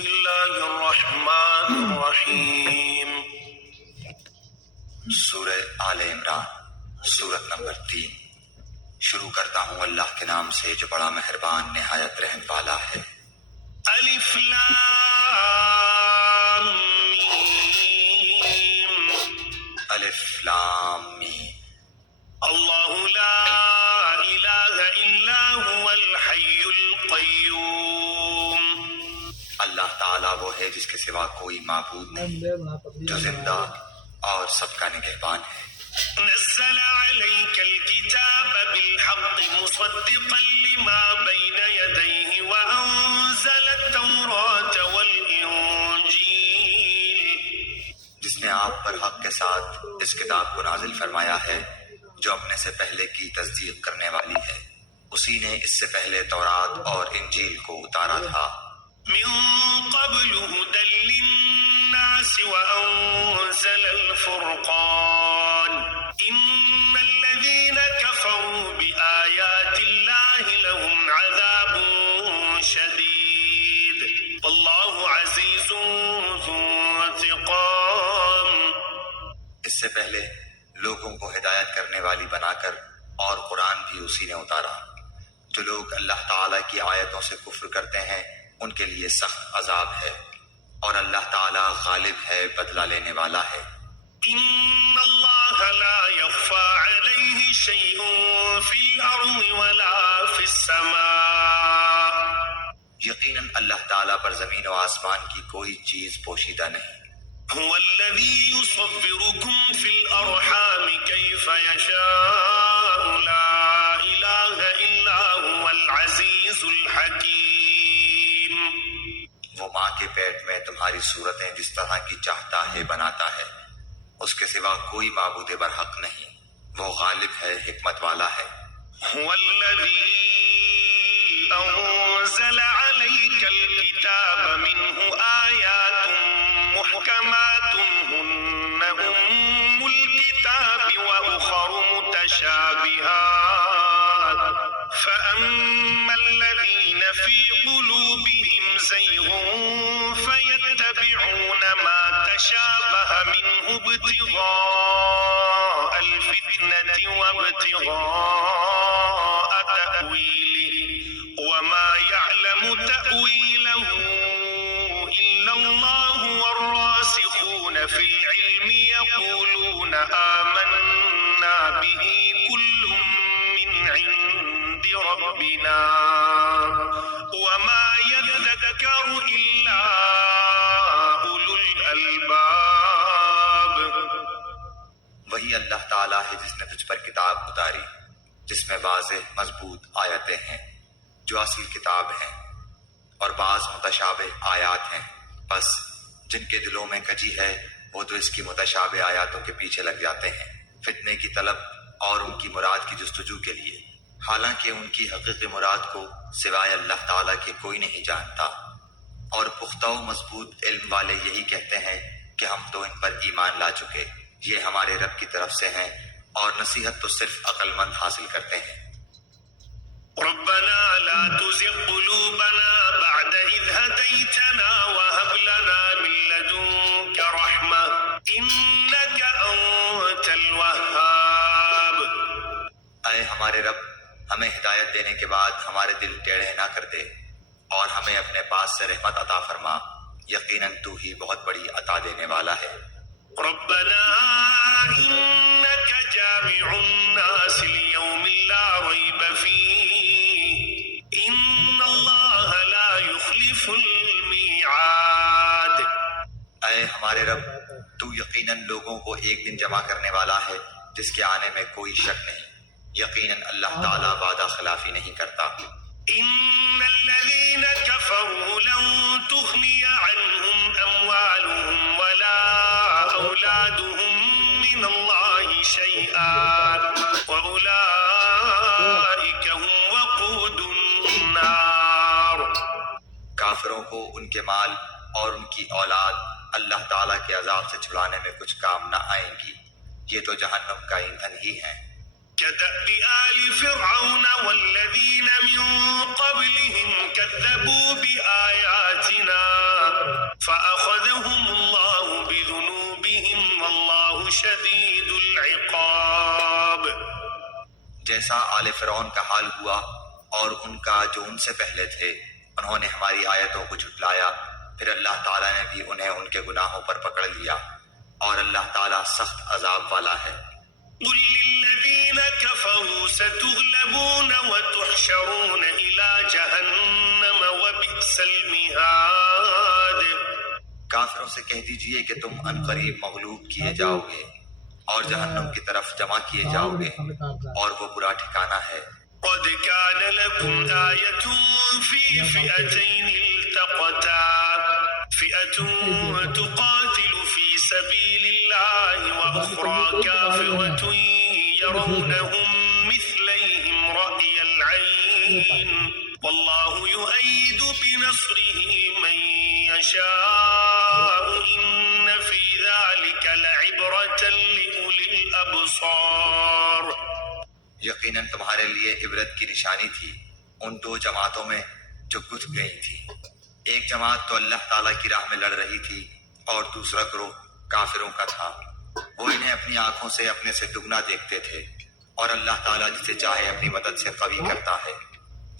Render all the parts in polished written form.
بسم اللہ الرحمن الرحیم۔ سورہ آل عمران، سورت نمبر 3۔ شروع کرتا ہوں اللہ کے نام سے جو بڑا مہربان نہایت رحم والا ہے۔ الف لام میم۔ الف لام میم۔ اللہ لا الہ الا هو الحی القیوم۔ اللہ تعالیٰ وہ ہے جس کے سوا کوئی معبود نہیں، جو زندہ اور سب کا نگہبان ہے۔ نزل عليك الكتاب بالحق مصدقا لما بين يديه وأنزل التوراة والإنجيل۔ جس نے آپ پر حق کے ساتھ اس کتاب کو نازل فرمایا ہے جو اپنے سے پہلے کی تصدیق کرنے والی ہے، اسی نے اس سے پہلے تورات اور انجیل کو اتارا تھا۔ من قبل هدى للناس وأنزل الفرقان إن الذين كفروا بآيات الله لهم عذاب شديد والله عزيز ذو انتقام۔ اس سے پہلے لوگوں کو ہدایت کرنے والی بنا کر اور قرآن بھی اسی نے اتارا۔ جو لوگ اللہ تعالیٰ کی آیتوں سے کفر کرتے ہیں ان کے لیے سخت عذاب ہے، اور اللہ تعالیٰ غالب ہے، بدلہ لینے والا ہے۔ إن الله لا يخفى عليه شيء في الأرض ولا في السماء۔ یقیناً اللہ تعالیٰ پر زمین و آسمان کی کوئی چیز پوشیدہ نہیں۔ هو الذي يصوركم في الأرحام كيف يشاء لا إله إلا هو العزيز الحكيم۔ وہ ماں کے پیٹ میں تمہاری صورتیں جس طرح کی چاہتا ہے بناتا ہے، اس کے سوا کوئی معبود برحق نہیں، وہ غالب ہے، حکمت والا ہے۔ هو الذي أنزل عليك الكتاب منه آيات محكمات هن أم الكتاب وأخر متشابهات فأما الذين في قلوبهم زيغ فيتبعون ما تشابه منه ابتغاء الفتنة وابتغاء تأويله وما يعلم تأويله إلا الله والراسخون في العلم يقولون آمنا به كل من عند ربنا وما يذكر إلا أولو الألباب۔ وہی اللہ تعالیٰ ہے جس نے تجھ پر کتاب اتاری جس میں واضح مضبوط آیتیں ہیں جو اصل کتاب ہیں، اور بعض متشابہ آیات ہیں، بس جن کے دلوں میں کجی ہے وہ تو اس کی متشابہ آیاتوں کے پیچھے لگ جاتے ہیں، فتنے کی طلب اور ان کی مراد کی جستجو کے لیے، حالانکہ ان کی حقیقی مراد کو سوائے اللہ تعالیٰ کے کوئی نہیں جانتا۔ اور پختہ و مضبوط علم والے یہی کہتے ہیں کہ ہم تو ان پر ایمان لا چکے، یہ ہمارے رب کی طرف سے ہیں، اور نصیحت تو صرف عقل مند حاصل کرتے ہیں۔ ربنا لا تزغ قلوبنا بعد إذ هديتنا وهب لنا من لدنك رحمة إنك أنت الوهاب۔ اے ہمارے رب، ہمیں ہدایت دینے کے بعد ہمارے دل ٹیڑھے نہ کر دے، اور ہمیں اپنے پاس سے رحمت عطا فرما، یقیناً تو ہی بہت بڑی عطا دینے والا ہے۔ ربنا إنك جامع الناس ليوم لا ريب فيه إن الله لا يخلف الميعاد۔ اے ہمارے رب، تو یقیناً لوگوں کو ایک دن جمع کرنے والا ہے جس کے آنے میں کوئی شک نہیں، یقیناً اللہ تعالیٰ وعدہ خلافی نہیں کرتا۔ إن الذين كفروا لن تغني عنهم أموالهم ولا أولادهم من الله شيئا وأولئك هم وقود النار۔ کافروں کو ان کے مال اور ان کی اولاد اللہ تعالیٰ کے عذاب سے چھڑانے میں کچھ کام نہ آئیں گی، یہ تو جہنم کا ایندھن ہی ہیں۔ كدأب آل فرعون والذين من قبلهم كذبوا بآياتنا فأخذهم الله بذنوبهم والله شديد العقاب. جیسا آل فرعون کا حال ہوا اور ان کا جو ان سے پہلے تھے، انہوں نے ہماری آیتوں کو جھٹلایا، پھر اللہ تعالیٰ نے بھی انہیں ان کے گناہوں پر پکڑ لیا، اور اللہ تعالیٰ سخت عذاب والا ہے۔ قل للذين كفروا ستغلبون وتحشرون إلى جهنم وبئس المهاد. کافروں سے کہہ دیجئے کہ تم عنقریب مغلوب کیے جاؤ گے اور جہنم کی طرف جمع کیے جاؤ گے، اور وہ برا ٹھکانہ ہے۔ قد كان لكم آية في فئتين التقتا فئة تقاتل في سبيل الله وأخرى كافرة يرونهم مثليهم رأي العين والله يؤيد بنصره من يشاء إن في ذلك لعبرة لأولي الأبصار. یقیناً تمہارے لیے عبرت کی نشانی تھی ان دو جماعتوں میں جو گھس گئی تھی، ایک جماعت تو اللہ تعالیٰ کی راہ میں لڑ رہی تھی اور دوسرا گروہ کافروں کا تھا، وہ انہیں اپنی آنکھوں سے اپنے سے دگنا دیکھتے تھے، اور اللہ تعالیٰ جسے چاہے اپنی مدد سے قوی کرتا ہے،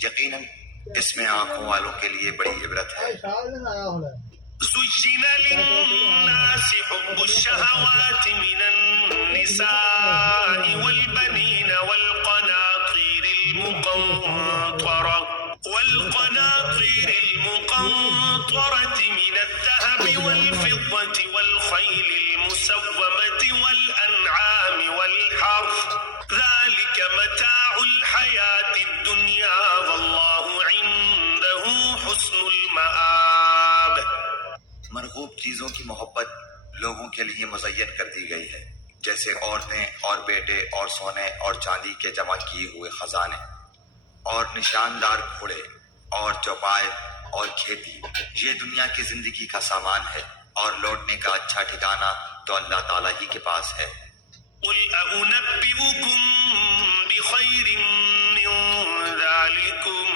یقیناً اس میں آنکھوں والوں کے لیے بڑی عبرت ہے۔ زين للناس حب الشهوات من النساء والبنين والقناطير المقنطرة من الذهب والفضة والخيل المسومة والأنعام والحرث ذلك متاع الحياة الدنيا والله عنده حسن المآب. مرغوب چیزوں کی محبت لوگوں کے لیے مزین کر دی گئی ہے، جیسے عورتیں اور بیٹے اور سونے اور چاندی کے جمع کیے ہوئے خزانے اور نشاندار گھوڑے اور چوپائے اور کھیتی، یہ دنیا کی زندگی کا سامان ہے، اور لوٹنے کا اچھا ٹھکانہ تو اللہ تعالیٰ ہی کے پاس ہے۔ قل أنبئكم بخير من ذلكم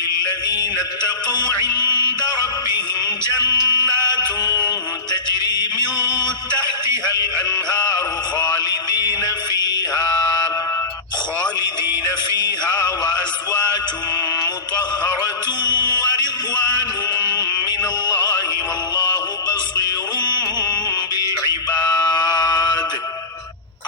للذين اتقوا عند ربهم جنات تجري من تحتها الأنهار خالدين فيها وأزواج مطهرة ورضوان من الله والله بصير بالعباد.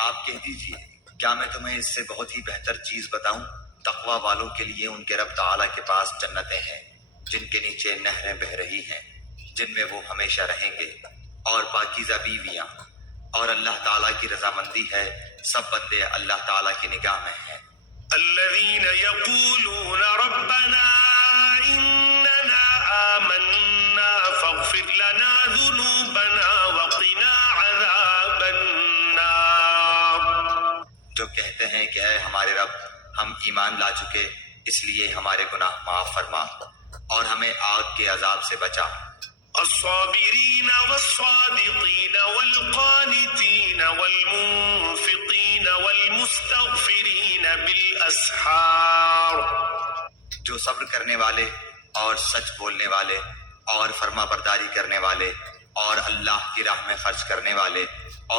آپ کہہ دیجئے کیا میں تمہیں اس سے بہت ہی بہتر چیز بتاؤں؟ تقوی والوں کے لیے ان کے رب تعالیٰ کے پاس جنتیں ہیں جن کے نیچے نہریں بہہ رہی ہیں، جن میں وہ ہمیشہ رہیں گے، اور پاکیزہ بیویاں، اور اللہ تعالیٰ کی رضامندی ہے، سب بندے اللہ تعالیٰ کی نگاہ میں ہیں۔ الذين يقولون ربنا إننا آمنا فاغفر لنا ذنوبنا وقنا عذاب النار. جو کہتے ہیں کہ اے ہمارے رب، ہم ایمان لا چکے، اس لیے ہمارے گناہ معاف فرما اور ہمیں آگ کے عذاب سے بچا۔ الصابرين والصادقين والقانتين والمنفقين والمستغفرين بالأسحار. جو صبر کرنے والے اور سچ بولنے والے اور فرما برداری کرنے والے اور اللہ کی راہ میں خرچ کرنے والے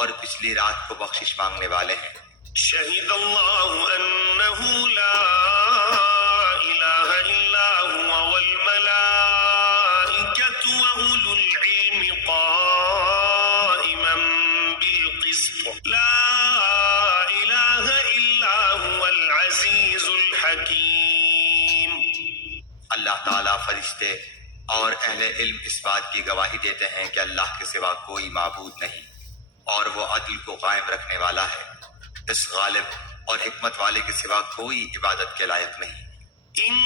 اور پچھلی رات کو بخشش مانگنے والے ہیں۔ شهد الله أنه لا إله إلا هو والملائكة وأولو العلم قائما بالقسط لا إله إلا هو العزيز الحكيم. اللہ تعالیٰ فرشتے اور اہل علم اس بات کی گواہی دیتے ہیں کہ اللہ کے سوا کوئی معبود نہیں، اور وہ عدل کو قائم رکھنے والا ہے، اس غالب اور حکمت والے کے سوا کوئی عبادت کے لائق نہیں۔ ان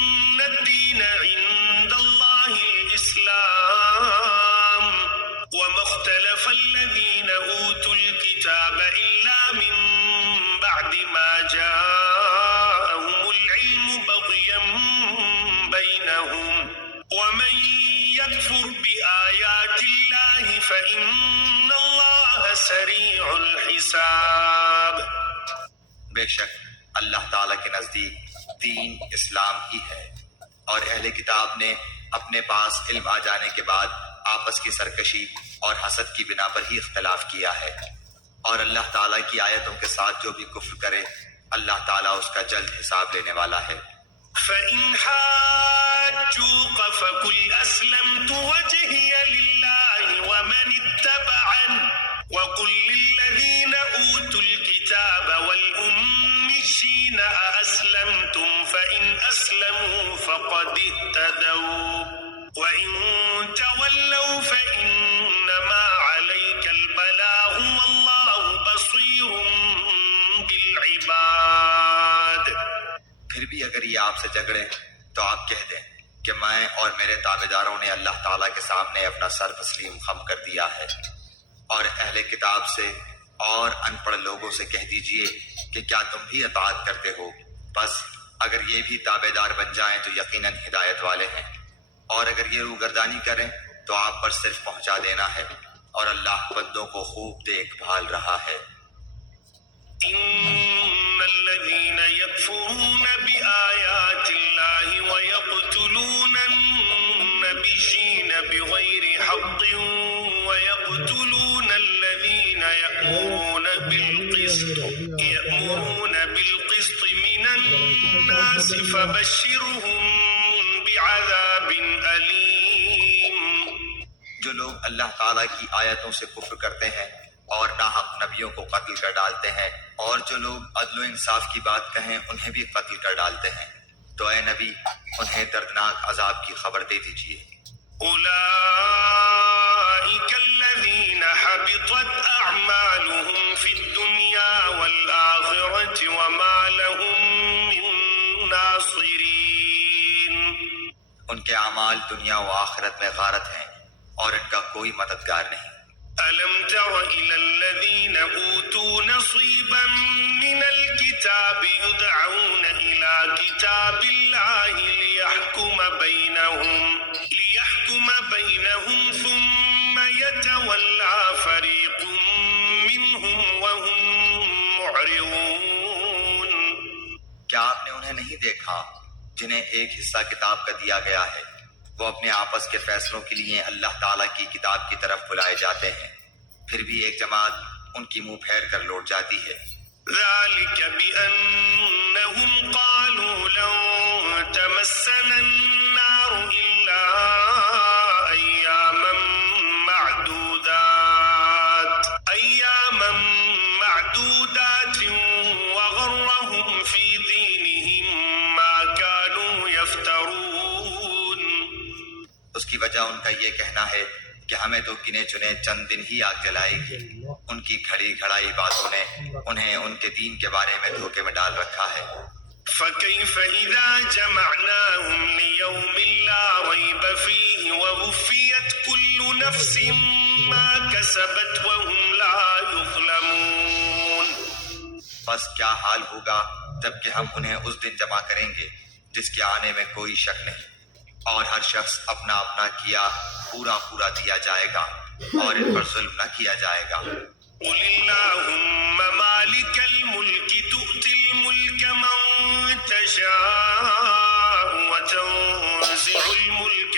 الدین عند اللہ الاسلام وما اختلف الذین اوتوا الكتاب الا من بعد ما جاءهم العلم بغیا بینهم ومن يكفر بآيات الله فإن الله سريع الحساب. بے شک اللہ تعالیٰ کے نزدیک دین اسلام ہی ہے، اور اہل کتاب نے اپنے پاس علم آ جانے کے بعد آپس کی سرکشی اور حسد کی بنا پر ہی اختلاف کیا ہے، اور اللہ تعالیٰ کی آیتوں کے ساتھ جو بھی کفر کرے اللہ تعالیٰ اس کا جلد حساب لینے والا ہے۔ فإن حاجوك فقل أسلمت وجهي لله ومن اتبعني وقل للذين أوتوا الكتاب والأميين أأسلمتم فإن أسلموا فقد اهتدوا وإن تولوا فإنما عليك البلاغ والله بصير بالعباد۔ پھر بھی اگر یہ آپ سے جھگڑیں تو آپ کہہ دیں کہ میں اور میرے تابعداروں نے اللہ تعالیٰ کے سامنے اپنا سر تسلیم خم کر دیا ہے، اور اہل کتاب سے اور ان پڑھ لوگوں سے کہہ دیجئے کہ کیا تم بھی اطاعت کرتے ہو؟ بس اگر یہ بھی تابعدار بن جائیں تو یقیناً ہدایت والے ہیں، اور اگر یہ روگردانی کریں تو آپ پر صرف پہنچا دینا ہے، اور اللہ بندوں کو خوب دیکھ بھال رہا ہے۔ إن الذين يكفرون بآيات الله ويقتلون النبيين بغير حق ويقتلون الذين يأمرون بالقسط من الناس فبشرهم بعذاب أليم۔ جو لوگ اللہ تعالیٰ کی آیتوں سے کفر کرتے ہیں اور ناحق نبیوں کو قتل کر ڈالتے ہیں، اور جو لوگ عدل و انصاف کی بات کہیں انہیں بھی قتل کر ڈالتے ہیں، تو اے نبی انہیں دردناک عذاب کی خبر دے دیجیے۔ أولئك الذين حبطت أعمالهم في الدنيا والآخرة وما لهم من ناصرين۔ ان کے اعمال دنیا و آخرت میں غارت ہیں اور ان کا کوئی مددگار نہیں۔ ألم تر إلى الذين أوتوا نصيبا من الكتاب يدعون إلى كتاب الله ليحكم بينهم ثم يتولى فريق منهم وهم معرضون۔ کیا آپ نے انہیں نہیں دیکھا جنہیں ایک حصہ کتاب کا دیا گیا ہے؟ وہ اپنے آپس کے فیصلوں کے لیے اللہ تعالیٰ کی کتاب کی طرف بلائے جاتے ہیں، پھر بھی ایک جماعت ان کی منہ پھیر کر لوٹ جاتی ہے۔ ذلك بأنهم قالوا لن تمسنا النار إلا أياما معدودات وغرهم في دينهم ما كانوا يفترون۔ اس کی وجہ ان کا یہ کہنا ہے کہ ہمیں تو گنے چنے چند دن ہی آگ جلائے گی۔ ان کی کھڑی کھڑائی باتوں نے انہیں ان کے دین کے بارے میں دھوکے میں ڈال رکھا ہے۔ فكيف إذا جمعناهم ليوم لا ريب فيه ووفيت كل نفس ما كسبت وهم لا يظلمون۔ بس کیا حال ہوگا جب کہ ہم انہیں اس دن جمع کریں گے جس کے آنے میں کوئی شک نہیں، اور ہر شخص اپنا اپنا کیا پورا پورا دیا جائے گا اور ان پر ظلم نہ کیا جائے گا۔ قل اللهم مالك الملك تؤتي الملك من تشاء وتنزع الملك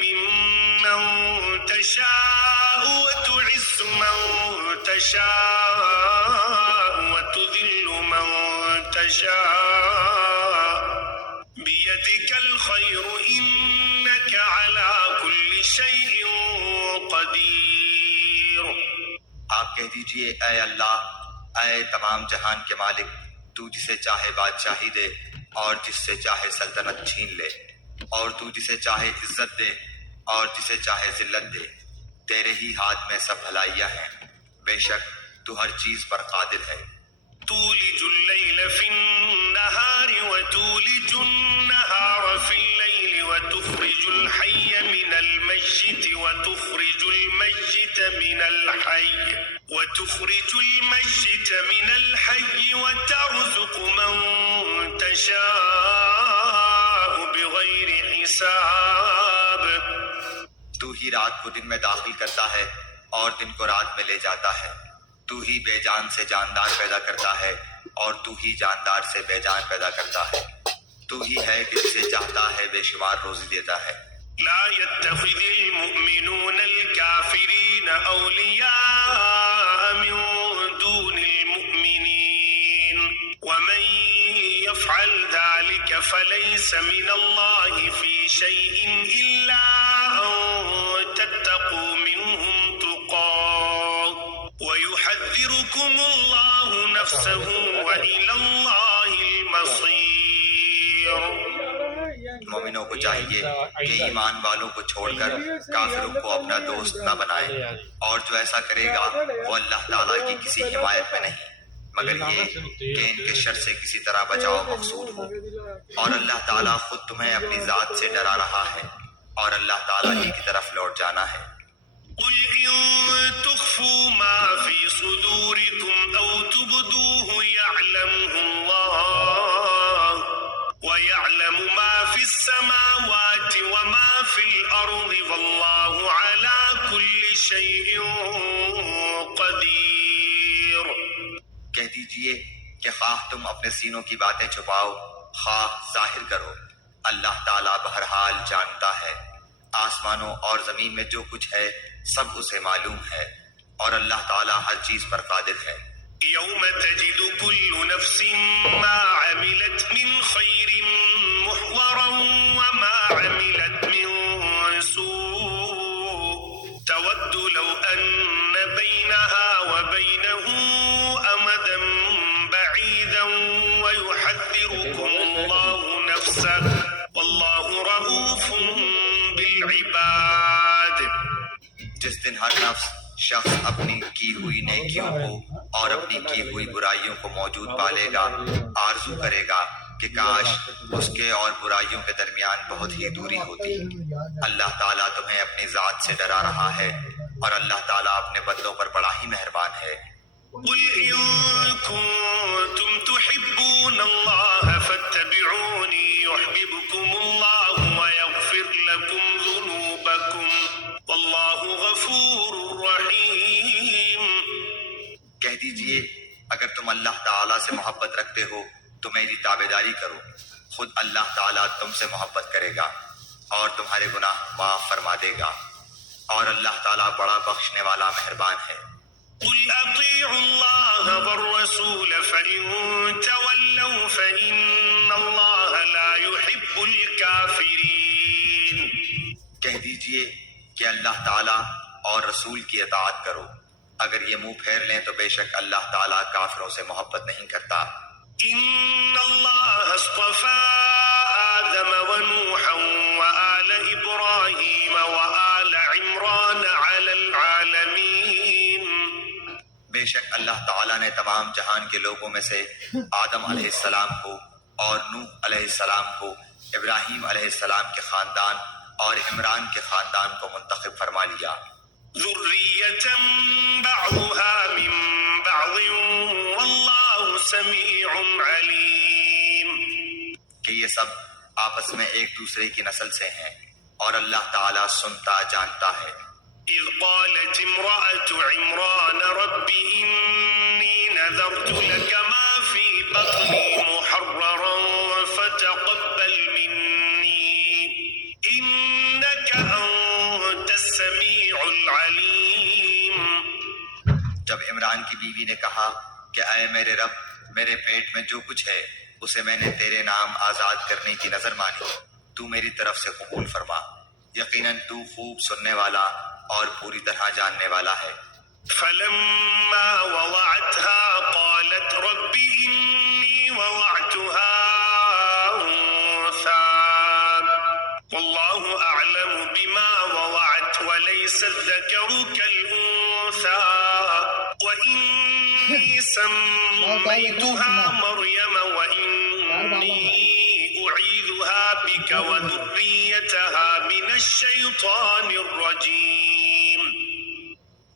ممن تشاء وتعز من تشاء وتذل من تشاء بيدك الخير إنك على كل شيء قدير۔ آپ کہہ دیجئے اے اللہ، اے تمام جہان کے مالک، تو جسے چاہے بادشاہی دے اور جس سے چاہے سلطنت چھین لے، اور تو جسے چاہے عزت دے اور جسے چاہے ذلت دے، تیرے ہی ہاتھ میں سب بھلائیاں ہیں، بے شک تو ہر چیز پر قادر ہے۔ تولج الليل في النهار وتولج النهار في الليل وتخرج الحي من الميت وتخرج الميت من الحي وترزق من تشاء بغير حساب۔ تو ہی رات کو دن میں داخل کرتا ہے اور دن کو رات میں لے جاتا ہے، تو ہی بے جان سے جاندار پیدا کرتا ہے اور تو ہی جاندار سے بے جان پیدا کرتا ہے۔ وہی ہے کہ جسے چاہتا ہے بے شمار روزی دیتا ہے۔ لا يتخذ المؤمنون الكافرين أولياء من دون المؤمنين ومن يفعل ذلك فليس من الله في شيء إلا أن تتقوا منهم تقاه ويحذركم الله نفسه وإلى الله المصير۔ مومنوں کو چاہیے کہ ایمان والوں کو چھوڑ کر کافروں کو اپنا دوست نہ بنائے، اور جو ایسا کرے گا وہ اللہ تعالیٰ کی کسی حمایت میں نہیں مگر یہ کہ ان کے شر سے کسی طرح بچاؤ مقصود ہو، اور اللہ تعالیٰ خود تمہیں اپنی ذات سے ڈرا رہا ہے، اور اللہ تعالیٰ ہی کی طرف لوٹ جانا ہے۔ قل إن تخفوا ما في صدوركم أو تبدوه يعلمه الله ويعلم ما في السماوات وما في الأرض والله على كل شيء قدير۔ کہہ دیجئے کہ خواہ تم اپنے سینوں کی باتیں چھپاؤ خواہ ظاہر کرو، اللہ تعالیٰ بہرحال جانتا ہے۔ آسمانوں اور زمین میں جو کچھ ہے سب اسے معلوم ہے، اور اللہ تعالیٰ ہر چیز پر قادر ہے۔ يوم تجد كل نفس ما عملت من خير محضرا وما عملت من سوء تود لو أن بينها وبينه أمدا بعيدا ويحذركم الله نفسه والله رؤوف بالعباد۔ جس دن ہر نفس شخص اپنی کی ہوئی نیکیوں کو اور اپنی کی ہوئی برائیوں کو موجود پالے گا، آرزو کرے گا کہ کاش اس کے اور برائیوں کے درمیان بہت ہی دوری ہوتی۔ اللہ تعالیٰ تمہیں اپنی ذات سے ڈرا رہا ہے، اور اللہ تعالیٰ اپنے بندوں پر بڑا ہی مہربان ہے۔ قل إن كنتم تحبون الله فاتبعوني يحببكم الله ويغفر لكم ذنوبكم والله غفور رحيم۔ کہہ دیجئے اگر تم اللہ تعالیٰ سے محبت رکھتے ہو تو میری تابعداری کرو، خود اللہ تعالیٰ تم سے محبت کرے گا اور تمہارے گناہ معاف فرما دے گا، اور اللہ تعالیٰ بڑا بخشنے والا مہربان ہے۔ قل أطيعوا الله والرسول فإن تولوا فإن الله لا يحب الكافرين۔ کہہ دیجئے کہ اللہ تعالیٰ اور رسول کی اطاعت کرو، اگر یہ منہ پھیر لیں تو بے شک اللہ تعالیٰ کافروں سے محبت نہیں کرتا۔ إن الله اصطفى آدم ونوحا وآل إبراهيم وآل عمران على العالمين۔ بے شک اللہ تعالیٰ نے تمام جہان کے لوگوں میں سے آدم علیہ السلام کو اور نوح علیہ السلام کو، ابراہیم علیہ السلام کے خاندان اور عمران کے خاندان کو منتخب فرما لیا۔ ذرية بعضها من بعض والله سميع عليم۔ کہ یہ سب آپس میں ایک دوسرے کی نسل سے ہیں، اور اللہ تعالیٰ سنتا جانتا ہے۔ إذ قالت امرأة عمران رب إني نذرت لك ما في بطني محررا فتقبل مني إنك أنت السميع العليم۔ جب عمران کی بیوی نے کہا کہ اے میرے رب، میرے پیٹ میں جو کچھ ہے اسے میں نے تیرے نام آزاد کرنے کی نظر مانی، تو میری طرف سے قبول فرما، یقیناً تو خوب سننے والا اور پوری طرح جاننے والا ہے۔ فلما وضعتها قالت رب إني وضعتها أنثى والله أعلم بما وضعت وليس الذكر كالأنثى وإني سميتها مريم وإني أعيذها بك وذريتها من الشيطان الرجيم۔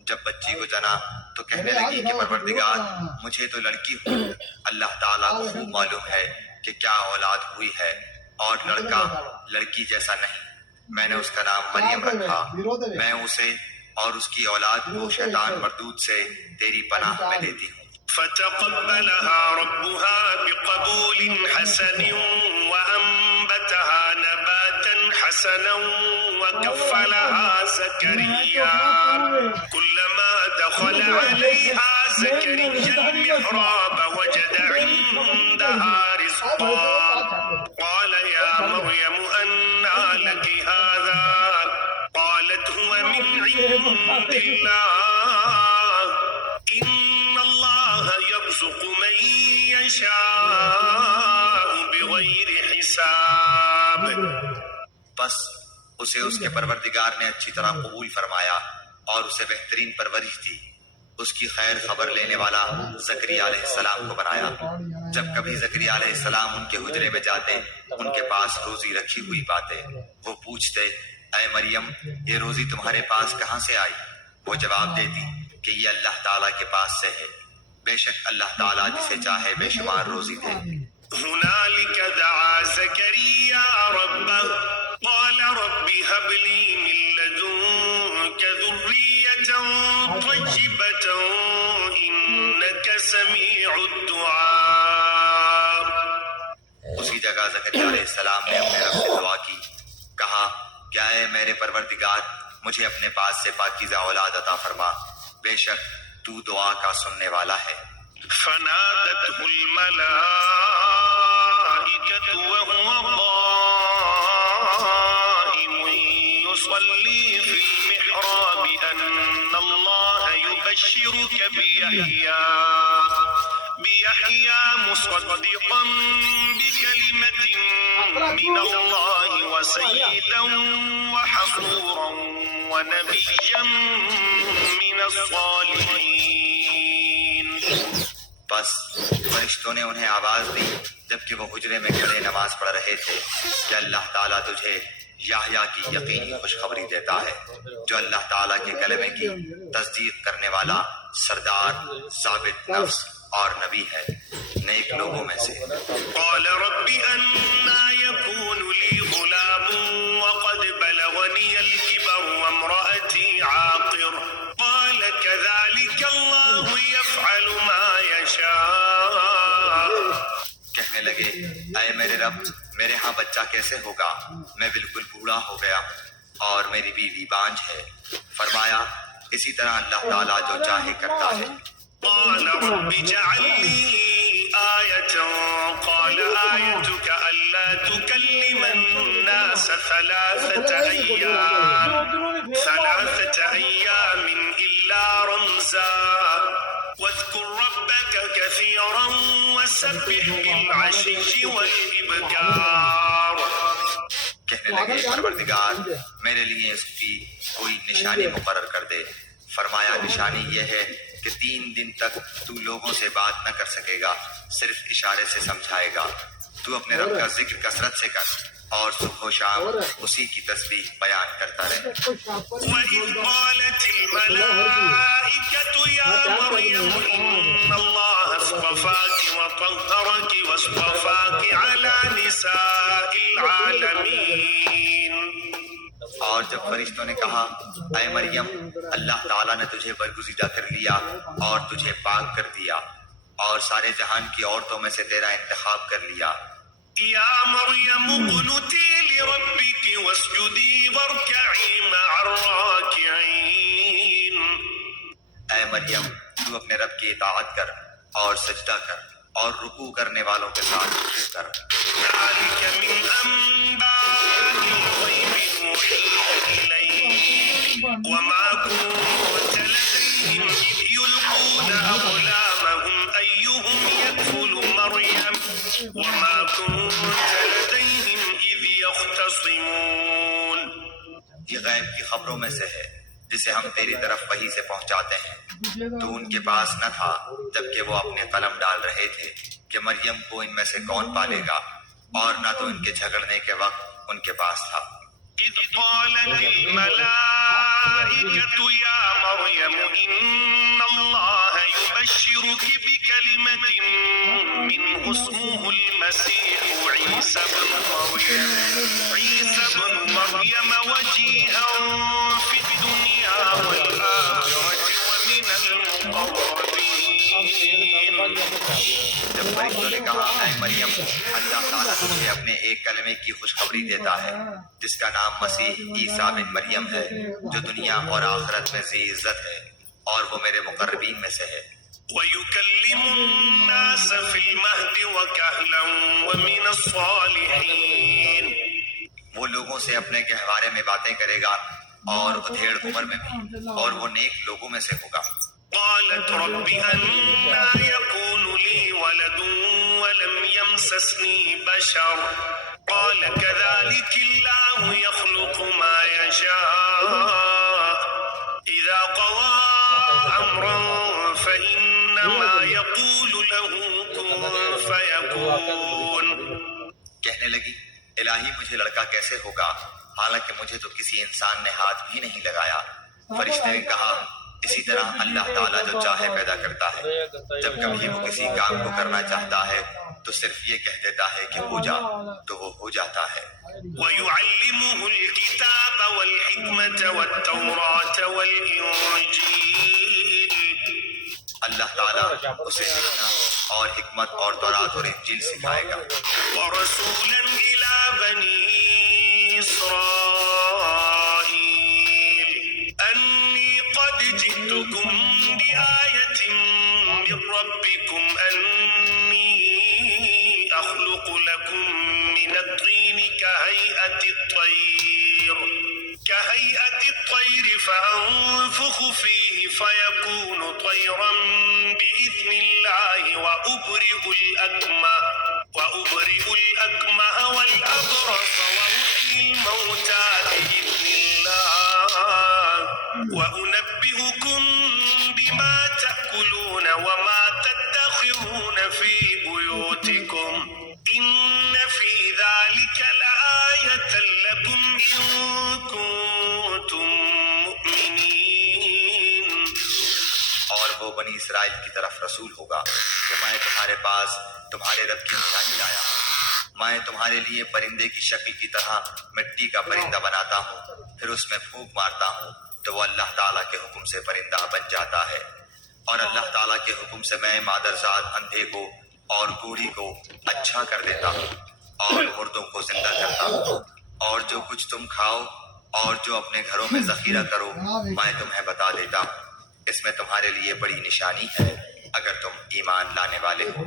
جب بچی کو جنا تو کہنے لگی کہ پروردگار مجھے تو لڑکی ہوئی، اللہ تعالیٰ کو خوب معلوم ہے کہ کیا اولاد ہوئی ہے، اور لڑکا لڑکی جیسا نہیں، میں نے اس کا نام مریم رکھا، میں اسے اور اس کی اولاد کو شیطان مردود سے تیری پناہ میں دیتی ہوں۔ فتقبلها ربها بقبول حسن وأنبتها حسنا وكفلها زكريا كلما دخل عليها زكريا المحراب وجد عندها رزقا قال يا مريم أنى لك هذا قالت هو من عند الله إن الله يرزق من يشاء بغير حساب. بس اسے اس کے پروردگار نے اچھی طرح قبول فرمایا اور اسے بہترین پرورش دی. اس کی خیر خبر لینے والا زکریا علیہ السلام کو بنایا. جب کبھی زکریا علیہ السلام ان کے حجرے میں جاتے ان کے پاس روزی رکھی ہوئی پاتے. وہ پوچھتے اے مریم یہ روزی تمہارے پاس کہاں سے آئی؟ وہ جواب دیتی کہ یہ اللہ تعالیٰ کے پاس سے ہے. بے شک اللہ تعالیٰ جسے چاہے بے شمار روزی دے. هنالك دعا زكريا ربه قال رب هب لي من لدنك ذرية طيبة إنك سميع الدعاء. اسی جگہ زکریا علیہ السلام نے اپنے رب سے دعا کی. کہا کیا اے میرے پروردگار مجھے اپنے پاس سے پاکیزہ اولاد عطا فرما، بے شک تو دعا کا سننے والا ہے. فنادته الملائكة وهو قائم يصلي في المحراب أن الله يبشرك بيحيى مصدقا بكلمة من الله وسيدا وحصورا ونبيا من الصالحين. بس فرشتوں نے انہیں آواز دی جبکہ وہ حجرے میں کھڑے نماز پڑھ رہے تھے کہ اللہ تعالیٰ تجھے یحییٰ کی یقینی خوشخبری دیتا ہے جو اللہ تعالیٰ کے کلمے کی تصدیق کرنے والا سردار ثابت نفس اور نبی ہے نیک لوگوں میں سے. قال رب أنى يكون لي غلام وقد بلغني الكبر وامرأتي عاقر قال كذلك الله يفعل ما يشاء. کہنے لگے اے میرے رب میرے ہاں بچہ کیسے ہوگا؟ میں بالکل بوڑھا ہو گیا ہوں اور میری بیوی بانجھ ہے. فرمایا اسی طرح اللہ تعالیٰ جو چاہے کرتا ہے. قال رب اجعل لي آية قال آيتك ألا تكلم الناس ثلاثة أيام إلا رمزا واذكر ربك كثيرا وسبح بالعشي والإبكار. کہنے لگے پروردگار میرے لیے اس کی کوئی نشانی مقرر کر دے. فرمایا نشانی یہ ہے کہ 3 دن تک تو لوگوں سے بات نہ کر سکے گا، صرف اشارے سے سمجھائے گا. تو اپنے رب کا ذکر کثرت سے کر اور صبح و شام اسی کی تسبیح بیان کرتا رہے. وَإِذْ قَالَتِ الْمَلَائِكَةُ يَا مَرْيَمُ إِنَّ اللَّهَ اصْطَفَاكِ وَطَهَّرَكِ وَاصْطَفَاكِ عَلَى نِسَاءِ الْعَالَمِينَ. اور جب فرشتوں نے کہا اے مریم اللہ تعالیٰ نے تجھے برگزیدہ کر لیا اور تجھے پاک کر دیا اور سارے جہان کی عورتوں میں سے تیرا انتخاب کر لیا. یا مریم اقنتی لربک واسجدی وارکعی مع الراکعین. اے مریم تو اپنے رب کی اطاعت کر اور سجدہ کر اور رکوع کرنے والوں کے ساتھ رکوع کر. ذلک من انباء الغیب نوحیہ الیک وما کنت لدیہم اذ یلقون اقلامہم ایہم یکفل مریم وما کنت لدیہم اذ یختصمون. یہ غیب کی خبروں میں سے ہے جسے ہم تیری طرف وحی سے پہنچاتے ہیں. تو ان کے پاس نہ تھا جبکہ وہ اپنے قلم ڈال رہے تھے کہ مریم کو ان میں سے کون پالے گا، اور نہ تو ان کے جھگڑنے کے وقت ان کے پاس تھا. اذ قالت الملائکۃ یا مریم ان اللہ یبشرک بکلمۃ منہ اسمہ المسیح عیسی ابن مریم وجیہا فی الدنیا والآخرۃ ومن المقربین. جب فرشتوں نے کہا اے مریم اللہ تعالیٰ تجھے اپنے ایک کلمے کی خوشخبری دیتا ہے جس کا نام مسیح عیسیٰ بن مریم ہے جو دنیا اور آخرت میں ذی عزت ہے اور وہ میرے مقربین میں سے ہے۔ ويكلم الناس في المهد وكهلا ومن الصالحين۔ وہ لوگوں سے اپنے گہوارے میں باتیں کرے گا اور ادھیڑ عمر میں بھی، اور وہ نیک لوگوں میں سے ہوگا۔ قالت رب أنى يكون لي ولد ولم يمسسني بشر قال كذلك الله يخلق ما يشاء إذا قضى أمرا فإنما يقول له كن فيكون۔ کہنے لگی الہی مجھے لڑکا کیسے ہوگا حالانکہ مجھے تو کسی انسان نے ہاتھ بھی نہیں لگایا۔ فرشتے نے کہا اسی طرح اللہ تعالیٰ جو چاہے پیدا کرتا ہے، جب کبھی وہ کسی کام کو کرنا چاہتا ہے تو صرف یہ کہہ دیتا ہے کہ ہو جا تو وہ ہو جاتا ہے۔ وَيُعَلِّمُهُ الْكِتَابَ وَالْحِكْمَةَ وَالتَّوْرَاةَ وَالْإِنْجِيلَ۔ اللہ تعالیٰ اسے لکھنا اور حکمت اور تورات اور انجیل سکھائے گا۔ وَرَسُولًا إِلَى بَنِي إِسْرَائِيلَ أَنِّي قَدْ جِئْتُكُمْ بِآيَةٍ مِّن رَّبِّكُمْ أَنِّي أَخْلُقُ لَكُم مِّنَ الطِّينِ كهيئة الطير فأنفخ فيه فيكون طيرا بإذن الله وأبرئ الأكمه والأبرص وأحيي الموتى بإذن الله وأنبئكم بما تأكلون وما تدخرون في بيوتكم إن في ذلك لآية لكم إن كنتم مؤمنين۔ اور وہ بنی اسرائیل کی طرف رسول ہوگا کہ میں تمہارے پاس تمہارے رب کی نشانی لایا ہوں۔ میں تمہارے لیے پرندے کی شکل کی طرح مٹی کا پرندہ بناتا ہوں، پھر اس میں پھونک مارتا ہوں تو وہ اللہ تعالیٰ کے حکم سے پرندہ بن جاتا ہے، اور اللہ تعالیٰ کے حکم سے میں مادرزاد اندھے کو اور کوڑھی کو اچھا کر دیتا ہوں اور مردوں کو زندہ کرتا ہوں۔ اور جو کچھ تم کھاؤ اور جو اپنے گھروں میں ذخیرہ کرو میں تمہیں بتا دیتا ہوں، اس میں تمہارے لیے بڑی نشانی ہے اگر تم ایمان لانے والے ہو۔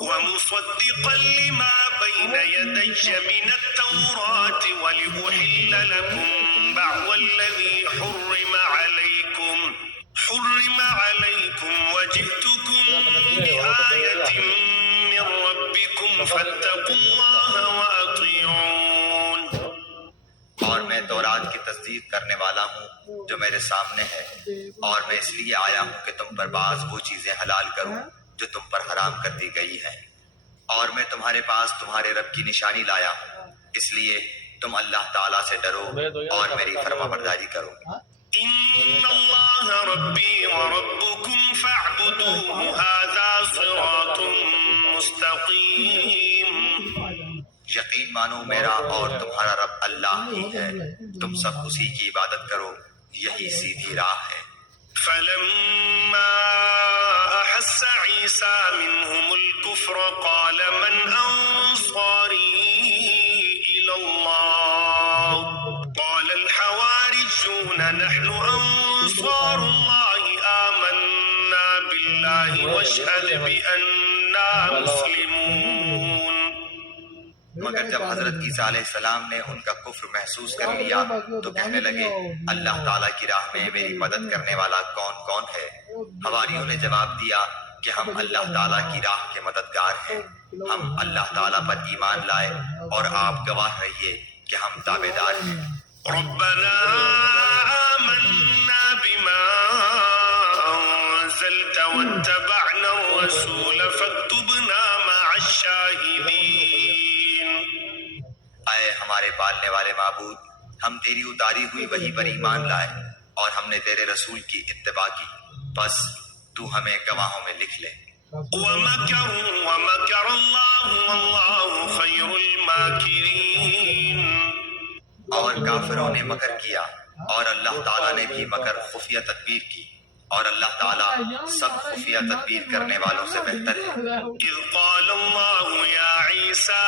ومصدقا لما بين يدي من التوراة ولأحل لكم بعض الذي حرم عليكم وجئتكم بآية من ربكم فاتقوا الله وأطيعون۔ اور میں تورات کی تصدیق کرنے والا ہوں جو میرے سامنے ہے، اور میں اس لیے آیا ہوں کہ تم پر بعض وہ چیزیں حلال کروں جو تم پر حرام کر دی گئی ہیں، اور میں تمہارے پاس تمہارے رب کی نشانی لایا ہوں، اس لیے تم اللہ تعالیٰ سے ڈرو اور میری فرما برداری کرو۔ إن الله ربي وربكم فاعبدوه هذا صراط مستقيم۔ یقین مانو میرا اور تمہارا رب اللہ ہی ہے، تم سب اسی کی عبادت کرو، یہی سیدھی راہ ہے۔ فلما أحس عيسى منهم الكفر قال من أنصاري إلى الله قال الحواريون نحن أنصار الله آمنا بالله واشهد بأننا مسلمون۔ مگر جب حضرت عیسیٰ علیہ السلام نے ان کا کفر محسوس کر لیا تو کہنے لگے اللہ تعالیٰ کی راہ میں میری مدد کرنے والا کون کون ہے؟ حواریوں نے جواب دیا کہ ہم اللہ تعالیٰ کی راہ کے مددگار ہیں، ہم اللہ تعالیٰ پر ایمان لائے اور آپ گواہ رہیے کہ ہم تابعدار ہیں۔ ربنا آمنا بما أنزلت واتبعنا الرسول فاكتبنا مع الشاهدين۔ اے ہمارے پالنے والے معبود، ہم تیری اتاری ہوئی وحی پر ایمان لائے اور ہم نے تیرے رسول کی اتباع کی، بس تو ہمیں گواہوں میں لکھ لے۔ ومكروا ومكر الله والله خير الماكرين۔ اور کافروں نے مکر کیا اور اللہ تعالیٰ نے بھی مکر خفیہ تدبیر کی، اور اللہ تعالیٰ سب خفیہ تدبیر کرنے والوں سے بہتر ہے۔ إذ قال الله يا عيسى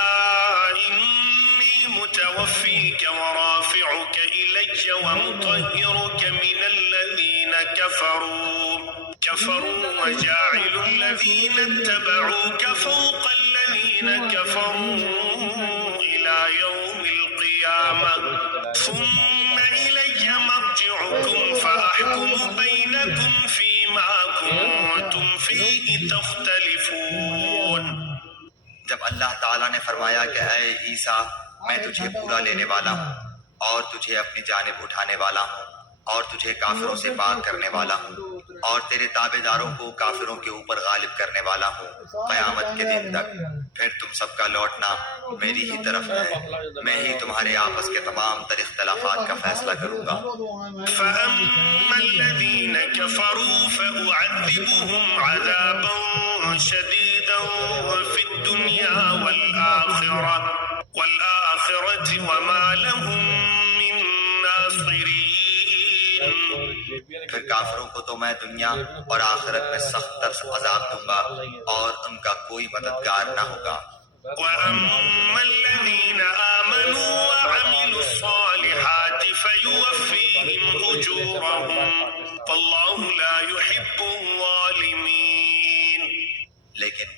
إني متوفيك ورافعك إلي ومطهرك من الذين كفروا وجاعل الذين اتبعوك فوق الذين كفروا إلى يوم القيامة ثم إلي مرجعكم فأحكم بينكم فيما كنتم فيه تختلفون۔ جب اللہ تعالیٰ نے فرمایا کہ اے عیسیٰ میں تجھے پورا لینے والا ہوں اور تجھے اپنی جانب اٹھانے والا ہوں اور تجھے کافروں سے پاک کرنے والا ہوں اور تیرے تابع داروں کو کافروں کے اوپر غالب کرنے والا ہوں قیامت کے دن تک، پھر تم سب کا لوٹنا میری ہی طرف ہے، میں ہی تمہارے آپس کے تمام تر اختلافات کا فیصلہ کروں گا۔ فأما الذين كفروا فأعذبهم عذابا شديدا في الدنيا والآخرة وما لهم من ناصرين۔ پھر کافروں کو تو میں دنیا اور آخرت میں سخت تر عذاب دوں گا اور ان کا کوئی مددگار نہ ہوگا۔ وأما الذين آمنوا وعملوا الصالحات فيوفيهم أجورهم والله لا يحب الظالمين۔ لیکن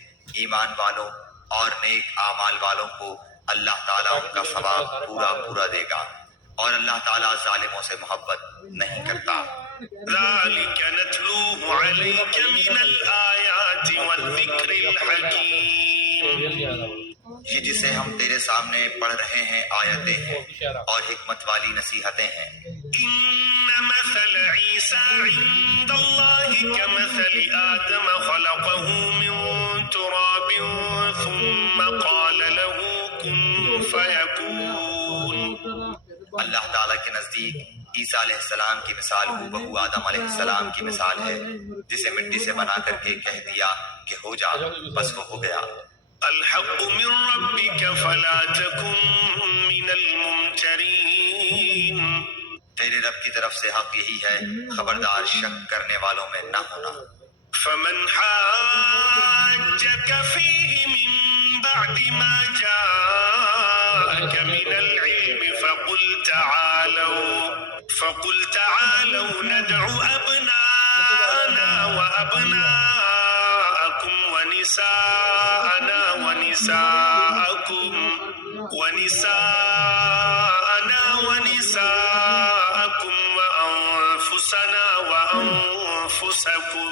ایمان والوں اور نیک اعمال والوں کو اللہ تعالیٰ ان کا ثواب پورا دے گا اور اللہ تعالیٰ ظالموں سے محبت نہیں کرتا۔ ذلك نتلوه عليك من الآيات والذكر الحكيم۔ یہ جسے ہم تیرے سامنے پڑھ رہے ہیں آیتیں ہیں اور حکمت والی نصیحتیں ہیں۔ إن مثل عيسى عند الله كمثل آدم خلقه من تراب ثم قال له كن فيكون۔ اللہ تعالیٰ کے نزدیک عیسیٰ علیہ السلام کی مثال بہو آدم علیہ السلام کی مثال ہے، جسے مٹی سے بنا کر کے کہہ دیا کہ ہو جا، بس وہ ہو گیا۔ الحق من ربك فلا تكن من الممترين۔ تیرے رب کی طرف سے حق یہی ہے، خبردار شک کرنے والوں میں نہ ہونا۔ فمن حاجك فيه من بعد ما جاءك من العلم فقل تعالوا ندع أبناءنا وأبناءكم ونساءنا ونساءكم وأنفسنا وأنفسكم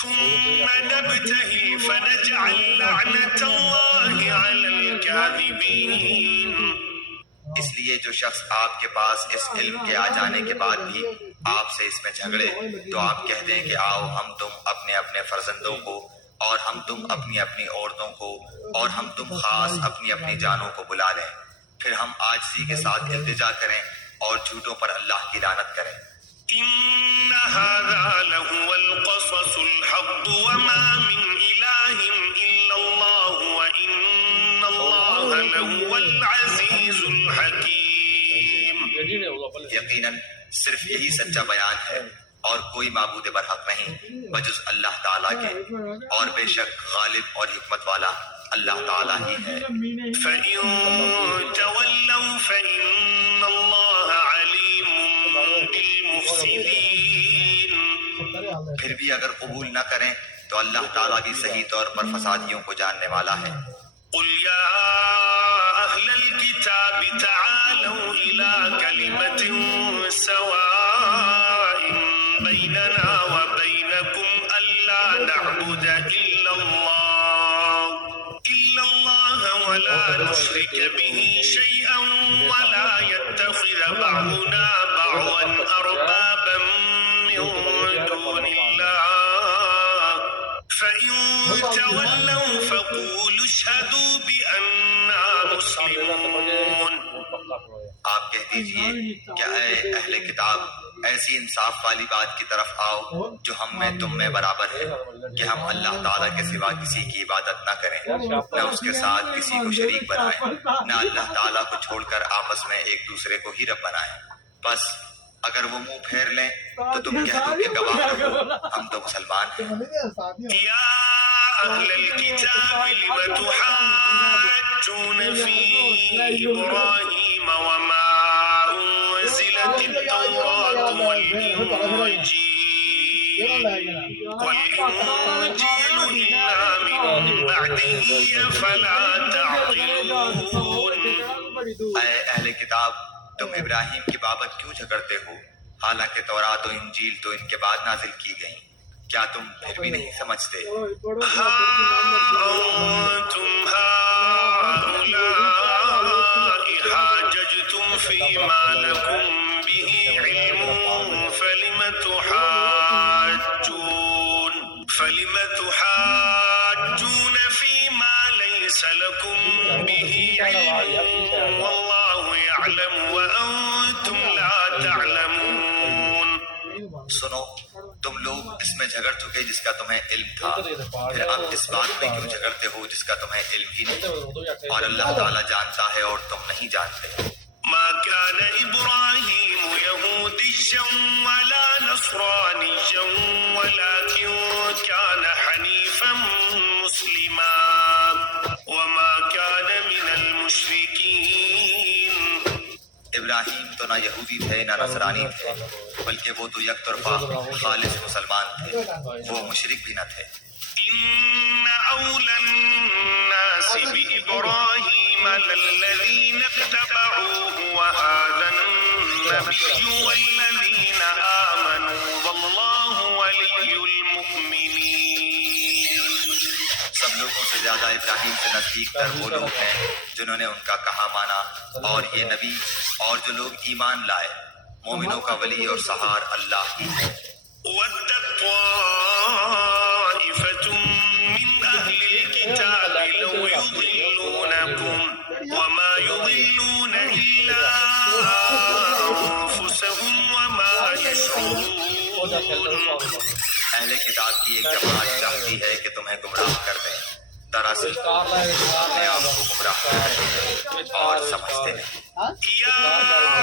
ثم نبتهل فنجعل لعنة الله على الكاذبين۔ اس لیے جو شخص آپ کے پاس اس علم کے آ جانے کے بعد بھی آپ سے اس میں جھگڑے تو آپ کہہ دیں کہ آؤ ہم تم اپنے اپنے فرزندوں کو اور ہم تم اپنی اپنی عورتوں کو اور ہم تم خاص اپنی اپنی جانوں کو بلا لیں، پھر ہم عاجزی کے ساتھ التجا کریں اور جھوٹوں پر اللہ کی لعنت کریں۔ إن هذا لهو القصص الحق وما من إله إلا الله وإن الله لهو العزيز الحكيم۔ یقیناً صرف یہی سچا بیان ہے اور کوئی معبود برحق نہیں بجز اللہ تعالیٰ کے، اور بے شک غالب اور حکمت والا اللہ تعالیٰ ہی ہے۔ فإن تولوا فإن الله عليم بالمفسدين۔ پھر بھی اگر قبول نہ کریں تو اللہ تعالیٰ بھی صحیح طور پر فسادیوں کو جاننے والا ہے۔ قل يا أهل الكتاب تعالوا إلى كلمة سواء بيننا وبينكم ألا نعبد إلا الله ولا نشرك به شيئا ولا يتخذ بعضنا بعضا أربابا من دون الله فإن تولوا فقولوا اشهدوا بأننا مسلمون۔ آپ کہہ دیجئے کہ اے اہل کتاب ایسی انصاف والی بات کی طرف آؤ جو ہم میں تم میں برابر ہے کہ ہم اللہ تعالیٰ کے سوا کسی کی عبادت نہ کریں، نہ اس کے ساتھ کسی کو شریک بنائیں، نہ اللہ تعالیٰ کو چھوڑ کر آپس میں ایک دوسرے کو ہی رب بنائیں، بس اگر وہ منہ پھیر لیں تو تم کہہ دو کہ گواہ رہو ہم تو مسلمان ہیں۔ يا أهل الكتاب لم تحاجون في إبراهيم وما أنزلت التوراة والإنجيل إلا من بعده فلا تعقلون۔ اے اہل کتاب تم ابراہیم کی بابت کیوں جھگڑتے ہو حالانکہ تورات و انجیل تو ان کے بعد نازل کی گئیں، کیا تم پھر بھی نہیں سمجھتے؟ ها أنتم هؤلاء حاججتم فيما لكم به علم فلم تحاجون فيما ليس لكم به علم والله يعلم وأنتم لا تعلمون۔ سنو تم لوگ اس میں جھگڑ چکے جس کا تمہیں علم تھا، پھر اب اس بات میں کیوں جھگڑتے ہو جس کا تمہیں علم ہی نہیں؟ اور اللہ تعالیٰ جانتا ہے اور تم نہیں جانتے۔ ما كان إبراهيم يهوديا ولا نصرانيا ولكن كان حنيفا مسلما وما كان من المشركين۔ ابراہیم تو نہ یہودی تھے نہ نصرانی تھے بلکہ وہ تو یک طرفہ خالص مسلمان تھے، وہ مشرک بھی نہ تھے۔ إن أولى الناس بإبراهيم للذين اتبعوه وهذا النبي والذين آمنوا والله ولي المؤمنين۔ سب لوگوں سے زیادہ ابراہیم سے نزدیک تر وہ لوگ ہیں جنہوں نے ان کا کہا مانا، اور یہ نبی اور جو لوگ ایمان لائے، مومنوں کا ولی اور سہار اللہ ہی ہے۔ وَدَّت طَّائِفَةٌ مِّنْ أَهْلِ الْكِتَابِ لَوْ يُضِلُّونَكُمْ وَمَا يُضِلُّونَ إِلَّا أَنفُسَهُمْ وَمَا يَشْعُرُونَ۔ اہل کتاب کی ایک جماعت چاہتی ہے کہ تمہیں گمراہ کر دیں، دراصل اپنے آپ کو گمراہ کرتے ہیں اور سمجھتے نہیں۔ يا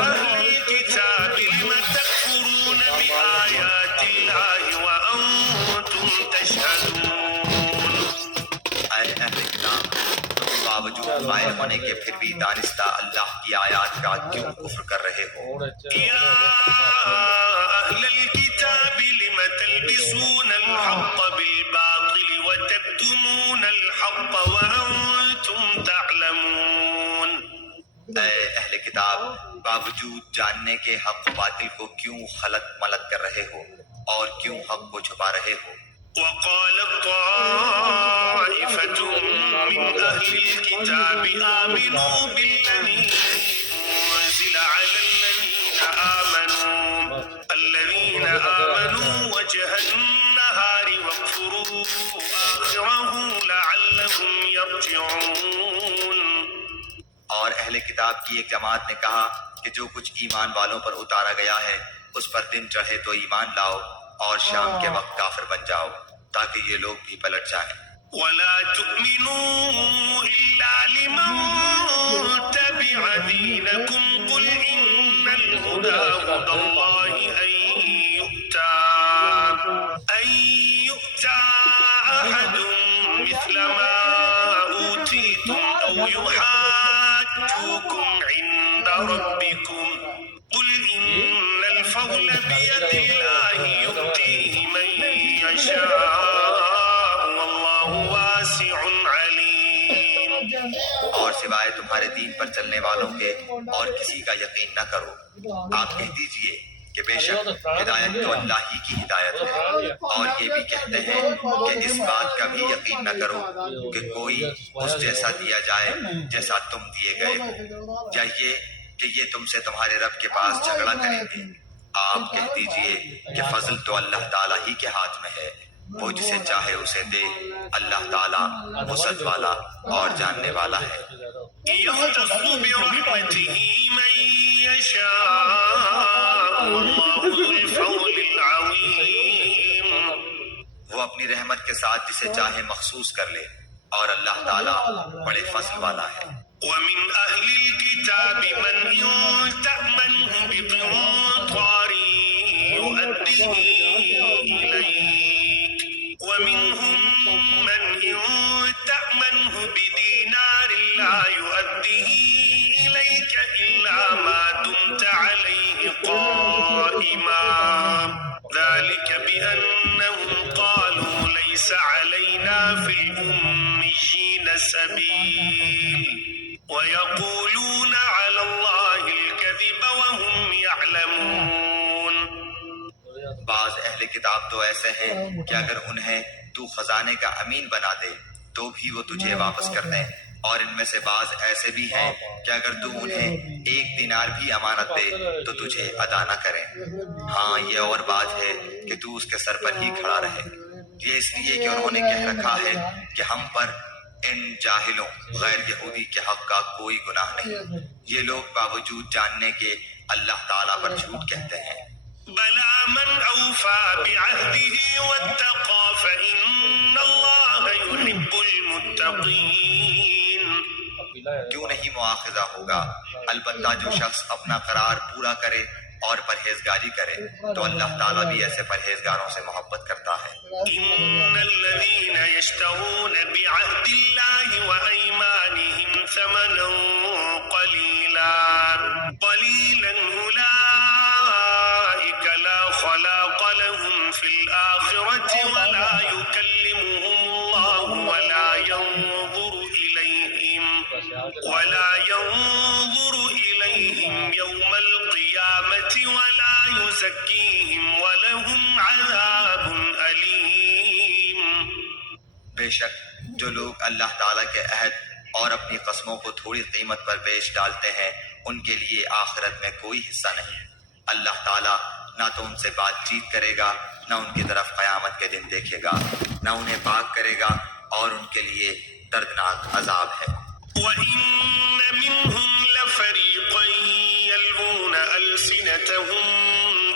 أهل الكتاب لم تكفرون بآيات الله وأنتم تشهدون۔ اے اہل کتاب تم باوجود قائل ہونے کے پھر بھی دانستہ اللہ کی آیات کا کیوں کفر کر رہے ہو؟ يا أهل الكتاب لم تلبسون الحق بالباطل وتكتمون الحق وأنتم تعلمون۔ اے اہل کتاب باوجود جاننے کے حق و باطل کو کیوں خلط ملط کر رہے ہو اور کیوں حق کو چھپا رہے ہو؟ وقالت طائفة من أهل الكتاب آمنوا بالذي أنزل على الذين آمنوا وجه النهار واكفروا آخره لعلهم يرجعون۔ اور اہل کتاب کی ایک جماعت نے کہا کہ جو کچھ ایمان والوں پر اتارا گیا ہے اس پر دن چڑھے تو ایمان لاؤ اور شام کے وقت کافر بن جاؤ تاکہ یہ لوگ بھی پلٹ جائیں۔ ولا تؤمنوا إلا لمن تبع دينكم قل إن الهدى هدى الله أن يؤتى أحد مثل ما أوتيتم أو يحاجوكم عند ربكم قل إن الفضل بيد الله يؤتيه من يشاء والله واسع عليم۔ اور سوائے تمہارے دین پر چلنے والوں کے اور کسی کا یقین نہ کرو، آپ کہہ دیجئے کہ بے شک ہدایت تو اللہ ہی کی ہدایت ہے، اور یہ بھی کہتے ہیں کہ اس بات کا بھی یقین نہ کرو کہ کوئی اس جیسا دیا جائے جیسا تم دیے گئے ہو، یا یہ کہ یہ تم سے تمہارے رب کے پاس جھگڑا کریں گے۔ آپ کہہ دیجئے کہ فضل تو اللہ تعالیٰ ہی کے ہاتھ میں ہے، وہ جسے چاہے اسے دے، اللہ تعالیٰ وسعت والا اور جاننے والا ہے۔ يختص برحمته من يشاء والله ذو الفضل العظيم۔ وہ اپنی رحمت کے ساتھ جسے چاہے مخصوص کر لے اور اللہ تعالیٰ بڑے فضل والا ہے۔ ومن أهل الكتاب من إن تأمنه بقنطار أنت عليه قائما ذلك بأنهم قالوا ليس علينا في الأميين سبيل ويقولون على الله الكذب وهم يعلمون. بعض اہل کتاب تو ایسے ہیں کہ اگر انہیں تو خزانے کا امین بنا دے تو بھی وہ تجھے واپس کر دیں، اور ان میں سے بعض ایسے بھی ہیں کہ اگر تو انہیں 1 دینار بھی امانت دے تو تجھے ادا نہ کریں۔ ہاں یہ اور بات ہے کہ تو اس کے سر پر ہی کھڑا رہے، یہ اس لیے کہ انہوں نے کہہ رکھا ہے کہ ہم پر ان جاہلوں غیر یہودی کے حق کا کوئی گناہ نہیں۔ یہ لوگ باوجود جاننے کے اللہ تعالیٰ پر جھوٹ کہتے ہیں۔ بلى من أوفى بعهده واتقى فإن الله يحب المتقين. کیوں نہیں مواخذہ ہوگا؟ البتہ جو شخص اپنا قرار پورا کرے اور پرہیزگاری کرے تو اللہ تعالیٰ بھی ایسے پرہیزگاروں سے محبت کرتا ہے۔ إن الذين يشترون بعهد الله وأيمانهم ثمنا قليلا أولئك لا خلاق لهم في الآخرة ولا يكلمهم الله ولا ينظر إليهم يوم القيامة ولا يزكيهم ولهم عذاب أليم. بے شک جو لوگ اللہ تعالیٰ کے عہد اور اپنی قسموں کو تھوڑی قیمت پر بیچ ڈالتے ہیں ان کے لیے آخرت میں کوئی حصہ نہیں۔ اللہ تعالیٰ نہ تو ان سے بات چیت کرے گا، نہ ان کی طرف قیامت کے دن دیکھے گا، نہ انہیں پاک کرے گا، اور ان کے لیے دردناک عذاب ہے۔ وَإِنَّ مِنْهُمْ لَفَرِيقًا يَلْوُونَ أَلْسِنَتَهُم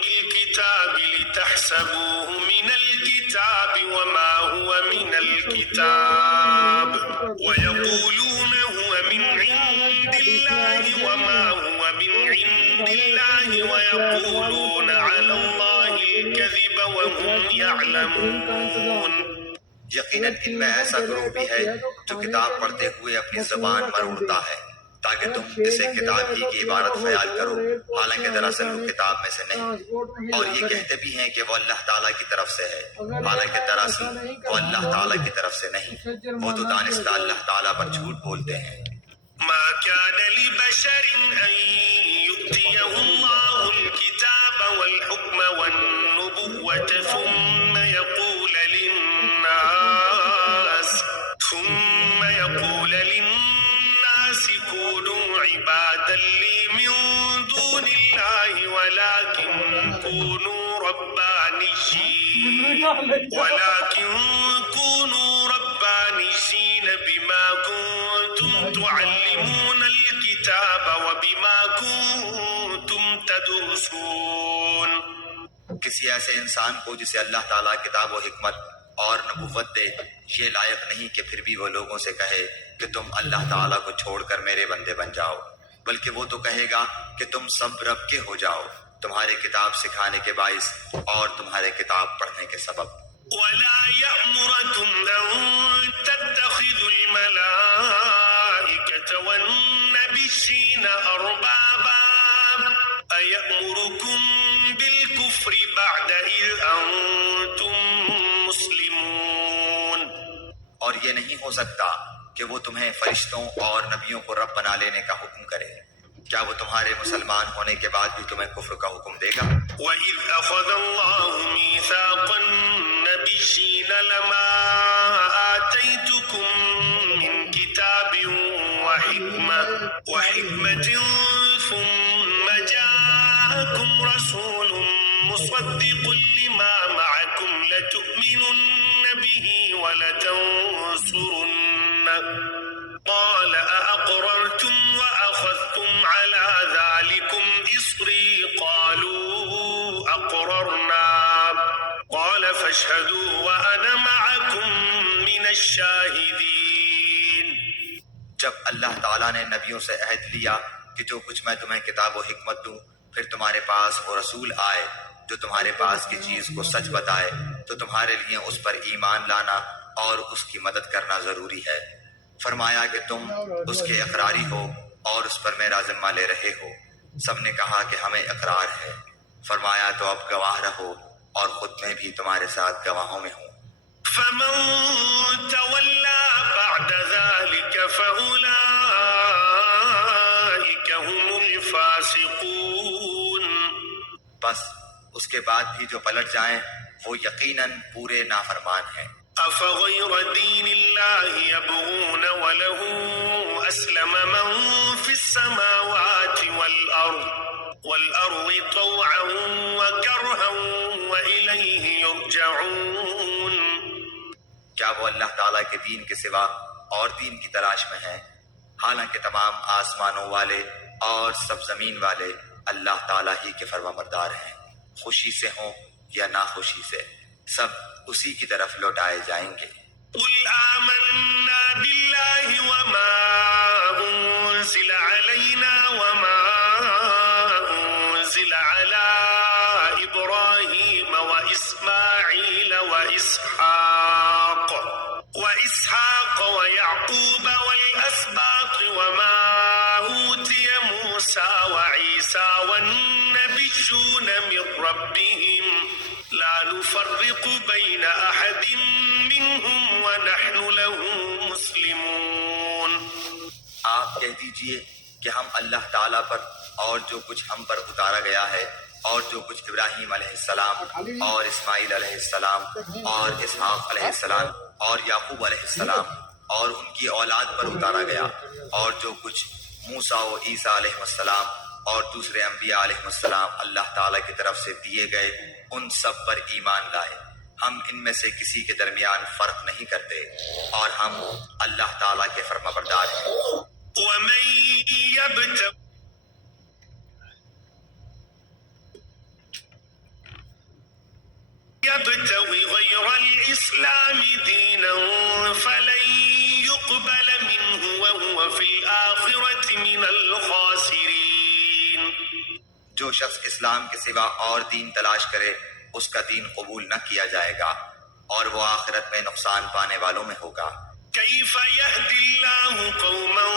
بِالْكِتَابِ لِتَحْسَبُوهُ مِنَ الْكِتَابِ وَمَا هُوَ مِنَ الْكِتَابِ وَيَقُولُونَ هُوَ مِنْ عِندِ اللَّهِ وَمَا هُوَ مِنْ عِندِ اللَّهِ وَيَقُولُونَ عَلَى اللَّهِ الْكَذِبَ وَهُمْ يَعْلَمُونَ. یقیناً ان میں ایسا گروہ بھی ہے جو کتاب پڑھتے ہوئے اپنی زبان مروڑتا ہے تاکہ تم اسے کتاب ہی کی عبارت خیال کرو، حالانکہ دراصل وہ کتاب میں سے نہیں، اور یہ کہتے بھی ہیں کہ وہ اللہ تعالیٰ کی طرف سے ہے، حالانکہ دراصل وہ اللہ تعالیٰ کی طرف سے نہیں، وہ تو دانستہ اللہ تعالیٰ پر جھوٹ بولتے ہیں۔ ما كان لبشر أن يؤتيه الله الكتاب والحكم والنبوة ثم يقول للناس كونوا عبادا لي من دون الله ولكن كونوا ربانيين بما كنتم تعلمون الكتاب وبما كنتم تدرسون. کسی ایسے انسان کو جسے اللہ تعالیٰ کتاب و حکمت اور نبوت دے یہ لائق نہیں کہ پھر بھی وہ لوگوں سے کہے کہ تم اللہ تعالیٰ کو چھوڑ کر میرے بندے بن جاؤ، بلکہ وہ تو کہے گا کہ تم سب رب کے ہو جاؤ، تمہارے کتاب سکھانے کے باعث اور تمہارے کتاب پڑھنے کے سبب۔ ولا يأمركم أن تتخذوا الملائكة والنبيين أربابا أيأمركم بالكفر بعد إذ أنتم مسلمون. اور یہ نہیں ہو سکتا کہ وہ تمہیں فرشتوں اور نبیوں کو رب بنا لینے کا حکم کرے، کیا وہ تمہارے مسلمان ہونے کے بعد بھی تمہیں کفر کا حکم دے گا؟ وَإِذْ أَخَذَ اللَّهُ مِيثَاقَ النَّبِيِّينَ لَمَا آتَيْتُكُم مِّن كِتَابٍ وَحِكْمَةٍ ثُمَّ جَاءَكُمْ رَسُولٌ مُّصَدِّقٌ لِّمَا مَعَكُمْ لَتُؤْمِنُنَّ بِهِ وَلَتَنصُرُنَّهُ قال أأقررتم وأخذتم على ذلكم إصري قالوا أقررنا قال فاشهدوا وأنا معكم من الشاهدين. جب اللہ تعالیٰ نے نبیوں سے عہد لیا کہ جو کچھ میں تمہیں کتاب و حکمت دوں، پھر تمہارے پاس وہ رسول آئے جو تمہارے پاس کی چیز کو سچ بتائے، تو تمہارے لیے اس پر ایمان لانا اور اس کی مدد کرنا ضروری ہے۔ فرمایا کہ تم اس کے اقراری ہو اور اس پر میرا ذمہ لے رہے ہو، سب نے کہا کہ ہمیں اقرار ہے۔ فرمایا تو اب گواہ رہو اور خود میں بھی تمہارے ساتھ گواہوں میں ہوں۔ فمن تولى بعد ذلك فأولئك هم الفاسقون۔ بس اس کے بعد بھی جو پلٹ جائیں وہ یقیناً پورے نافرمان ہیں۔ أفغير دين الله يبغون وله أسلم من في السماوات والأرض طوعا وكرها وإليه يرجعون۔ کیا وہ اللہ تعالیٰ کے دین کے سوا اور دین کی تلاش میں ہیں؟ حالانکہ تمام آسمانوں والے اور سب زمین والے اللہ تعالیٰ ہی کے فرما بردار ہیں، خوشی سے ہوں یا ناخوشی سے، سب اسی کی طرف لوٹائے جائیں گے۔ قل آمنا بالله وما أنزل علينا وما أنزل على إبراهيم وإسماعيل وإسحاق ويعقوب والأسباط وما أوتي موسى وعيسى والنبيون من ربهم لا نفرق بين أحد منهم ونحن له مسلمون۔ آپ کہہ دیجئے کہ ہم اللہ تعالیٰ پر اور جو کچھ ہم پر اتارا گیا ہے اور جو کچھ ابراہیم علیہ السلام اور اسماعیل علیہ السلام اور اسحاق علیہ السلام اور یعقوب علیہ السلام اور ان کی اولاد پر اتارا گیا اور جو کچھ موسیٰ و عیسیٰ علیہ السلام اور دوسرے انبیاء علیہ السلام اللہ تعالیٰ کی طرف سے دیے گئے ان سب پر ایمان لائے۔ ہم ان میں سے کسی کے درمیان فرق نہیں کرتے اور ہم اللہ تعالیٰ کے فرما بردار ہیں۔ ومن يبتغي غير الإسلام دينا فلن يقبل منه وهو في الآخرة من الخاسرين۔ جو شخص اسلام کے سوا اور دین تلاش کرے اس کا دین قبول نہ کیا جائے گا اور وہ آخرت میں نقصان پانے والوں میں ہوگا۔ كيف يهدي الله قوما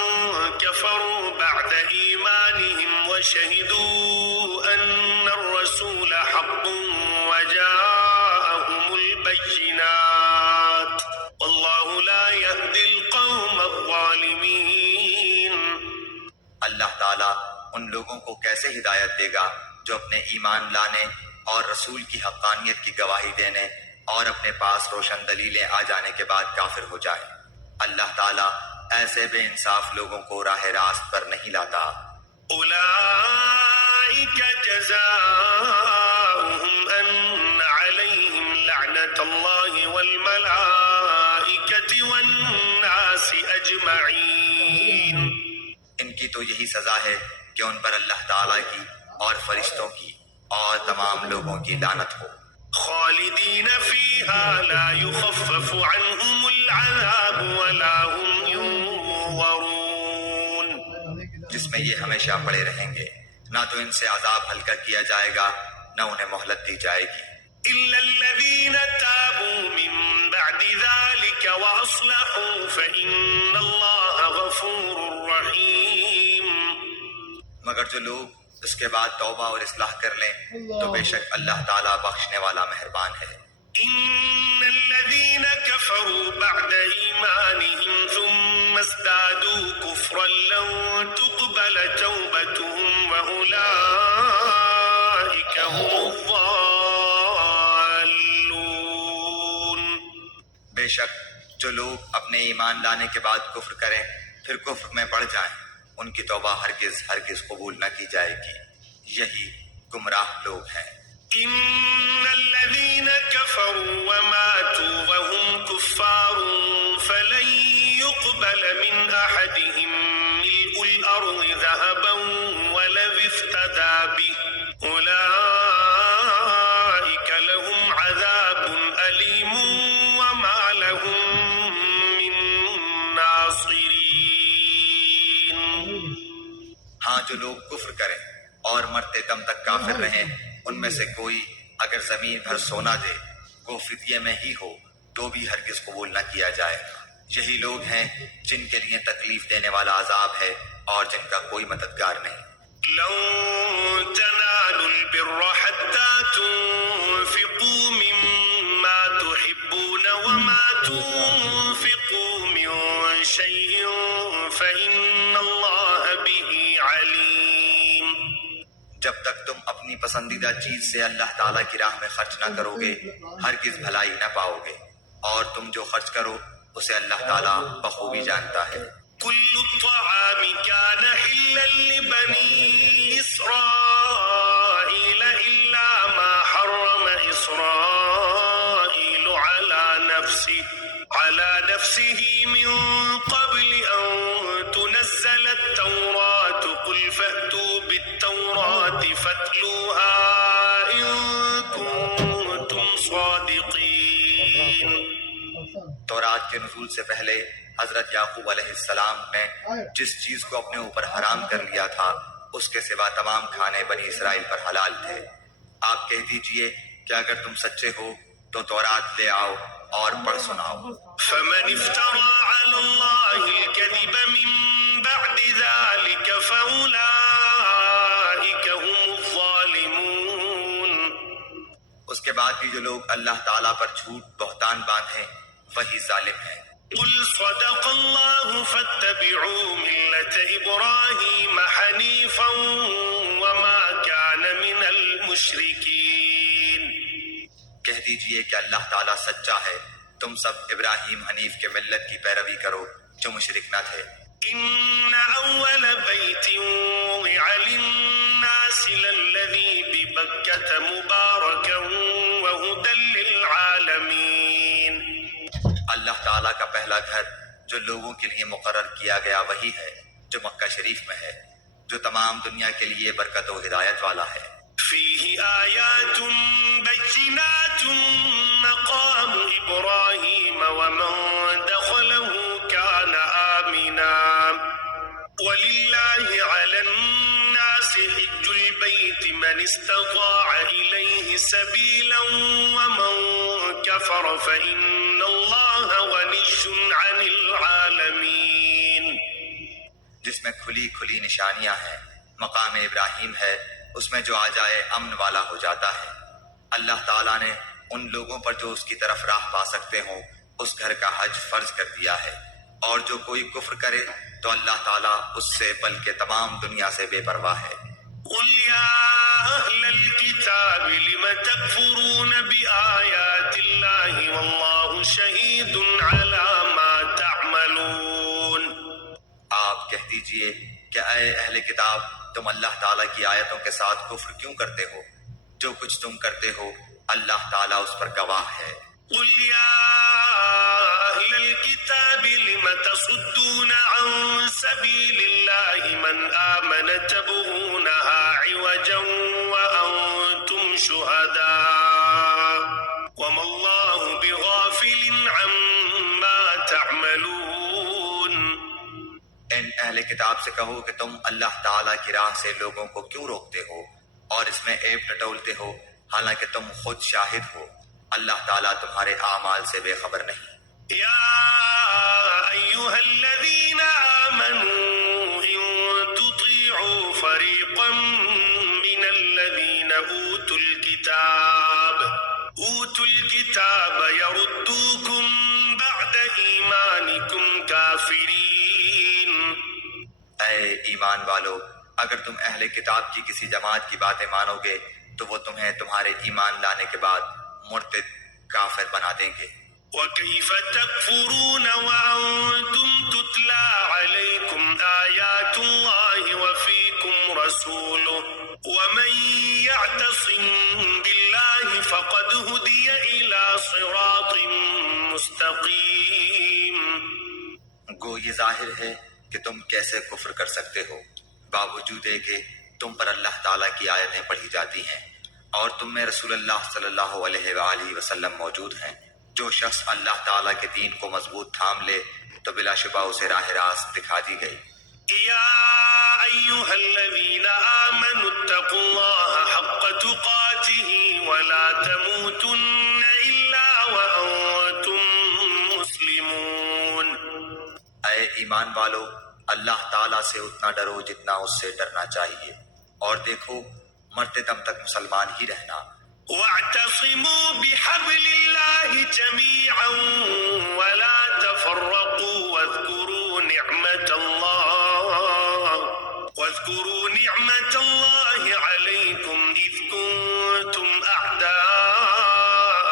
كفروا بعد إيمانهم وشهدوا أن الرسول حق وجاءهم البينات والله لا يهدي القوم الظالمين۔ اللہ تعالیٰ ان لوگوں کو کیسے ہدایت دے گا جو اپنے ایمان لانے اور رسول کی حقانیت کی گواہی دینے اور اپنے پاس روشن دلیلیں آ جانے کے بعد کافر ہو جائیں۔ اللہ تعالیٰ ایسے بے انصاف لوگوں کو راہ راست پر نہیں لاتا۔ أولئك جزاؤهم أن عليهم لعنة الله والملائكة والناس أجمعين۔ ان کی تو یہی سزا ہے کہ ان پر اللہ تعالیٰ کی اور فرشتوں کی اور تمام لوگوں کی لعنت ہو۔ خالدین فیہا لا یخفف عنہم العذاب ولا هم ينظرون۔ جس میں یہ ہمیشہ پڑے رہیں گے، نہ تو ان سے عذاب ہلکا کیا جائے گا نہ انہیں مہلت دی جائے گی۔ إلا الذين تابوا من بعد ذلك وأصلحوا فإن الله غفور رحيم۔ مگر جو لوگ اس کے بعد توبہ اور اصلاح کر لیں تو بے شک اللہ تعالیٰ بخشنے والا مہربان ہے۔ إن الذين كفروا بعد إيمانهم ثم ازدادوا كفرا لن تقبل توبتهم وأولئك هم الضالون۔ بے شک جو لوگ اپنے ایمان لانے کے بعد کفر کریں پھر کفر میں بڑھ جائیں ان کی توبہ ہرگز ہرگز قبول نہ کی جائے گی، یہی گمراہ لوگ ہیں۔ إن الذين كفروا وماتوا وهم كفار فلن يقبل من أحدهم ملء الأرض ذهبا ولو افتدى به أولئك لهم عذاب أليم وما لهم من ناصرين۔ ہاں جو لوگ کفر کریں اور مرتے دم تک کافر رہیں ان میں سے کوئی اگر زمین بھر سونا دے گو فدیے میں ہی ہو تو بھی ہرگز قبول نہ کیا جائے گا۔ یہی لوگ ہیں جن کے لیے تکلیف دینے والا عذاب ہے اور جن کا کوئی مددگار نہیں۔ لن تنالوا البر حتى تنفقوا مما تحبون وما تنفقوا من شيء فإن الله به عليم. جب تک تم اپنی پسندیدہ چیز سے اللہ تعالیٰ کی راہ میں خرچ نہ کرو گے ہرگز بھلائی نہ پاؤ گے، اور تم جو خرچ کرو اسے اللہ تعالیٰ بخوبی جانتا ہے۔ كل الطعام كان حلا لبني إسرائيل إلا ما حرم إسرائيل على نفسه من قبل أن تنزل التوراة قل فأتوا بالتوراة فاتلوها إن كنتم صادقين. تورات کے نزول سے پہلے حضرت یعقوب علیہ السلام نے جس چیز کو اپنے اوپر حرام کر لیا تھا اس کے سوا تمام کھانے بنی اسرائیل پر حلال تھے۔ آپ کہہ دیجئے کہ اگر تم سچے ہو تو تورات لے آؤ اور پڑھ سناؤ۔ فمن افترى على الله الكذب من بعد ذلك فأولئك هم الظالمون. اس کے بعد بھی جو لوگ اللہ تعالیٰ پر جھوٹ بہتان باندھیں وہی ظالم ہیں۔ قل صدق الله فاتبعوا ملة إبراهيم حنيفا وما كان من المشركين. کہہ دیجئے کہ اللہ تعالیٰ سچا ہے، تم سب ابراہیم حنیف کے ملت کی پیروی کرو جو مشرک نہ تھے۔ إن أول بيت وضع للناس للذي ببكة مباركا وهدى للعالمين. اللہ تعالیٰ کا پہلا گھر جو لوگوں کے لیے مقرر کیا گیا وہی ہے جو مکہ شریف میں ہے، جو تمام دنیا کے لیے برکت و ہدایت والا ہے۔ فيه آيات بينات مقام إبراهيم ومن دخله كان آمنا ولله على الناس حج البيت من استطاع إليه سبيلا ومن كفر فإن الله غني عن العالمين. جس میں کھلی کھلی نشانیاں ہیں، مقام ابراہیم ہے، اس میں جو آ جائے امن والا ہو جاتا ہے۔ اللہ تعالیٰ نے ان لوگوں پر جو اس کی طرف راہ پا سکتے ہوں اس گھر کا حج فرض کر دیا ہے، اور جو کوئی کفر کرے تو اللہ تعالیٰ اس سے بلکہ تمام دنیا سے بے پرواہ ہے۔ قل يا أهل الكتاب لم تكفرون بآيات الله والله شهيد على ما تعملون. آپ کہہ دیجئے کہ اے اہل کتاب تم اللہ تعالیٰ کی آیتوں کے ساتھ کفر کیوں کرتے ہو؟ جو کچھ تم کرتے ہو اللہ تعالیٰ اس پر گواہ ہے۔ قل يا أهل الكتاب لم تصدون عن سبيل الله من آمن تبغونها عوجا وأنتم شهداء وما الله بغافل عما تعملون. ان اہل کتاب سے کہو کہ تم اللہ تعالیٰ کی راہ سے لوگوں کو کیوں روکتے ہو اور اس میں عیب ٹٹولتے ہو حالانکہ تم خود شاہد ہو، اللہ تعالیٰ تمہارے اعمال سے بے خبر نہیں۔ يا أيها الذين آمنوا إن تطيعوا فريقا من الذين أوتوا الكتاب يردوكم بعد إيمانكم كافرين. اے ایمان والو، اگر تم اہل کتاب کی کسی جماعت کی باتیں مانو گے تو وہ تمہیں تمہارے ایمان لانے کے بعد مرتد کافر بنا دیں گے۔ وكيف تكفرون وأنتم تتلى عليكم آيات الله وفيكم رسوله ومن يعتصم بالله فقد هدي إلى صراط مستقيم. گو یہ ظاہر ہے کہ تم کیسے کفر کر سکتے ہو باوجود ہے کہ تم پر اللہ تعالیٰ کی آیتیں پڑھی جاتی ہیں اور تم میں رسول اللہ صلی اللہ علیہ وآلہ وسلم موجود ہیں۔ جو شخص اللہ تعالیٰ کے دین کو مضبوط تھام لے تو بلا شبہ اسے راہ راست دکھا دی گئی۔ يا أيها الذين آمنوا اتقوا الله حق تقاته ولا تموتن إلا وأنتم مسلمون. اے ایمان والو، اللہ تعالیٰ سے اتنا ڈرو جتنا اس سے ڈرنا چاہیے، اور دیکھو مرتے دم تک مسلمان ہی رہنا۔ واعتصموا بحبل الله جميعا ولا تفرقوا واذكروا نعمة الله عليكم إذ كنتم أعداء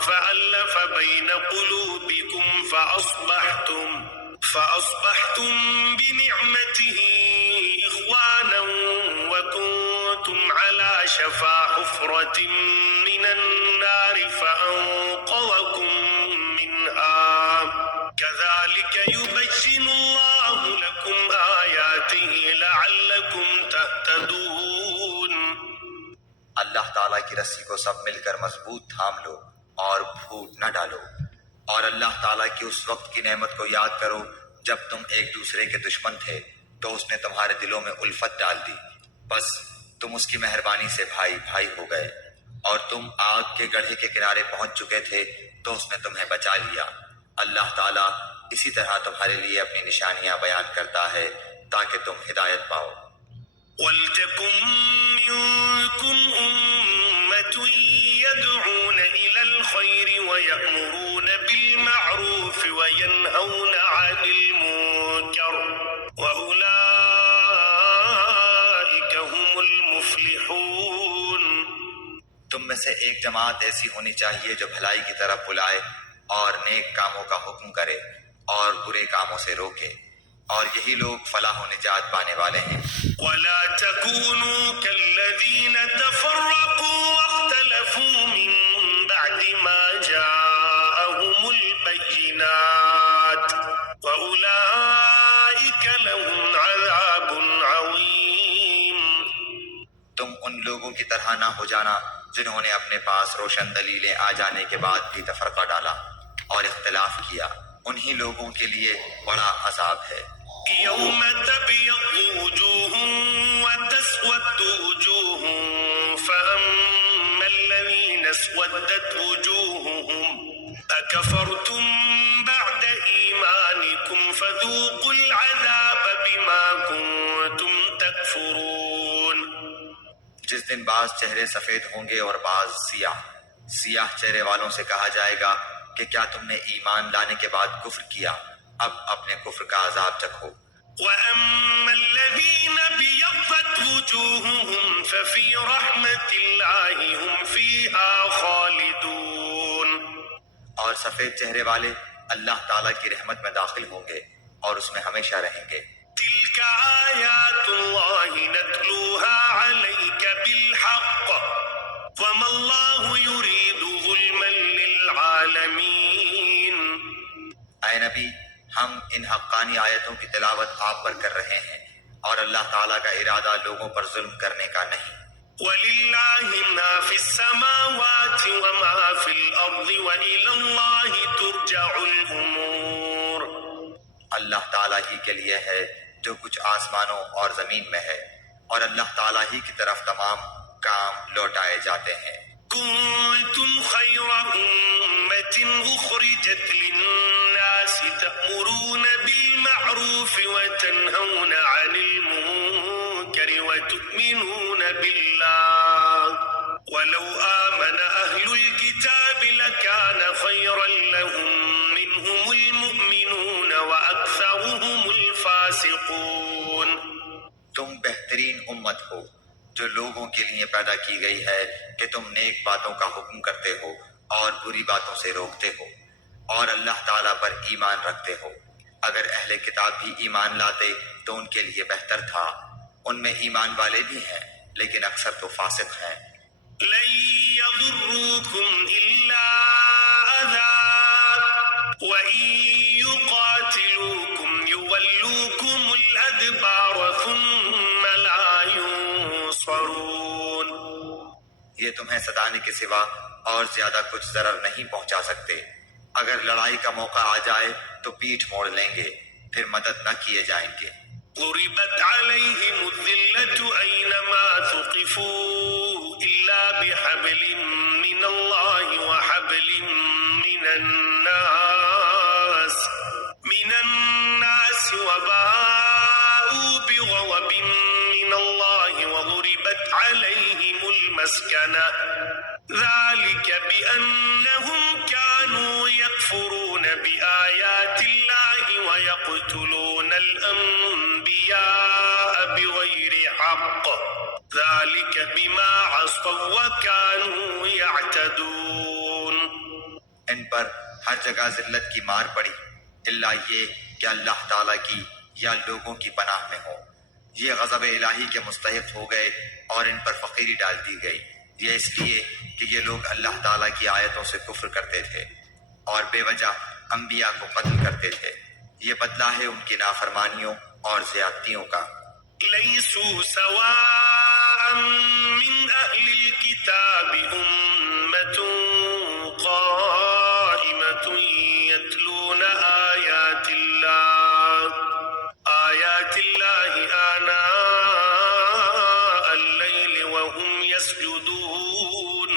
فألف بين قلوبكم فأصبحتم بنعمته إخوانا وكنتم على شفا حفرة من النار فأنقذكم منها كذلك يبين الله لكم آياته لعلكم تهتدون۔ اللہ تعالیٰ کی رسی کو سب مل کر مضبوط تھام لو اور پھوٹ نہ ڈالو، اور اللہ تعالیٰ کی اس وقت کی نعمت کو یاد کرو جب تم ایک دوسرے کے دشمن تھے تو اس نے تمہارے دلوں میں الفت ڈال دی، بس تم اس کی مہربانی سے بھائی بھائی ہو گئے، اور تم آگ کے گڑھے کے کنارے پہنچ چکے تھے تو اس نے تمہیں بچا لیا۔ اللہ تعالیٰ اسی طرح تمہارے لیے اپنی نشانیاں بیان کرتا ہے تاکہ تم ہدایت پاؤ۔ وَلْتَكُن مِّنكُمْ أُمَّةٌ يَدْعُونَ إِلَى الْخَيْرِ وَيَأْمُرُونَ بِالْمَعْرُوفِ وَيَنْهَوْنَ عَنِ الْمُنكَرِ وَأُولَٰئِكَ هُمُ الْمُفْلِحُونَ۔ تم میں سے ایک جماعت ایسی ہونی چاہیے جو بھلائی کی طرف بلائے اور نیک کاموں کا حکم کرے اور برے کاموں سے روکے، اور یہی لوگ فلاح و نجات پانے والے ہیں۔ وَلَا تَكُونُوا كَالَّذِينَ تَفَرَّقُوا وَاخْتَلَفُوا مِن بَعْدِ مَا جَاءَهُمُ الْبَيِّنَاتُ وَأُولَٰئِكَ لَهُمْ عَذَابٌ عَظِيمٌ۔ تم ان لوگوں کی طرح نہ ہو جانا جنہوں نے اپنے پاس روشن دلیلیں آ جانے کے بعد بھی تفرقہ ڈالا اور اختلاف کیا، انہی لوگوں کے لیے بڑا عذاب ہے۔ يوم تبيض وجوه وتسود وجوه فأما الذين اسودت وجوههم أكفرتم بعد إيمانكم فذوقوا العذاب بما كنتم تكفرون۔ جس دن بعض چہرے سفید ہوں گے اور بعض سیاہ چہرے والوں سے کہا جائے گا کہ کیا تم نے ایمان لانے کے بعد کفر کیا، اب اپنے کفر کا عذاب چکھو۔ وَأَمَّا الَّذِينَ ابْيَضَّتْ وُجُوهُهُمْ فَفِي رَحْمَةِ اللَّهِ هُمْ فِيهَا خَالِدُونَ۔ اور سفید چہرے والے اللہ تعالیٰ کی رحمت میں داخل ہوں گے اور اس میں ہمیشہ رہیں گے۔ تِلْكَ آيَاتُ اللَّهِ نَتْلُوهَا عَلَيْكَ بِالْحَقِّ وَمَا اللَّهُ يُرِيدُ ظُلْمًا لِلْعَالَمِينَ۔ اے نبی، ہم ان حقانی آیتوں کی تلاوت آپ پر کر رہے ہیں، اور اللہ تعالیٰ کا ارادہ لوگوں پر ظلم کرنے کا نہیں۔ وَلِلَّهِ مَا فِي السَّمَاوَاتِ وَمَا فِي الْأَرْضِ وَإِلَى اللَّهِ تُرْجَعُ الْأُمُورُ۔ اللہ تعالیٰ ہی کے لیے ہے جو کچھ آسمانوں اور زمین میں ہے، اور اللہ تعالیٰ ہی کی طرف تمام کام لوٹائے جاتے ہیں۔ كنتم خير أمة أخرجت للناس تأمرون بالمعروف وتنهون عن المنكر وتؤمنون بالله ولو آمن أهل الكتاب لكان خيرا لهم منهم المؤمنون وأكثرهم الفاسقون۔ تم بہترین امت ہو جو لوگوں کے لیے پیدا کی گئی ہے کہ تم نیک باتوں کا حکم کرتے ہو اور بری باتوں سے روکتے ہو، اور اللہ تعالیٰ پر ایمان رکھتے ہو۔ اگر اہل کتاب بھی ایمان لاتے تو ان کے لیے بہتر تھا، ان میں ایمان والے بھی ہیں لیکن اکثر تو فاسق ہیں۔ لن يضروكم إلا أذى وإن يقاتلوكم يولوكم الأدبار ثم لا ينصرون۔ یہ تمہیں ستانے کے سوا اور زیادہ کچھ ضرر نہیں پہنچا سکتے، اگر لڑائی کا موقع آ جائے تو پیٹھ موڑ لیں گے، پھر مدد نہ کیے جائیں گے۔ ضربت عليهم الذلة أينما ثقفوا إلا بحبل من الله وحبل من الناس وباءوا بغضب من الله وضربت عليهم المسكنة ذلك بأنهم كانوا يكفرون بآيات الله ويقتلون الأنبياء بغير حق ذلك بما عصوا وكانوا يعتدون. ان پر ہر جگہ ذلت کی مار پڑی الا یہ کہ اللہ تعالیٰ کی یا لوگوں کی پناہ میں ہو. یہ غضب الہی کے مستحق ہو گئے اور ان پر فقیری ڈال دی گئی. یہ اس لیے کہ یہ لوگ اللہ تعالیٰ کی آیتوں سے کفر کرتے تھے اور بے وجہ انبیاء کو قتل کرتے تھے. یہ بدلہ ہے ان کی نافرمانیوں اور زیادتیوں کا. ليسوا سواء من أهل الكتاب أمة قائمة يتلون آيات الله آناء الليل وهم يسجدون.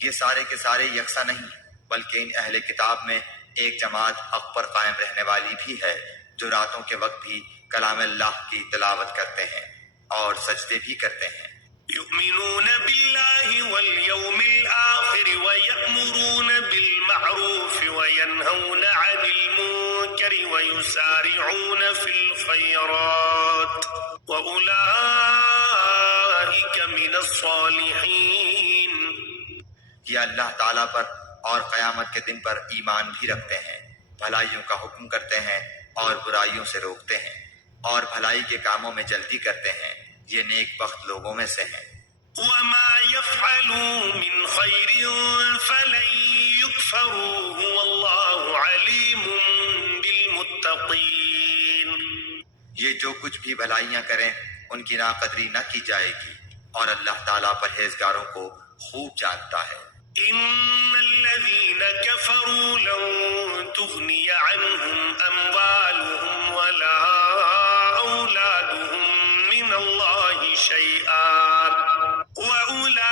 یہ سارے کے سارے یکساں نہیں بلکہ ان اہل کتاب میں ایک جماعت حق پر قائم رہنے والی بھی ہے جو راتوں کے وقت بھی کلام اللہ کی تلاوت کرتے ہیں اور سجدے بھی کرتے ہیں. يؤمنون بالله واليوم الآخر ويأمرون بالمعروف وينهون عن المنكر ويسارعون في الخيرات وأولئك من الصالحين. یہ اللہ تعالیٰ پر اور قیامت کے دن پر ایمان بھی رکھتے ہیں، بھلائیوں کا حکم کرتے ہیں اور برائیوں سے روکتے ہیں اور بھلائی کے کاموں میں جلدی کرتے ہیں. یہ نیک بخت لوگوں میں سے ہیں. وما يفعلوا من خير فلن يكفروه والله عليم بالمتقين. یہ جو کچھ بھی بھلائیاں کریں ان کی ناقدری نہ کی جائے گی اور اللہ تعالیٰ پرہیزگاروں کو خوب جانتا ہے. إن الذين كفروا لن تغني عنهم أموالهم ولا أولادهم من الله شيئا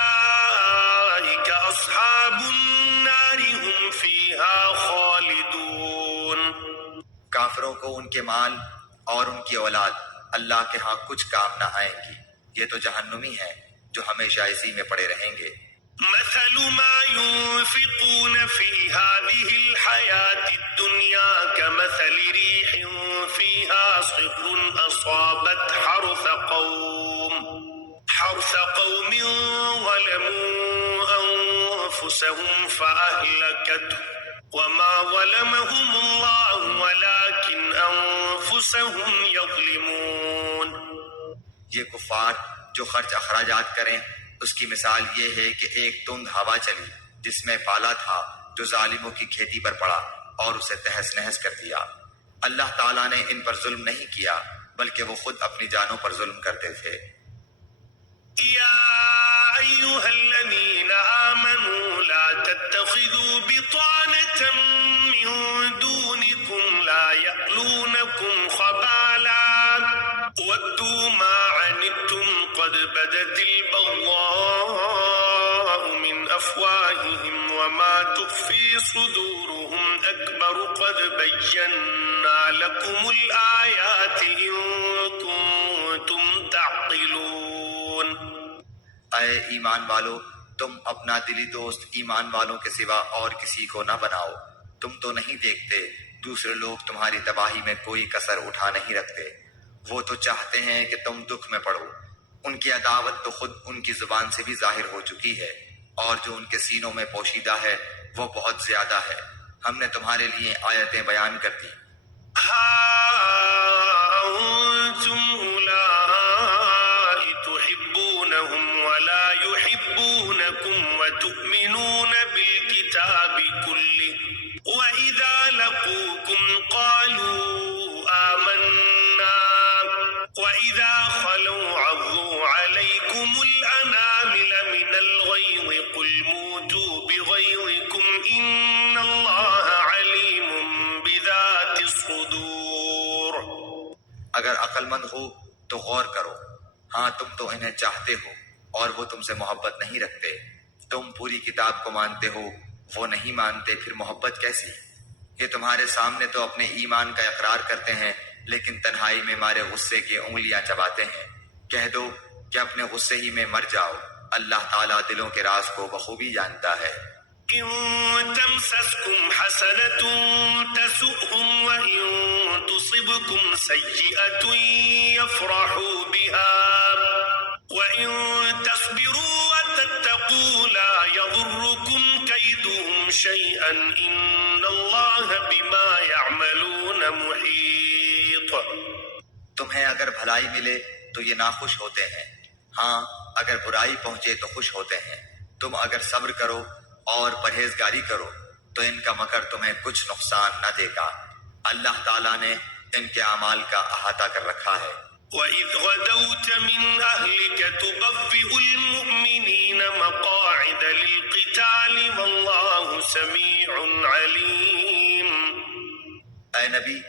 وأولئك أصحاب النار هم فيها خالدون. کافروں کو ان کے مال اور ان کی اولاد اللہ کے ہاں کچھ کام نہ آئیں گی. یہ تو جہنمی ہیں جو ہمیشہ اسی میں پڑے رہیں گے. مثل ما ينفقون في هذه الحياة الدنيا كمثل ريح فيها صر أصابت حرث قوم ظلموا أنفسهم فأهلكته وما ظلمهم الله ولكن أنفسهم يظلمون. یہ کفار جو خرچ اخراجات کریں اس کی مثال یہ ہے کہ ایک تند ہوا چلی جس میں پالا تھا جو ظالموں کی کھیتی پر پڑا اور اسے تہس نہس کر دیا. اللہ تعالیٰ نے ان پر ظلم نہیں کیا بلکہ وہ خود اپنی جانوں پر ظلم کرتے تھے. يا أيها الذين آمنوا لا تتخذوا بطانة من دونكم لا يألونكم خبالا ودوا ما عنتم قد بدت البغضاء من أفواههم وما تخفي صدورهم أكبر قد بينا لكم الآيات إن كنتم تعقلون. اے ایمان والو، تم اپنا دلی دوست ایمان والوں کے سوا اور کسی کو نہ بناؤ. تم تو نہیں دیکھتے دوسرے لوگ تمہاری تباہی میں کوئی کسر اٹھا نہیں رکھتے. وہ تو چاہتے ہیں کہ تم دکھ میں پڑو. ان کی عداوت تو خود ان کی زبان سے بھی ظاہر ہو چکی ہے اور جو ان کے سینوں میں پوشیدہ ہے وہ بہت زیادہ ہے. ہم نے تمہارے لیے آیتیں بیان کر دی. ولا يحبونكم وتؤمنون بالكتاب كله وإذا لقوكم قالوا آمنا وإذا خلوا عضوا عليكم الأنامل من الغيظ قل موتوا بغيظكم إن الله عليم بذات الصدور. اگر عقل مند ہو تو غور کرو. ہاں تم تو انہیں چاہتے ہو اور وہ تم سے محبت نہیں رکھتے. تم پوری کتاب کو مانتے ہو، وہ نہیں مانتے، پھر محبت کیسی؟ یہ تمہارے سامنے تو اپنے ایمان کا اقرار کرتے ہیں لیکن تنہائی میں مارے غصے کی انگلیاں چباتے ہیں. کہہ دو کہ اپنے غصے ہی میں مر جاؤ، اللہ تعالیٰ دلوں کے راز کو بخوبی جانتا ہے۔ إن تمسسكم حسنة تسؤهم وإن تصبكم سيئة يفرحوا بها وإن تصبروا وتتقوا لا يضركم كيدهم شيئا إن الله بما يعملون محيط۔ تمہیں اگر بھلائی ملے تو یہ ناخوش ہوتے ہیں، ہاں اگر برائی پہنچے تو خوش ہوتے ہیں۔ تم اگر صبر کرو اور پرہیزگاری کرو تو ان کا مکر تمہیں کچھ نقصان نہ دے گا، اللہ تعالیٰ نے ان کے اعمال کا احاطہ کر رکھا ہے۔ وَإِذْ غَدَوْتَ مِنْ أَهْلِكَ تُبَوِّئُ الْمُؤْمِنِينَ مَقَاعِدَ لِلْقِتَالِ وَاللَّهُ سَمِيعٌ عَلِيمٌ۔ اے نبی،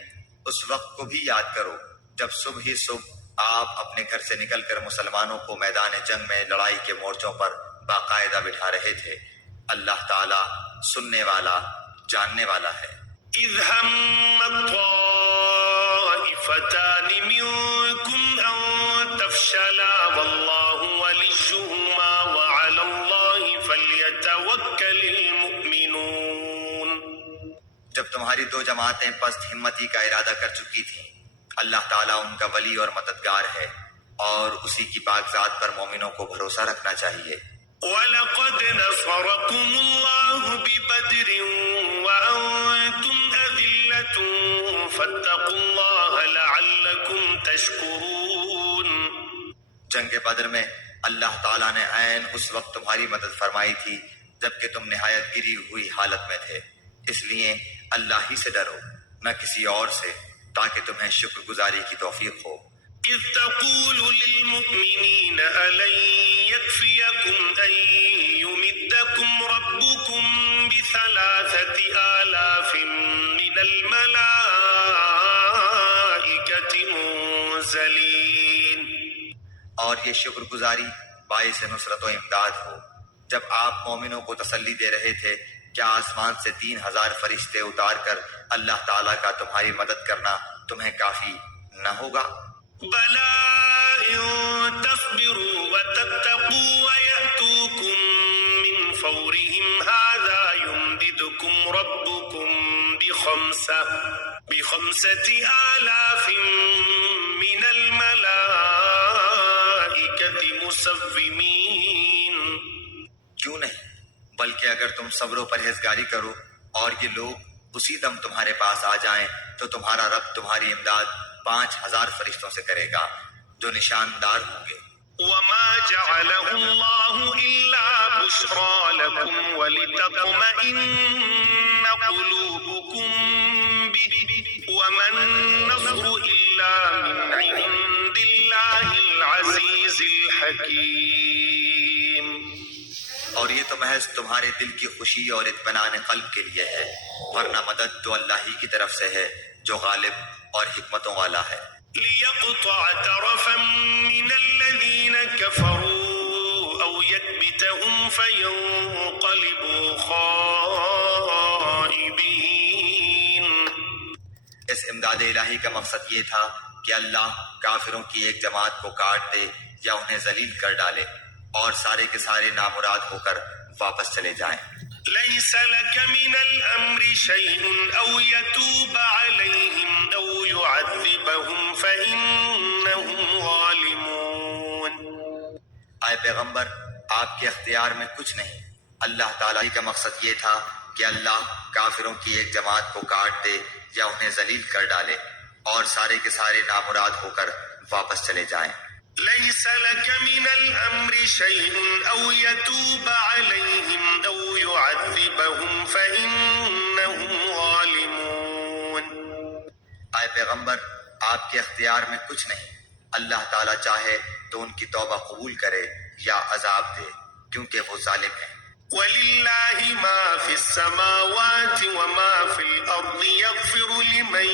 اس وقت کو بھی یاد کرو جب صبح ہی صبح آپ اپنے گھر سے نکل کر مسلمانوں کو میدان جنگ میں لڑائی کے مورچوں پر باقاعدہ بٹھا رہے تھے، اللہ تعالیٰ سننے والا جاننے والا ہے۔ إِذْ هَمَّت طَّائِفَتَانِ مِنكُمْ أَن تَفْشَلَا وَاللَّهُ وَلِيُّهُمَا وَعَلَى اللَّهِ فَلْيَتَوَكَّلِ الْمُؤْمِنُونَ۔ جب تمہاری دو جماعتیں پست ہمتی کا ارادہ کر چکی تھیں، اللہ تعالیٰ ان کا ولی اور مددگار ہے، اور اسی کی پاک ذات پر مومنوں کو بھروسہ رکھنا چاہیے۔ وَلَقَدْ نَصَرَكُمُ اللَّهُ بِبَدْرٍ وَأَنْتُمْ أَذِلَّةٌ فَاتَّقُوا اللَّهَ لَعَلَّكُمْ تَشْكُرُونَ۔ جنگ بدر میں اللہ تعالیٰ نے عین اس وقت تمہاری مدد فرمائی تھی جبکہ تم نہایت گری ہوئی حالت میں تھے، اس لیے اللہ ہی سے ڈرو نہ کسی اور سے، تاکہ تمہیں شکر گزاری کی توفیق ہو۔ إِذْ تَقُولُ لِلْمُؤْمِنِينَ أَلَنْ يَكْفِيَكُمْ أَنْ يُمِدَّكُمْ رَبُّكُمْ بِثَلَاثَةِ آلَافٍ مِّنَ الْمَلَائِكَةِ مُنزَلِينَ۔ اور یہ شکر گزاری باعث نصرت و امداد ہو۔ جب آپ مومنوں کو تسلی دے رہے تھے، کیا آسمان سے 3000 فرشتے اتار کر اللہ تعالیٰ کا تمہاری مدد کرنا تمہیں کافی نہ ہوگا؟ بَلَىٰ إِن تَصْبِرُوا وَتَتَّقُوا وَيَأْتُوكُم مِّن فَوْرِهِمْ هَٰذَا يُمْدِدْكُمْ رَبُّكُم بِخَمْسَةِ آلَافٍ مِّنَ الْمَلَائِكَةِ مُسَوِّمِينَ۔ کیوں نہیں، بلکہ اگر تم صبر و پرہیزگاری کرو اور یہ لوگ اسی دم تمہارے پاس آ جائیں تو تمہارا رب تمہاری امداد 5000 فرشتوں سے کرے گا جو نشاندار ہوں گے۔ وَمَا جَعَلَهُ اللَّهُ إِلَّا بُشْرَىٰ لَكُمْ وَلِتَطْمَئِنَّ قُلُوبُكُم بِهِ وَمَا النَّصْرُ إِلَّا مِنْ عِندِ اللَّهِ الْعَزِيزِ الْحَكِيمِ۔ اور یہ تو محض تمہارے دل کی خوشی اور اطمینان قلب کے لیے ہے، ورنہ مدد تو اللہ ہی کی طرف سے ہے جو غالب اور حکمتوں والا ہے۔ لِيَقْطَعَ طَرَفًا مِّنَ الَّذِينَ كَفَرُوا أَوْ يَكْبِتَهُمْ فَيَنقَلِبُوا خَائِبِينَ۔ اس امداد الہی کا مقصد یہ تھا کہ اللہ کافروں کی ایک جماعت کو کاٹ دے یا انہیں ذلیل کر ڈالے اور سارے کے سارے نامراد ہو کر واپس چلے جائیں۔ لَيْسَ لَكَ مِنَ الْأَمْرِ شَيْءٌ أَوْ يَتُوبَ عَلَيْهِمْ أَوْ يُعَذِّبَهُمْ فَإِنَّهُمْ ظَالِمُونَ۔ اے پیغمبر، آپ کے اختیار میں کچھ نہیں، اللہ تعالیٰ کا مقصد یہ تھا کہ اللہ کافروں کی ایک جماعت کو کاٹ دے یا انہیں ذلیل کر ڈالے اور سارے کے سارے نامراد ہو کر واپس چلے جائیں۔ لَيْسَ لَكَ مِنَ الْأَمْرِ شَيْءٌ أَوْ يَتُوبَ عَلَيْهِمْ أَوْ يُعَذِّبَهُمْ فَإِنَّهُمْ ظَالِمُونَ۔ اے پیغمبر، آپ کے اختیار میں کچھ نہیں، اللہ تعالیٰ چاہے تو ان کی توبہ قبول کرے یا عذاب دے، کیونکہ وہ ظالم ہیں۔ وَلِلَّهِ مَا فِي السَّمَاوَاتِ وَمَا فِي الْأَرْضِ يَغْفِرُ لِمَن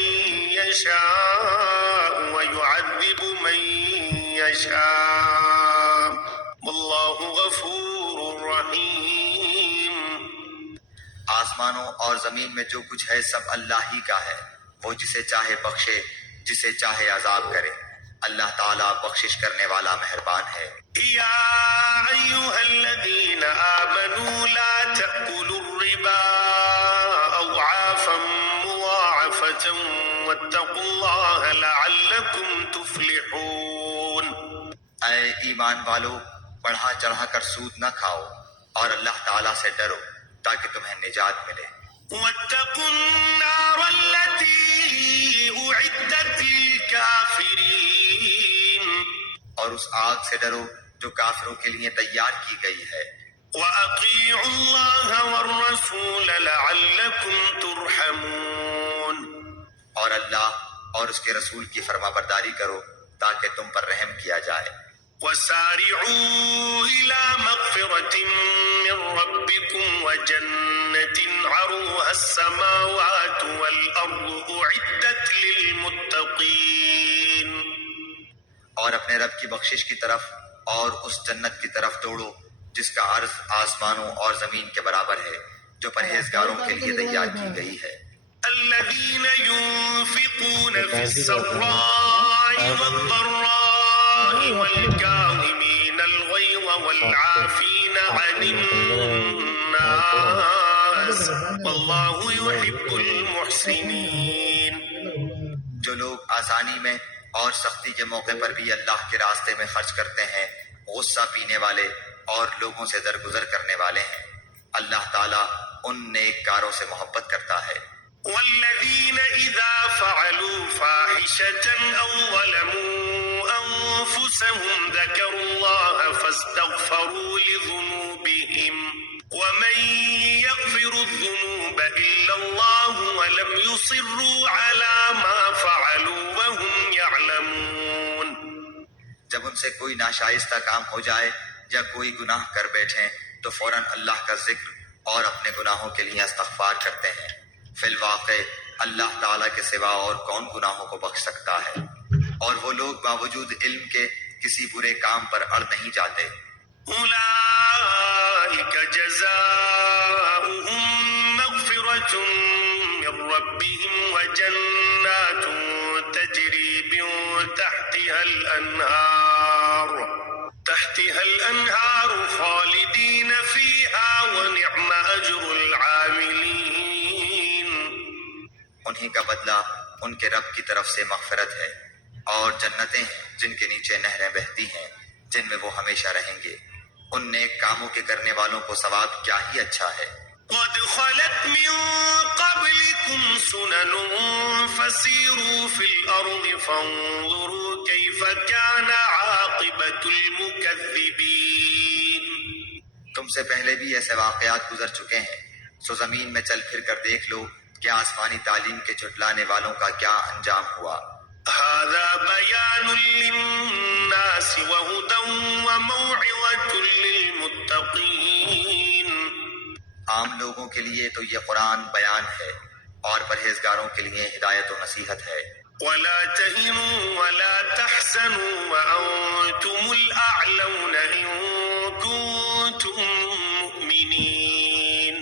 يَشَاءُ وَيُعَذِّبُ مَن يَشَاءُ وَاللَّهُ غَفُورٌ رَّحِيمٌ۔ آسمانوں اور زمین میں جو کچھ ہے سب اللہ ہی کا ہے، وہ جسے چاہے بخشے، جسے چاہے عذاب کرے۔ اللہ تعالیٰ بخشش کرنے والا مہربان ہے۔ يا أيها الذين آمنوا لا تأكلوا الربا أضعافا مضاعفة واتقوا الله لعلكم تفلحون۔ اے ایمان والو، بڑھا چڑھا کر سود نہ کھاؤ اور اللہ تعالیٰ سے ڈرو تاکہ تمہیں نجات ملے۔ واتقوا النار التي أعدت للكافرين۔ اور اس آگ سے ڈرو جو کافروں کے لیے تیار کی گئی ہے۔ وأطيعوا الله والرسول لعلكم ترحمون۔ اور اللہ اور اس کے رسول کی فرما برداری کرو تاکہ تم پر رحم کیا جائے۔ وسارعوا إلى مغفرة من ربكم وجنة عرضها السماوات والأرض أعدت للمتقين۔ اور اپنے رب کی بخشش کی طرف اور اس جنت کی طرف دوڑو جس کا عرض آسمانوں اور زمین کے برابر ہے، جو پرہیزگاروں کے لیے تیار کی گئی ہے۔ الذين ينفقون في السراء والضراء والكاظمين الغيظ والعافين عن الناس والله يحب المحسنين۔ جو لوگ آسانی میں اور سختی کے موقع پر بھی اللہ کے راستے میں خرچ کرتے ہیں، غصہ پینے والے اور لوگوں سے درگزر کرنے والے ہیں، اللہ تعالیٰ ان نیک کاروں سے محبت کرتا ہے۔ والذين إذا فعلوا فاحشة أو ظلموا أنفسهم ذكروا الله فاستغفروا لذنوبهم ومن يغفر الذنوب إلا الله ولم يصروا على ما فعلوا وهم يعلمون۔ جب ان سے کوئی ناشائستہ کام ہو جائے یا کوئی گناہ کر بیٹھیں تو فوراً اللہ کا ذکر اور اپنے گناہوں کے لیے استغفار کرتے ہیں۔ فی الواقع اللہ تعالیٰ کے سوا اور کون گناہوں کو بخش سکتا ہے، اور وہ لوگ باوجود علم کے کسی برے کام پر اڑ نہیں جاتے۔ أولئك جزاؤهم مغفرة من ربهم وجنات تجري من تحتها الأنهار خالدين فيها ونعم أجر العاملين۔ انہی کا بدلہ ان کے رب کی طرف سے مغفرت ہے اور جنتیں ہیں جن کے نیچے نہریں بہتی ہیں جن میں وہ ہمیشہ رہیں گے۔ ان نیک کاموں کے کرنے والوں کو ثواب کیا ہی اچھا ہے۔ قد خلت من قبلكم سنن فسيروا في الأرض فانظروا كيف كان عاقبة المكذبين۔ تم سے پہلے بھی ایسے واقعات گزر چکے ہیں، سو زمین میں چل پھر کر دیکھ لو کہ آسمانی تعلیم کے جھٹلانے والوں کا کیا انجام ہوا۔ هذا بيان للناس وهدى وموعظة للمتقين۔ عام لوگوں کے لیے تو یہ قرآن بیان ہے اور پرہیزگاروں کے لیے ہدایت و نصیحت ہے۔ ولا تهنوا ولا تحزنوا وأنتم الأعلون إن كنتم مؤمنين۔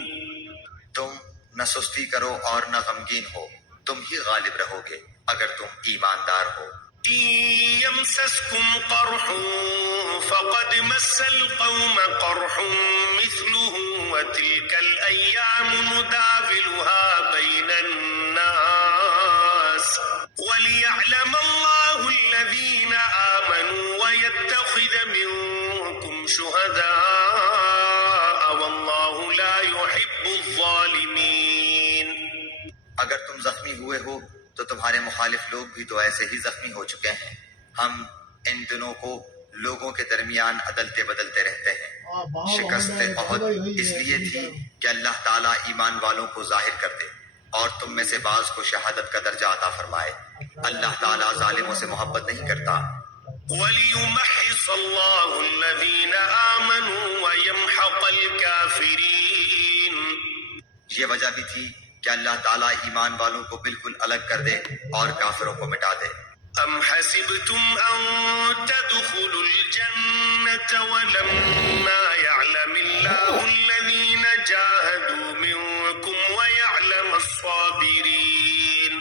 تم نہ سستی کرو اور نہ غمگین ہو، تم ہی غالب رہو گے اگر تم ایماندار ہو۔ إن يمسسكم قرح فقد مس القوم قرح مثله وتلك الأيام نداولها بين الناس وليعلم الله الذين آمنوا ويتخذ منكم شهداء والله لا يحب الظالمين۔ اگر تم زخمی ہوئے ہو تو تمہارے مخالف لوگ بھی تو ایسے ہی زخمی ہو چکے ہیں۔ ہم ان دنوں کو لوگوں کے درمیان عدلتے بدلتے رہتے ہیں۔ شکست احد اس لیے تھی کہ اللہ تعالیٰ ایمان والوں کو ظاہر کر دے اور تم میں سے بعض کو شہادت کا درجہ عطا فرمائے۔ اللہ تعالیٰ ظالموں سے محبت نہیں کرتا۔ وَلِيُمَحِّصَ اللَّهُ الَّذِينَ آمَنُوا وَيَمْحَقَ الْكَافِرِينَ۔ یہ وجہ بھی تھی کہ اللہ تعالیٰ ایمان والوں کو بالکل الگ کر دے اور کافروں کو مٹا دے۔ أَمْ حَسِبْتُمْ أَن تَدْخُلُوا الْجَنَّةَ وَلَمَّا يَعْلَمِ اللَّهُ الَّذِينَ جَاهَدُوا مِنكُمْ وَيَعْلَمَ الصَّابِرِينَ۔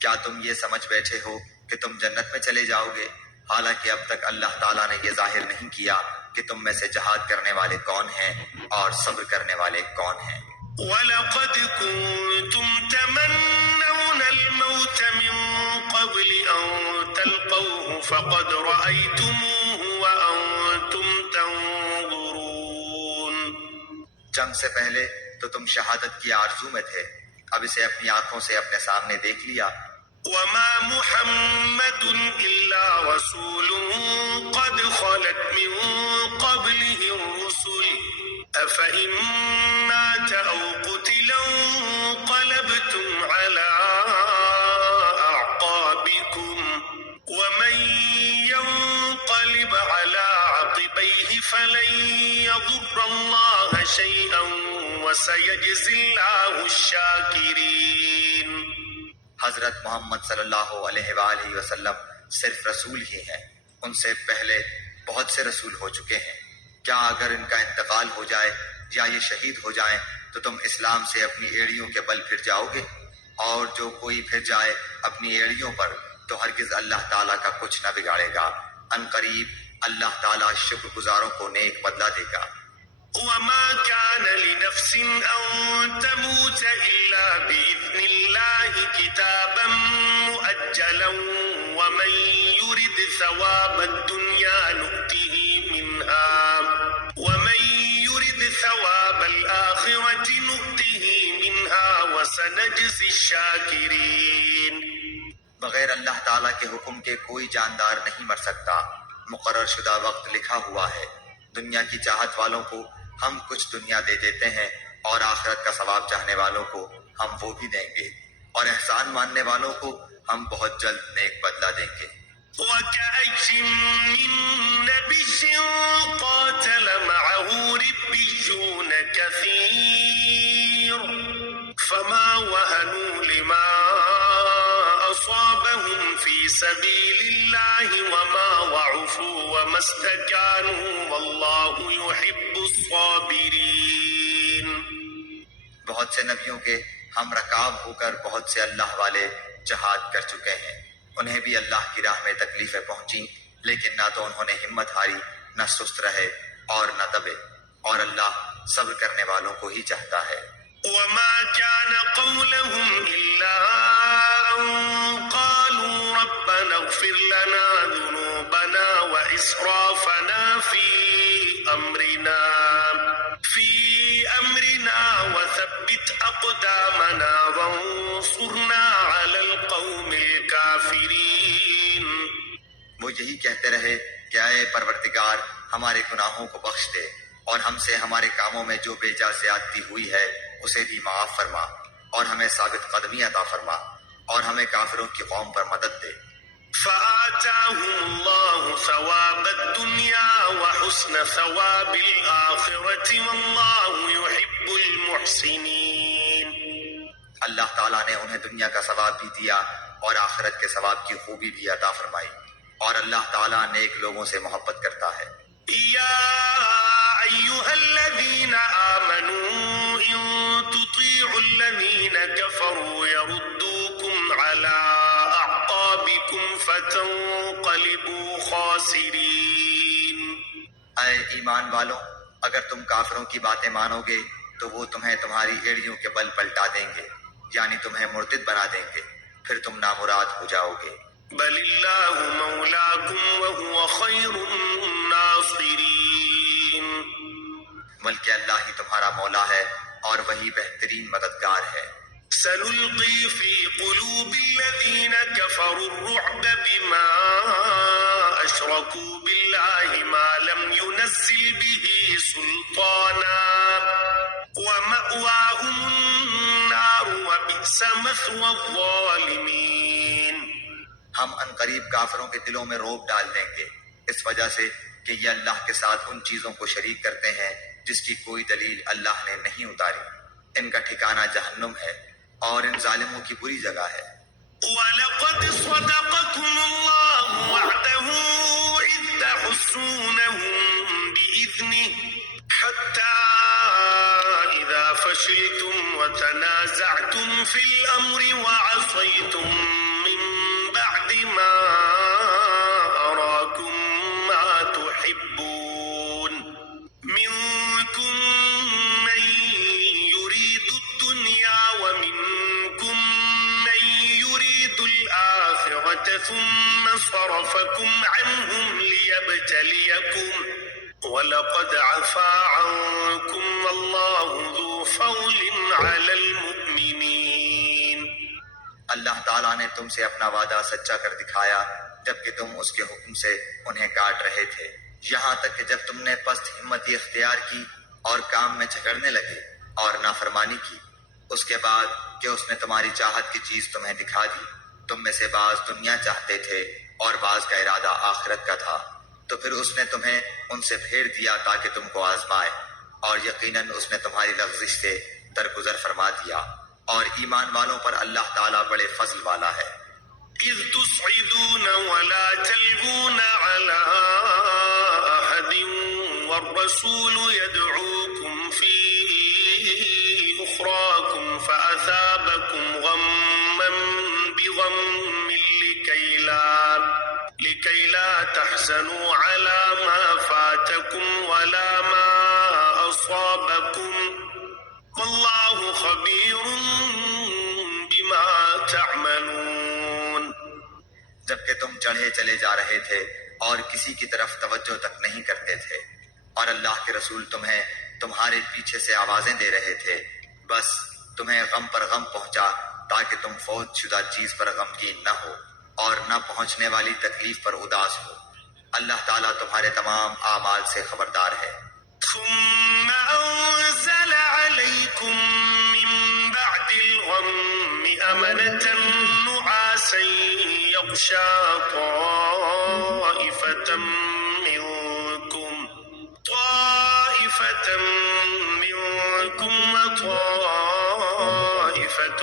کیا تم یہ سمجھ بیٹھے ہو کہ تم جنت میں چلے جاؤ گے، حالانکہ اب تک اللہ تعالیٰ نے یہ ظاہر نہیں کیا کہ تم میں سے جہاد کرنے والے کون ہیں اور صبر کرنے والے کون ہیں۔ وَلَقَدْ كُنْتُمْ تَمَنَّوْنَ الْمَوْتَ مِنْ قَبْلِ أَنْ تَلْقَوْهُ فَقَدْ رَأَيْتُمُوهُ وَأَنْتُمْ تَنْظُرُونَ۔ جنگ سے پہلے تو تم شہادت کی آرزو میں تھے، اب اسے اپنی آنکھوں سے اپنے سامنے دیکھ لیا۔ وَمَا مُحَمَّدٌ إِلَّا رَسُولٌ قَدْ خَلَتْ مِنْ قَبْلِهِ الرُّسُلُ أَفَإِنْ مَاتَ أَوْ قُتِلَ انقلبتم عَلَى أَعْقَابِكُمْ وَمَنْ يَنقلب عَلَى عَقِبَيْهِ فَلَنْ يَضُرَّ اللَّهَ شَيْئًا وَسَيَجْزِي اللَّهُ الشَّاكِرِينَ۔ حضرت محمد صلی اللہ علیہ وآلہ وسلم صرف رسول ہی ہیں، ان سے پہلے بہت سے رسول ہو چکے ہیں۔ کیا اگر ان کا انتقال ہو جائے یا یہ شہید ہو جائیں تو تم اسلام سے اپنی ایڑیوں کے بل پھر جاؤ گے؟ اور جو کوئی پھر جائے اپنی ایڑیوں پر تو ہرگز اللہ تعالیٰ کا کچھ نہ بگاڑے گا، ان قریب اللہ تعالیٰ شکر گزاروں کو نیک بدلہ دے گا۔ وَمَا كَانَ لِنَفْسٍ أَن تَمُوتَ إِلَّا بِإِذْنِ اللَّهِ كِتَابًا مُؤَجَّلًا وَمَن يُرِدْ ثَوَابَ الدُّنْيَا نُؤْتِهِ مِنْهَا وَمَن يُرِدْ ثَوَابَ الْآخِرَةِ نُؤْتِهِ مِنْهَا وَسَنَجْزِي الشَّاكِرِينَ۔ بغیر اللہ تعالیٰ کے حکم کے کوئی جاندار نہیں مر سکتا، مقرر شدہ وقت لکھا ہوا ہے۔ دنیا کی چاہت والوں کو ہم کچھ دنیا دے دیتے ہیں اور آخرت کا ثواب چاہنے والوں کو ہم وہ بھی دیں گے، اور احسان ماننے والوں کو ہم بہت جلد نیک بدلہ دیں گے۔ وَكَأَيٍّ مِّن نَّبِيٍّ قَاتَلَ مَعَهُ رِبِّيُّونَ كَثِيرٌ فَمَا وَهَنُوا لِمَا أَصَابَهُمْ فِي سَبِيلِ اللَّهِ وَمَا ضَعُفُوا وَمَا اسْتَكَانُوا وَاللَّهُ يُحِبُّ الصَّابِرِينَ۔ بہت سے نبیوں کے ہم رکاب ہو کر بہت سے اللہ والے جہاد کر چکے ہیں، انہیں بھی اللہ کی راہ میں تکلیفیں پہنچیں، لیکن نہ تو انہوں نے ہمت ہاری، نہ سست رہے اور نہ دبے، اور اللہ صبر کرنے والوں کو ہی چاہتا ہے۔ وَمَا كَانَ قَوْلَهُمْ إِلَّا أَن قَالُوا رَبَّنَا اغْفِرْ لَنَا ذُنُوبَنَا وَإِسْرَافَنَا في أمرنا وثبت أقدامنا وانصرنا على القوم الكافرين۔ وہ یہی کہتے رہے کہ اے پروردگار ہمارے گناہوں کو بخش دے اور ہم سے ہمارے کاموں میں جو بے جا زیادتی ہوئی ہے اسے بھی معاف فرما، اور ہمیں ثابت قدمی عطا فرما، اور ہمیں کافروں کی قوم پر مدد دے۔ فآتاهم الله ثواب الدنيا وحسن ثواب الآخرة والله يحب المحسنين۔ اللہ تعالیٰ نے انہیں دنیا کا ثواب بھی دیا اور آخرت کے ثواب کی خوبی بھی عطا فرمائی، اور اللہ تعالیٰ نیک لوگوں سے محبت کرتا ہے۔ يا أيها الذين آمنوا إن تطيعوا الذين كفروا يردوكم على أعقابكم فتنقلبوا خاسرين۔ اے ایمان والو، اگر تم کافروں کی باتیں مانو گے تو وہ تمہیں تمہاری ایڑیوں کے بل پلٹا دیں گے، یعنی تمہیں مرتد بنا دیں گے، پھر تم نامراد ہو جاؤ گے۔ بل اللہ مولاکم وہو خیر الناصرین۔ بلکہ اللہ ہی تمہارا مولا ہے اور وہی بہترین مددگار ہے۔ سنلقی فی قلوب الذین کفروا الرعب بما اشرکوا باللہ ما لم ينزل به سلطانا ومأواهم النار وبئس مثوى الظالمین۔ ہم انقریب کافروں کے دلوں میں رعب ڈال دیں گے، اس وجہ سے کہ یہ اللہ کے ساتھ ان چیزوں کو شریک کرتے ہیں جس کی کوئی دلیل اللہ نے نہیں اتاری۔ ان کا ٹھکانہ جہنم ہے اور ان ظالموں کی بری جگہ ہے۔ وَلَقَدْ صَدَقَكُمُ اللَّهُ وَعْدَهُ إِذْ تَحُسُّونَهُم بِإِذْنِهِ حَتَّى إِذَا فَشِلْتُمْ وَتَنَازَعْتُمْ فِي الْأَمْرِ وَعَصَيْتُمْ مِن بَعْدِ مَا تحبون منكم من يريد الدنيا ومنكم من يريد الآخرة ثم صرفكم عنهم ليبتليكم وَلَقَدْ عَفَا عَنْكُمْ وَاللَّهُ ذُو فَضْلٍ عَلَى الْمُؤْمِنِينَ۔ اللہ تعالیٰ نے تم سے اپنا وعدہ سچا کر دکھایا جبکہ تم اس کے حکم سے انہیں کاٹ رہے تھے، یہاں تک کہ جب تم نے پست ہمتی اختیار کی اور کام میں جھگڑنے لگے اور نافرمانی کی، اس کے بعد کہ اس نے تمہاری چاہت کی چیز تمہیں دکھا دی، تم میں سے بعض دنیا چاہتے تھے اور بعض کا ارادہ آخرت کا تھا، تو پھر اس نے تمہیں ان سے پھیر دیا تاکہ تم کو آزمائے، اور یقیناً اس نے تمہاری لغزش سے درگزر فرما دیا، اور ایمان والوں پر اللہ تعالیٰ بڑے فضل والا ہے۔ اذ تصعدون ولا تلوون على أحد والرسول يدعوكم في أخراكم فأثابكم غما بغم لكي لا تحزنوا على ما فاتكم ولا ما أصابكم والله خبير بما تعملون۔ جبکہ تم چڑھے چلے جا رہے تھے اور کسی کی طرف توجہ تک نہیں کرتے تھے، اور اللہ کے رسول تمہیں تمہارے پیچھے سے آوازیں دے رہے تھے، بس تمہیں غم پر غم پہنچا تاکہ تم فوت شدہ چیز پر غمگین نہ ہو اور نہ پہنچنے والی تکلیف پر اداس ہو۔ اللہ تعالیٰ تمہارے تمام اعمال سے خبردار ہے۔ ثم أنزل عليكم من بعد الغم أمنة نعاسا يغشى طائفة منكم وطائفة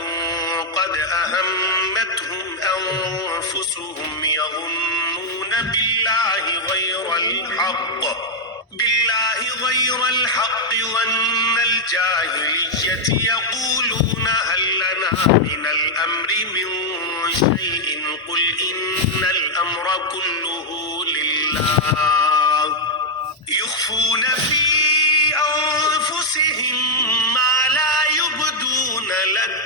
قد أهمتهم أنفسهم يظنون بالله غير الحق ظن الجاهلية يقولون هل لنا من الأمر من شيء قل إن الأمر كله لله يخفون في أنفسهم ما لا يبدون لك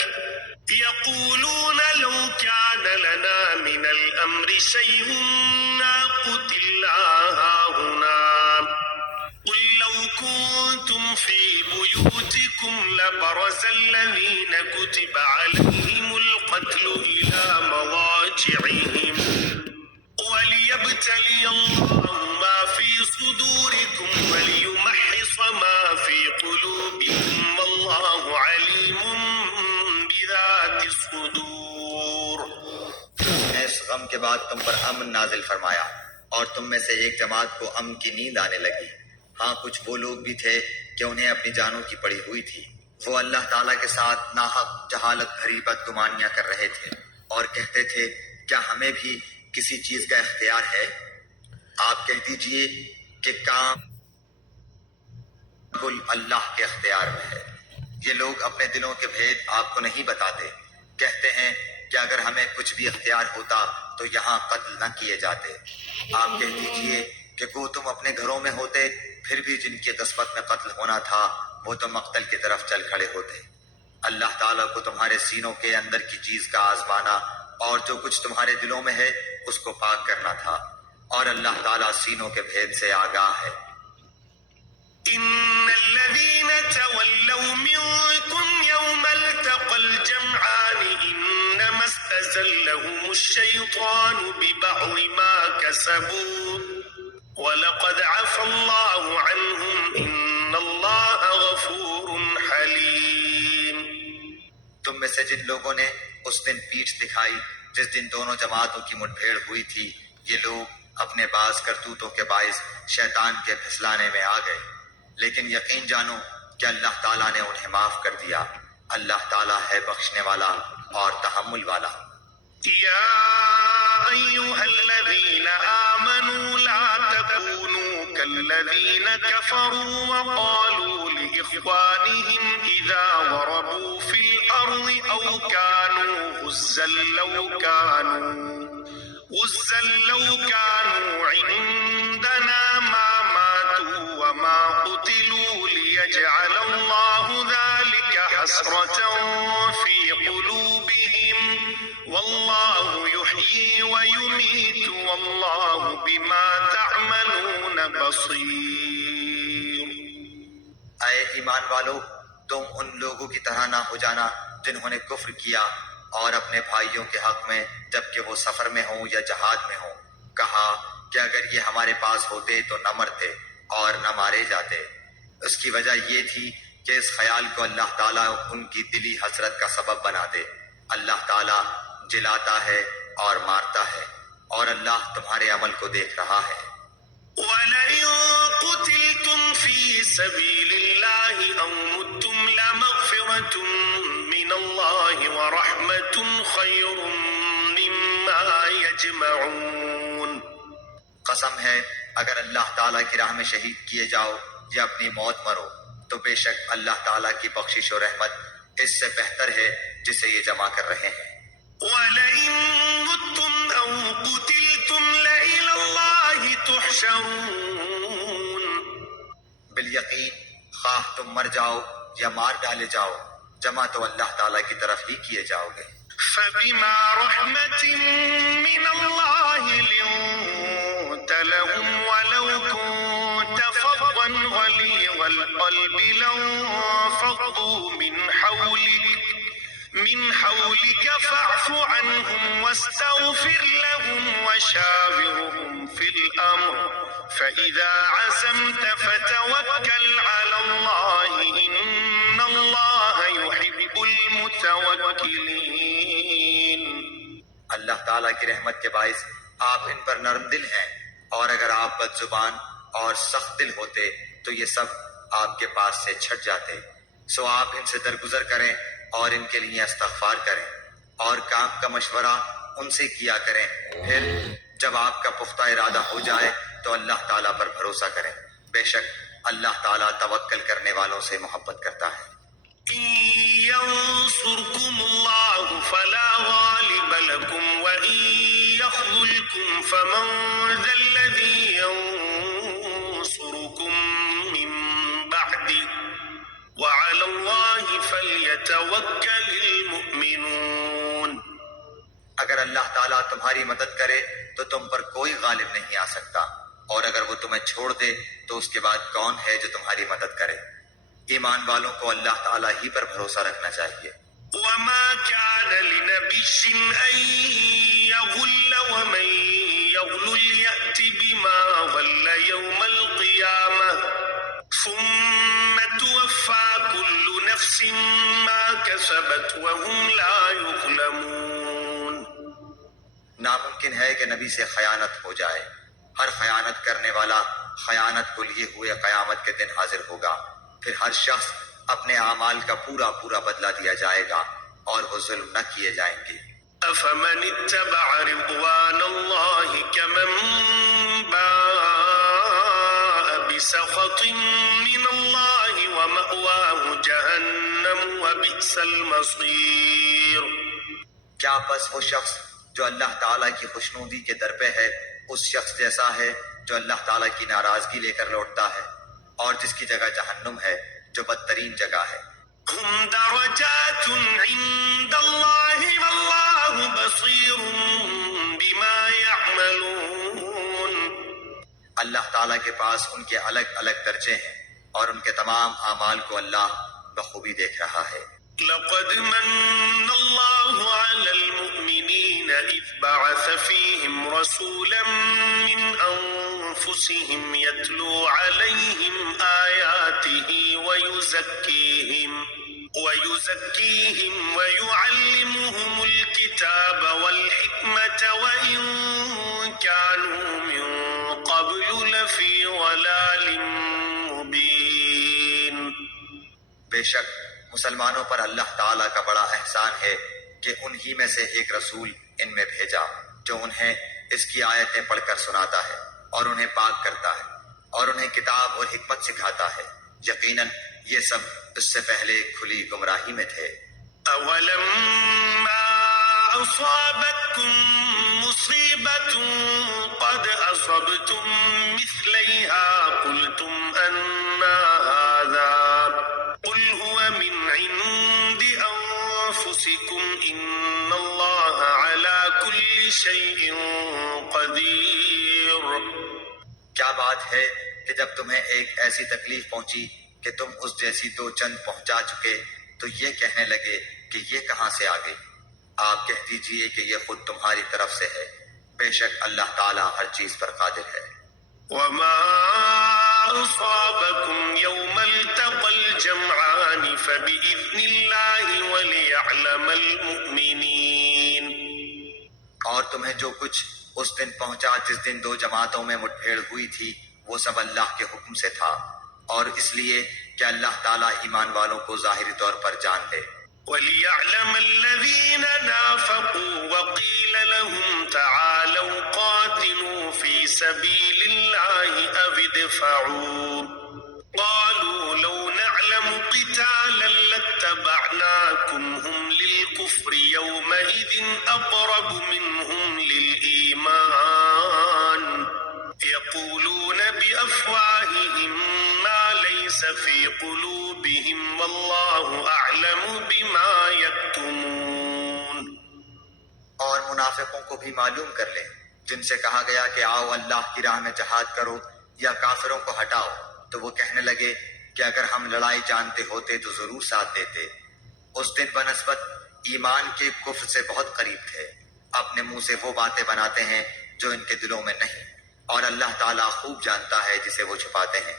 يقولون لو كان لنا من الأمر شيء ما قتلنا هاهنا قل لو كنتم في بيوتكم لبرز الذين كتب عليهم القتل إلى مضاجعهم وليبتلي الله ما في صدوركم وليمحص ما في قلوبكم والله عليم بذات الصدور۔ اس غم کے بعد تم پر امن نازل فرمایا اور تم میں سے ایک جماعت کو امن کی نیند آنے لگی۔ ہاں کچھ وہ لوگ بھی تھے کہ انہیں اپنی جانوں کی پڑی ہوئی تھی، وہ اللہ تعالیٰ کے ساتھ ناحق جہالت بھری بدگمانیاں کر رہے تھے اور کہتے تھے کیا ہمیں بھی کسی چیز کا اختیار ہے؟ آپ کہہ دیجئے کہ کام کل اللہ کے اختیار میں ہے۔ یہ لوگ اپنے دلوں کے بھید آپ کو نہیں بتاتے، کہتے ہیں کہ اگر ہمیں کچھ بھی اختیار ہوتا تو یہاں قتل نہ کیے جاتے۔ آپ کہہ دیجئے کہ کو تم اپنے گھروں میں ہوتے پھر بھی جن کی قسمت میں قتل ہونا تھا وہ تو مقتل کی طرف چل کھڑے ہوتے۔ اللہ تعالیٰ کو تمہارے سینوں کے اندر کی چیز کا آزمانا اور جو کچھ تمہارے دلوں میں ہے اس کو پاک کرنا تھا، اور اللہ تعالیٰ سینوں کے بھید سے آگاہ ہے۔ إن الذين تولوا منكم يوم التقى الجمعان إنما استزلهم الشيطان ببعض ما كسبوا ولقد عفى الله عنهم إن الله غفور حليم۔ تم میں سے جن لوگوں نے اس دن پیٹھ دکھائی جس دن دونوں جماعتوں کی مٹ بھیڑ ہوئی تھی، یہ لوگ اپنے بعض کرتوتوں کے باعث شیطان کے پھسلانے میں آ گئے، لیکن یقین جانو کہ اللہ تعالیٰ نے انہیں معاف کر دیا۔ اللہ تعالیٰ ہے بخشنے والا اور تحمل والا۔ یا ایھا الذین آمنوا لا تکونوا کالذین کفروا وقالوا لإخوانهم اذا ضربوا في الأرض او كانوا غزا لو كانوا عندنا ما ليجعل الله ذلك حسرة في قلوبهم والله يحيي ويميت والله بما تعملون بصير. اے ایمان والو، تم ان لوگوں کی طرح نہ ہو جانا جنہوں نے کفر کیا اور اپنے بھائیوں کے حق میں جبکہ وہ سفر میں ہوں یا جہاد میں ہوں کہا کہ اگر یہ ہمارے پاس ہوتے تو نہ مرتے اور نہ مارے جاتے. اس کی وجہ یہ تھی کہ اس خیال کو اللہ تعالیٰ ان کی دلی حسرت کا سبب بنا دے. اللہ تعالیٰ جلاتا ہے اور مارتا ہے اور اللہ تمہارے عمل کو دیکھ رہا ہے. وَلَئِن قُتِلْتُمْ فِي سَبِيلِ اللَّهِ أَوْ مُتُّمْ لَمَغْفِرَةٌ مِّنَ اللَّهِ وَرَحْمَةٌ خَيْرٌ مِّمَّا يَجْمَعُونَ. قسم ہے اگر اللہ تعالیٰ کی راہ میں شہید کیے جاؤ یا اپنی موت مرو تو بے شک اللہ تعالیٰ کی بخشش و رحمت اس سے بہتر ہے جسے یہ جمع کر رہے ہیں. وَلَئِن مُتُّمْ أَوْ قُتِلْتُمْ لَإِلَى اللَّهِ تُحْشَرُونَ. بالیقین خواہ تم مر جاؤ یا مار ڈالے جاؤ جمع تو اللہ تعالیٰ کی طرف ہی کیے جاؤ گے. فَبِمَا رَحْمَةٍ مِّنَ اللَّهِ لِنتَ لَهُمْ وَلَوْ كُنتَ فَظًّا غَلِيظَ الْقَلْبِ لَانفَضُّوا من حولك فاعف عنهم واستغفر لهم وشاورهم في الأمر فإذا عزمت فتوكل على الله إن الله يحب المتوكلين. اللہ تعالیٰ کی رحمت کے باعث آپ ان پر نرم دل ہیں، اور اگر آپ بد زبان اور سخت دل ہوتے تو یہ سب آپ کے پاس سے چھٹ جاتے. سو آپ ان سے درگزر کریں اور ان کے لیے استغفار کریں اور کام کا مشورہ ان سے کیا کریں. پھر جب آپ کا پختہ ارادہ ہو جائے تو اللہ تعالیٰ پر بھروسہ کریں. بے شک اللہ تعالیٰ توکل کرنے والوں سے محبت کرتا ہے. إن ينصركم الله فلا غالب لكم وإن يخذلكم فمن ذا الذي ينصركم من بعده وعلى الله فليتوكل المؤمنون. اگر اللہ تعالیٰ تمہاری مدد کرے تو تم پر کوئی غالب نہیں آ سکتا، اور اگر وہ تمہیں چھوڑ دے تو اس کے بعد کون ہے جو تمہاری مدد کرے. ایمان والوں کو اللہ تعالیٰ ہی پر بھروسہ رکھنا چاہیے. وما كان لنبي أن يغل ومن يغل يأت بما غل يوم القيامة ثم توفى كل نفس ما كسبت وهم لا يظلمون. ناممکن ہے کہ نبی سے خیانت ہو جائے. ہر خیانت کرنے والا خیانت کو لیے ہوئے قیامت کے دن حاضر ہوگا. پھر ہر شخص اپنے اعمال کا پورا پورا بدلہ دیا جائے گا اور وہ ظلم نہ کیے جائیں گے. أفمن اتبع رضوان الله كمن باء بسخط من الله ومأواه جهنم وبئس المصير. کیا بس وہ شخص جو اللہ تعالیٰ کی خوشنودی کے در پہ ہے اس شخص جیسا ہے جو اللہ تعالیٰ کی ناراضگی لے کر لوٹتا ہے اور جس کی جگہ جہنم ہے جو بدترین جگہ ہے. هم درجات عند الله والله بصير بما يعملون. اللہ تعالیٰ کے پاس ان کے الگ الگ درجے ہیں اور ان کے تمام اعمال کو اللہ بخوبی دیکھ رہا ہے. لقد من الله على المؤمنين إذ بعث فيهم رسولا من أنفسهم يتلو عليهم آياته ويزكيهم ويعلمهم الكتاب والحكمة وإن كانوا من قبل لفي ضلال مبين. بے شک مسلمانوں پر اللہ تعالیٰ کا بڑا احسان ہے کہ انہی میں سے ایک رسول ان میں بھیجا جو انہیں اس کی آیتیں پڑھ کر سناتا ہے اور انہیں پاک کرتا ہے اور انہیں کتاب اور حکمت سکھاتا ہے. یقیناً یہ سب اس سے پہلے کھلی گمراہی میں تھے. أَوَلَمَّا أَصَابَتْكُم مُّصِيبَةٌ قَدْ أَصَبْتُم مِّثْلَيْهَا قُلْتُمْ أَنَّىٰ هَٰذَا شيء قدير. کیا بات ہے کہ جب تمہیں ایک ایسی تکلیف پہنچی کہ تم اس جیسی دو چند پہنچا چکے تو یہ کہنے لگے کہ یہ کہاں سے آ گئی؟ آپ کہہ دیجئے کہ یہ خود تمہاری طرف سے ہے، بے شک اللہ تعالیٰ ہر چیز پر قادر ہے۔ وما أصابكم يوم التقى الجمعان فبإذن الله وليعلم المؤمنين. اور تمہیں جو کچھ اس دن پہنچا جس دن دو جماعتوں میں مٹبھیڑ ہوئی تھی وہ سب اللہ کے حکم سے تھا، اور اس لیے کہ اللہ تعالیٰ ایمان والوں کو ظاہری طور پر جان لے۔ وَلِيَعْلَمَ الَّذِينَ نَافَقُوا وَقِيلَ لَهُمْ تَعَالَوْا قَاتِلُوا فِي سَبِيلِ اللَّهِ أَوِ ادْفَعُوا قَالُوا لَوْ نَعْلَمُ قِتَالًا لَاتَّبَعْنَاكُمْ هُمْ لِلْكُفْرِ يَوْمَئِذٍ أَقْرَبُ مِنْهُمْ لِلْإِيمَانِ يَقُولُونَ بِأَفْوَاهِهِمْ مَا لَيْسَ فِي قُلُوبِهِمْ وَاللَّهُ أَعْلَمُ بِمَا يَكْتُمُونَ. اور منافقوں کو بھی معلوم کر لیں جن سے کہا گیا کہ آؤ اللہ کی راہ میں جہاد کرو یا کافروں کو ہٹاؤ، تو وہ کہنے لگے کہ اگر ہم لڑائی جانتے ہوتے تو ضرور ساتھ دیتے۔ اس دن بنسبت ایمان کے کفر سے بہت قریب تھے۔ اپنے منہ سے وہ باتیں بناتے ہیں جو ان کے دلوں میں نہیں، اور اللہ تعالیٰ خوب جانتا ہے جسے وہ چھپاتے ہیں۔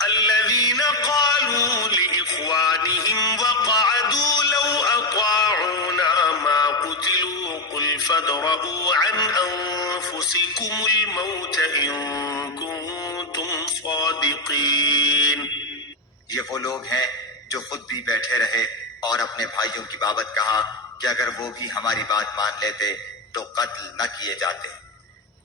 الذين قالوا لإخوانهم وقعدوا لو أطاعونا ما قتلوا قل فادرءوا عن أنفسكم الموت إن كنتم صادقين. یہ وہ لوگ ہیں جو خود بھی بیٹھے رہے اور اپنے بھائیوں کی بابت کہا کہ اگر وہ بھی ہماری بات مان لیتے تو قتل نہ کیے جاتے۔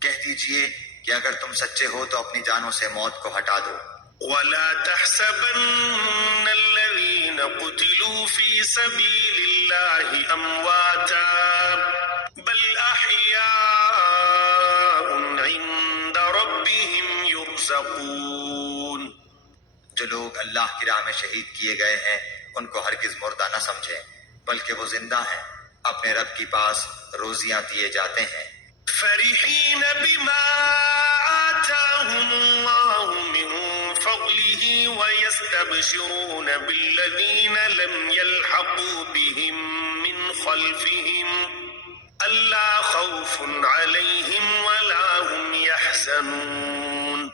کہہ دیجئے کہ اگر تم سچے ہو تو اپنی جانوں سے موت کو ہٹا دو۔ ولا تحسبن الذين قتلوا في سبيل الله أمواتا بل أحياء عند ربهم يرزقون. جو لوگ اللہ کی راہ میں شہید کیے گئے ہیں ان کو ہرگز مردہ نہ سمجھیں، بلکہ وہ زندہ ہیں، اپنے رب کی پاس روزیاں دیے جاتے ہیں۔ فرحين بما آتاهم الله من فضله ويستبشرون بالذين لم يلحقوا بهم من خلفهم ألا خوف عليهم ولا هم يحزنون.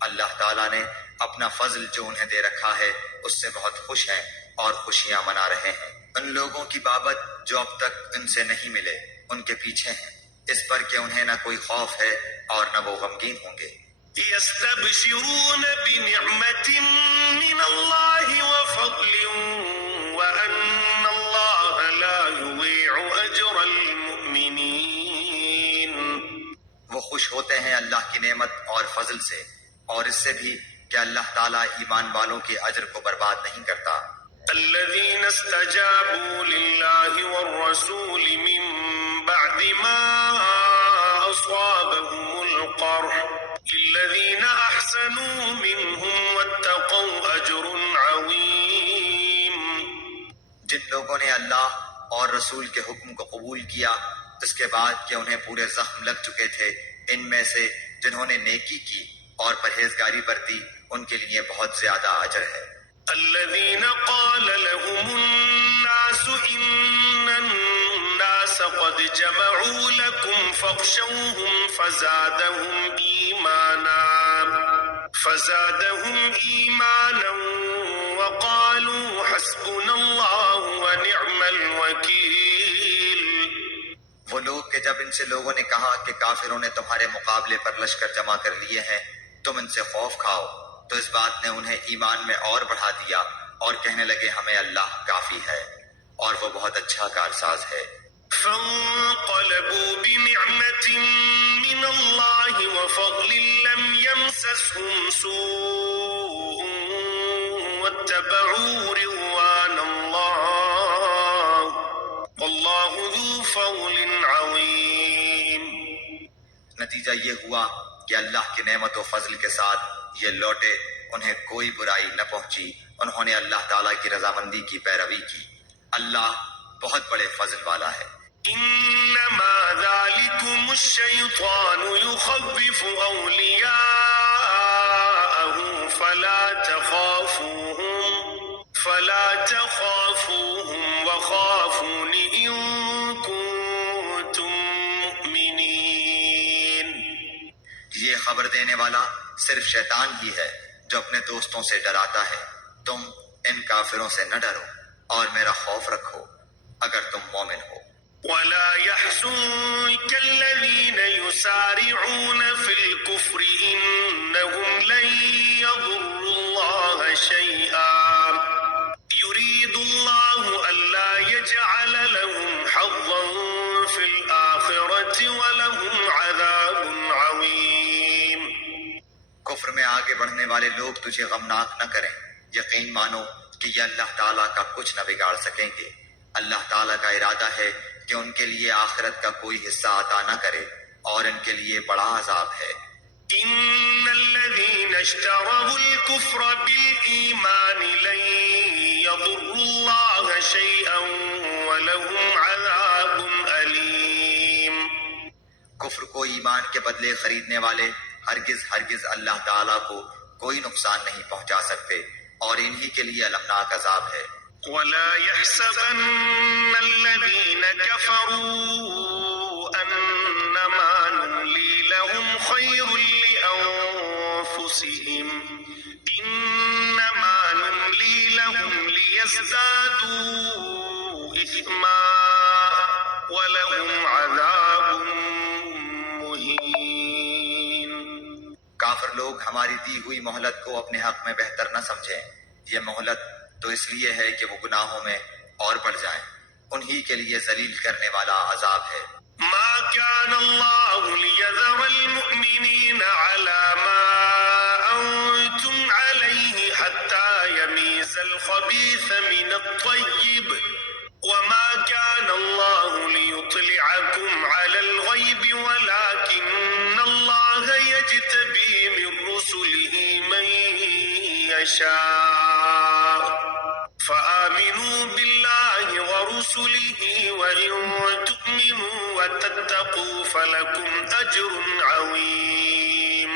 اللہ تعالیٰ نے اپنا فضل جو انہیں دے رکھا ہے اس سے بہت خوش ہیں اور خوشیاں منا رہے ہیں۔ ان لوگوں کی بابت جو اب تک ان سے نہیں ملے ان کے پیچھے ہیں، اس پر کہ انہیں نہ کوئی خوف ہے اور نہ وہ غمگین ہوں گے۔ يستبشرون بنعمة من الله وفضل وأن الله لا يضيع أجر المؤمنين. وہ خوش ہوتے ہیں اللہ کی نعمت اور فضل سے، اور اس سے بھی کہ اللہ تعالیٰ ایمان والوں کے اجر کو برباد نہیں کرتا۔ الذين استجابوا لله والرسول من بعد ما أصابهم القرح للذين أحسنوا منهم واتقوا أجر عظيم. جن لوگوں نے اللہ اور رسول کے حکم کو قبول کیا اس کے بعد کہ انہیں پورے زخم لگ چکے تھے، ان میں سے جنہوں نے نیکی کی اور پرہیزگاری برتی ان کے لیے بہت زیادہ اجر ہے۔ الذين قال لهم الناس إن الناس قد جمعوا لكم فاخشوهم فزادهم إيمانا وقالوا حسبنا الله ونعم الوكيل. وہ لوگ کہ جب ان سے لوگوں نے کہا کہ کافروں نے تمہارے مقابلے پر لشکر جمع کر لیے ہیں، تم ان سے خوف کھاؤ، تو اس بات نے انہیں ایمان میں اور بڑھا دیا اور کہنے لگے ہمیں اللہ کافی ہے اور وہ بہت اچھا کارساز ہے۔ فانقلبوا بنعمة من الله وفضل لم يمسسهم سوء واتبعوا رضوان الله والله ذو فضل عظيم. نتیجہ یہ ہوا کہ اللہ کی نعمت و فضل کے ساتھ یہ لوٹے، انہیں کوئی برائی نہ پہنچی، انہوں نے اللہ تعالیٰ کی رضامندی کی پیروی کی۔ اللہ بہت بڑے فضل والا ہے۔ إنما ذلكم الشيطان يخوف أولياءه فلا تخافوهم وخافون إن كنتم مؤمنين. یہ خبر دینے والا صرف شیطان ہی ہے جو اپنے دوستوں سے ڈراتا ہے. تم ان کافروں سے نہ ڈرو اور میرا خوف رکھو اگر تم مومن ہو. ولا يحزنك الذين يسارعون في الكفر إنهم لن يضروا الله شيئا يريد الله ألا يجعل لهم حظا في الآخرة ولهم عذاب عظيم. کفر میں آگے بڑھنے والے لوگ تجھے غمناک نہ کریں. یقین مانو کہ یہ اللہ تعالیٰ کا کچھ نہ بگاڑ سکیں گے. اللہ تعالیٰ کا ارادہ ہے کہ ان کے لیے آخرت کا کوئی حصہ عطا نہ کرے اور ان کے لیے بڑا عذاب ہے. إن الذين اشتروا الكفر بالإيمان لن يضروا الله شيئا ولهم عذاب أليم. کفر کو ایمان کے بدلے خریدنے والے ہرگز اللہ تعالیٰ کو کوئی نقصان نہیں پہنچا سکتے اور انہی کے لیے المناک عذاب ہے. ولا يحسبن الذين كفروا أنما نملي لهم خير لأنفسهم إنما نملي لهم ليزدادوا إثما ولهم عذاب مهين. کافر لوگ ہماری دی ہوئی مہلت کو اپنے حق میں بہتر نہ سمجھیں. یہ مہلت تو اس لیے ہے کہ وہ گناہوں میں اور بڑھ جائیں. انہی کے لیے ذلیل کرنے والا عذاب ہے. ما كان الله ليذر المؤمنين على ما أنتم عليه حتى يميز الخبيث من الطيب وما كان الله ليطلعكم على الغيب ولكن الله يجتبي من رسله من يشاء فآمنوا بالله ورسله وإن تؤمنوا وتتقوا فلكم أجر عظيم.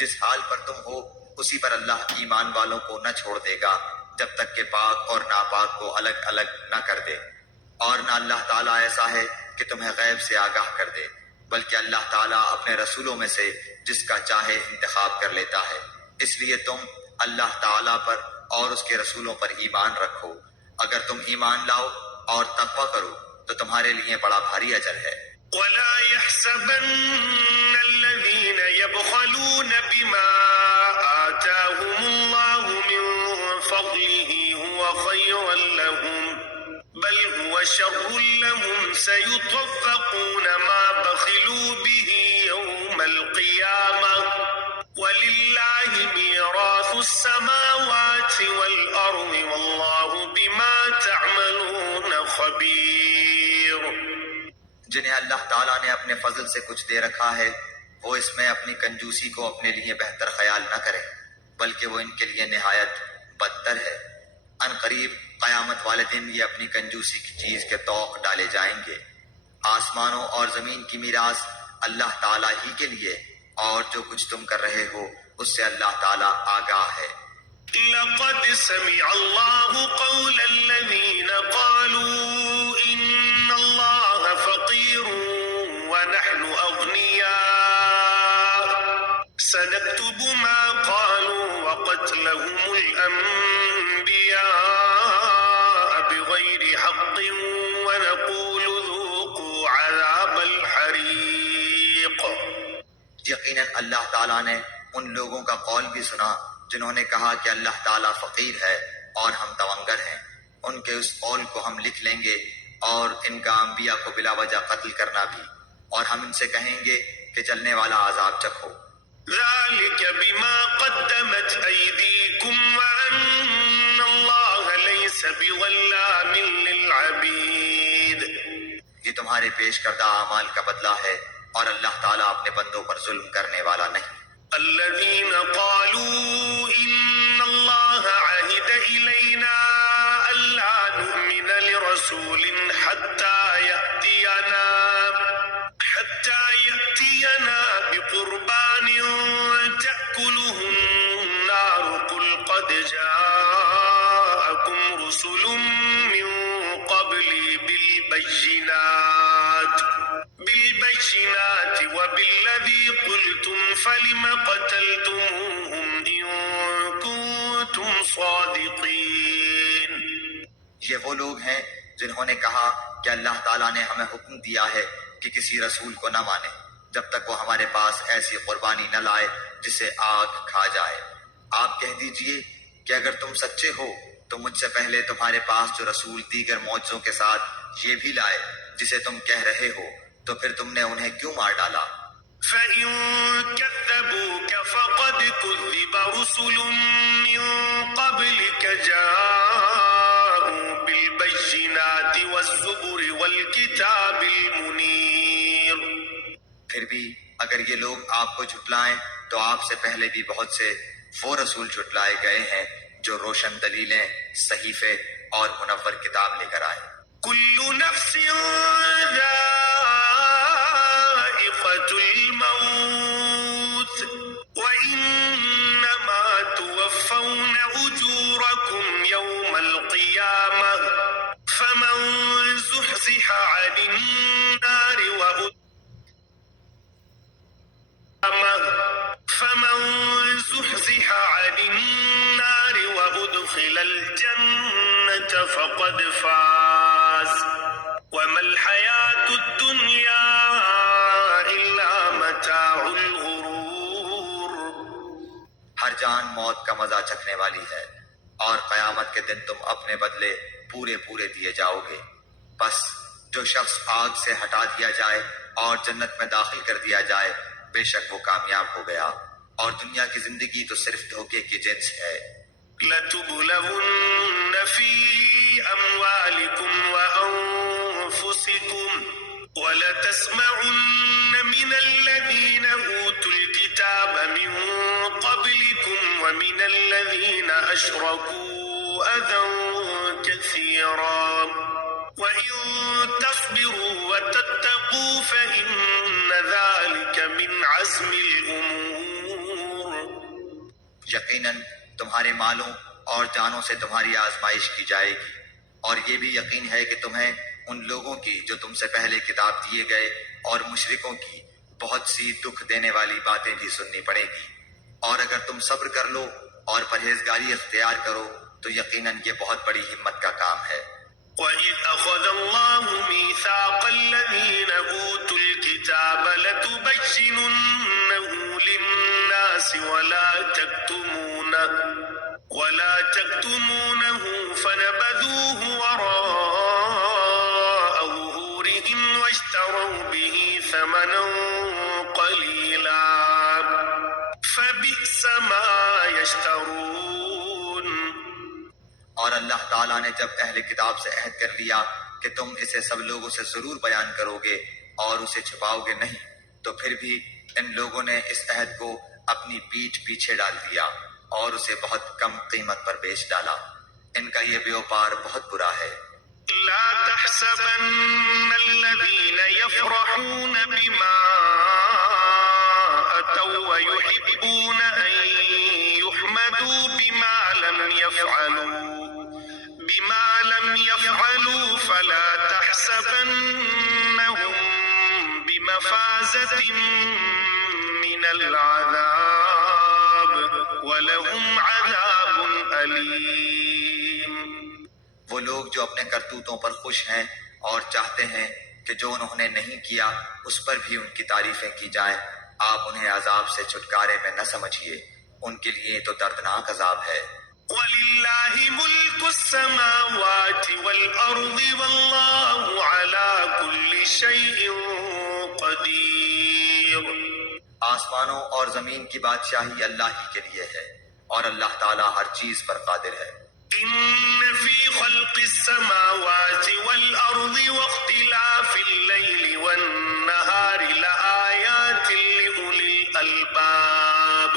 جس حال پر تم ہو اسی پر اللہ ایمان والوں کو نہ چھوڑ دے گا جب تک کہ پاک اور ناپاک کو الگ الگ نہ کر دے. اور نہ اللہ تعالیٰ ایسا ہے کہ تمہیں غیب سے آگاہ کر دے بلکہ اللہ تعالیٰ اپنے رسولوں میں سے جس کا چاہے انتخاب کر لیتا ہے. اس لیے تم اللہ تعالیٰ پر اور اس کے رسولوں پر ایمان رکھو. اگر تم ایمان لاؤ اور تقوی کرو تو تمہارے لیے بڑا بھاری اجر ہے. ولا يحسبن الذين يبخلون بما آتاهم الله من فضله هو خيرا لهم بل هو شر لهم سيطوقون ما بخلوا به يوم القيامة ولله ميراث السماوات والأرض والله بما تعملون خبير. جنہیں اللہ تعالیٰ نے اپنے فضل سے کچھ دے رکھا ہے وہ اس میں اپنی کنجوسی کو اپنے لیے بہتر خیال نہ کریں بلکہ وہ ان کے لیے نہایت بدتر ہے. ان قریب قیامت والے دن یہ اپنی کنجوسی کی چیز کے طوق ڈالے جائیں گے. آسمانوں اور زمین کی میراث اللہ تعالیٰ ہی کے لیے اور جو کچھ تم کر رہے ہو اس سے اللہ تعالیٰ آگاہ ہے. لقد سمع الله قول الذين قالوا إن الله فقير ونحن أغنياء سنكتب ما قالوا وقتلهم الأنبياء بغير حق ونقول ذوقوا عذاب الحريق. یقیناً اللہ تعالیٰ نے ان لوگوں کا قول بھی سنا جنہوں نے کہا کہ اللہ تعالیٰ فقیر ہے اور ہم توانگر ہیں. ان کے اس قول کو ہم لکھ لیں گے اور ان کا انبیاء کو بلا وجہ قتل کرنا بھی اور ہم ان سے کہیں گے کہ جلنے والا عذاب چکھو. ذلك بما قدمت أيديكم وأن الله ليس بظلام للعبيد. یہ تمہارے پیش کردہ اعمال کا بدلہ ہے اور اللہ تعالیٰ اپنے بندوں پر ظلم کرنے والا نہیں. الذين قالوا إن الله عهد إلينا ألا نؤمن لرسول حتى يأتي بقربان تأكله النار قل قد جاءكم رسل من قبلي بالبينات وبالذي قلتم فلم قتلتموهم إن كنتم صادقين. یہ وہ لوگ ہیں جنہوں نے کہا کہ اللہ تعالیٰ نے ہمیں حکم دیا ہے کہ کسی رسول کو نہ مانے جب تک وہ ہمارے پاس ایسی قربانی نہ لائے جسے آگ کھا جائے. آپ کہہ دیجئے کہ اگر تم سچے ہو تو مجھ سے پہلے تمہارے پاس جو رسول دیگر معجزوں کے ساتھ یہ بھی لائے جسے تم کہہ رہے ہو تو پھر تم نے انہیں کیوں مار ڈالا؟ فَإِن كَذَّبُوكَ فَقَدْ كُذِّبَ رُسُلٌ مِّن قَبْلِكَ جَاءُوا بِالْبَيِّنَاتِ وَالزُّبُرِ وَالْكِتَابِ الْمُنِيرِ. پھر بھی اگر یہ لوگ آپ کو جھٹلائیں تو آپ سے پہلے بھی بہت سے وہ رسول جھٹلائے گئے ہیں جو روشن دلیلیں، صحیفے اور منور کتاب لے کر آئے. كل نفس ذائقة الموت وإنما توفون أجوركم يوم القيامة فمن زحزح عن النار وأدخل الجنة فقد فاز وما الحياة الدنيا إلا متاع الغرور. ہر جان موت کا مزہ چکھنے والی ہے اور قیامت کے دن تم اپنے بدلے پورے پورے دیے جاؤ گے. بس جو شخص آگ سے ہٹا دیا جائے اور جنت میں داخل کر دیا جائے بے شک وہ کامیاب ہو گیا اور دنیا کی زندگی تو صرف دھوکے کی جنس ہے. لَتُبْلَوُنَّ فِي أَمْوَالِكُمْ وَأَنفُسِكُمْ وَلَتَسْمَعُنَّ مِنَ الَّذِينَ أُوتُوا الْكِتَابَ مِنْ قَبْلِكُمْ وَمِنَ الَّذِينَ أَشْرَكُوا أَذًى كَثِيرًا وَإِن تَصْبِرُوا وَتَتَّقُوا فَإِنَّ ذَلِكَ مِنْ عَزْمِ الْأُمُورِ. یقیناً تمہارے مالوں اور جانوں سے تمہاری آزمائش کی جائے گی اور یہ بھی یقین ہے کہ تمہیں ان لوگوں کی جو تم سے پہلے کتاب دیے گئے اور مشرکوں کی بہت سی دکھ دینے والی باتیں بھی سننی پڑے گی. اور اگر تم صبر کر لو اور پرہیزگاری اختیار کرو تو یقیناً یہ بہت بڑی ہمت کا کام ہے. وَإِذْ أَخَذَ اللَّهُ مِيثَاقَ الَّذِينَ أُوتُوا الْكِتَابَ لَتُبَيِّنُنَّهُ لِلنَّاسِ وَلَا تَكْتُمُونَهُ فَنَبَذُوهُ وَرَاءَ ظُهُورِهِمْ وَاشْتَرَوْا بِهِ ثَمَنًا قَلِيلًا فَبِئْسَ مَا يَشْتَرُونَ. اور اللہ تعالیٰ نے جب اہل کتاب سے عہد کر لیا کہ تم اسے سب لوگوں سے ضرور بیان کرو گے اور اسے چھپاؤ گے نہیں تو پھر بھی ان لوگوں نے اس عہد کو اپنی پیٹھ پیچھے ڈال دیا اور اسے بہت کم قیمت پر بیچ ڈالا. ان کا یہ بیوپار بہت برا ہے. لا تحسبن الذين يفرحون بما أتوا ويحبون أن يحمدوا بما لم يفعلوا فلا تحسبنهم بمفازة من العذاب وَلَهُمْ عَذَابٌ أَلِيمٌ. وہ لوگ جو اپنے کرتوتوں پر خوش ہیں اور چاہتے ہیں کہ جو انہوں نے نہیں کیا اس پر بھی ان کی تعریفیں کی جائیں، آپ انہیں عذاب سے چھٹکارے میں نہ سمجھیے، ان کے لیے تو دردناک عذاب ہے. وَلِلَّهِ مُلْكُ السَّمَاوَاتِ وَالْأَرْضِ وَاللَّهُ عَلَى كُلِّ شَيْءٍ قَدِيرٌ. آسمانوں اور زمین کی بادشاہی اللہ ہی کے لیے ہے اور اللہ تعالیٰ ہر چیز پر قادر ہے. إن في خلق السماوات والأرض واختلاف الليل والنهار لآيات لأولي الألباب.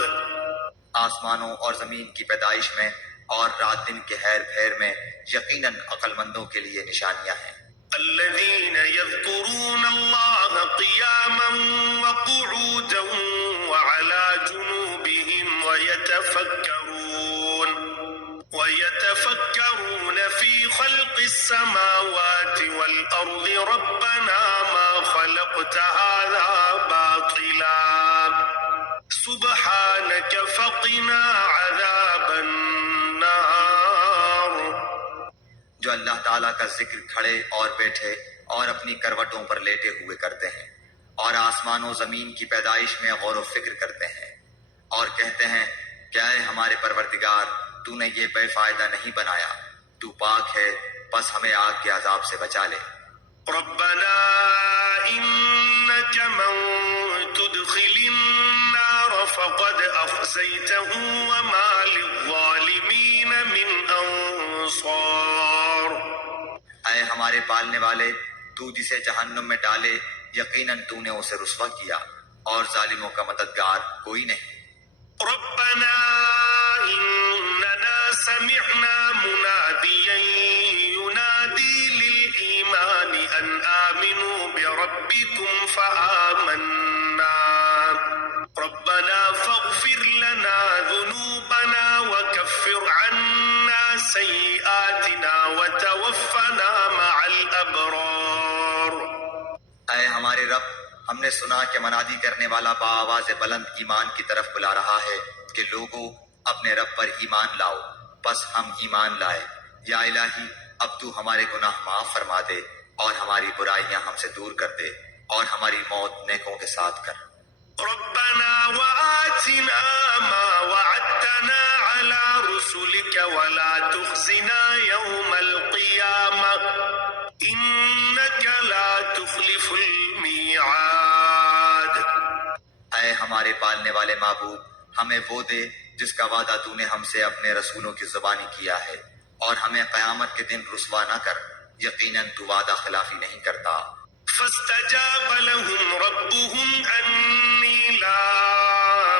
آسمانوں اور زمین کی پیدائش میں اور رات دن کے ہیر پھیر میں یقیناً عقل مندوں کے لیے نشانیاں ہیں. الذين يذكرون الله قياما وقعودا وعلى جنوبهم ويتفكرون في خلق السماوات والأرض ربنا ما خلقت هذا باطلا سبحانك فقنا عذاب النار. جو اللہ تعالیٰ کا ذکر کھڑے اور بیٹھے اور اپنی کروٹوں پر لیٹے ہوئے کرتے ہیں اور آسمان و زمین کی پیدائش میں غور و فکر کرتے ہیں اور کہتے ہیں کیا اے ہمارے پروردگار تو نے یہ بے فائدہ نہیں بنایا، تو پاک ہے بس ہمیں آگ کے عذاب سے بچا لے. ربنا إنك من تدخل النار فقد أخزيته وما للظالمين من أنصار. اے ہمارے پالنے والے، تو جسے جہنم میں ڈالے یقیناً تو نے اسے رسوا کیا اور ظالموں کا مددگار کوئی نہیں. ربنا إننا سمعنا مناديا ينادي للإيمان أن آمنوا بربكم فآمنا ربنا فاغفر لنا ذنوبنا وكفر عنا سيئاتنا وتوفنا مع الأبرار. اے ہمارے رب، ہم نے سنا کہ منادی کرنے والا بآواز بلند ایمان کی طرف بلا رہا ہے کہ لوگوں اپنے رب پر ایمان لاؤ. بس ہم ایمان لائے. یا الہی اب تو ہمارے گناہ معاف فرما دے اور ہماری برائیاں ہم سے دور کر دے اور ہماری موت نیکوں کے ساتھ کر. ربنا وآتنا ما وعدتنا على رسلك ولا تخزنا يوم القيامة إنك لا تخلف الميعاد. اے ہمارے پالنے والے معبود، ہمیں وہ دے جس کا وعدہ تو نے ہم سے اپنے رسولوں کی زبانی کیا ہے، اور ہمیں قیامت کے دن رسوا نہ کر، یقیناً تو وعدہ خلافی نہیں کرتا. فاستجاب لهم ربهم أني لا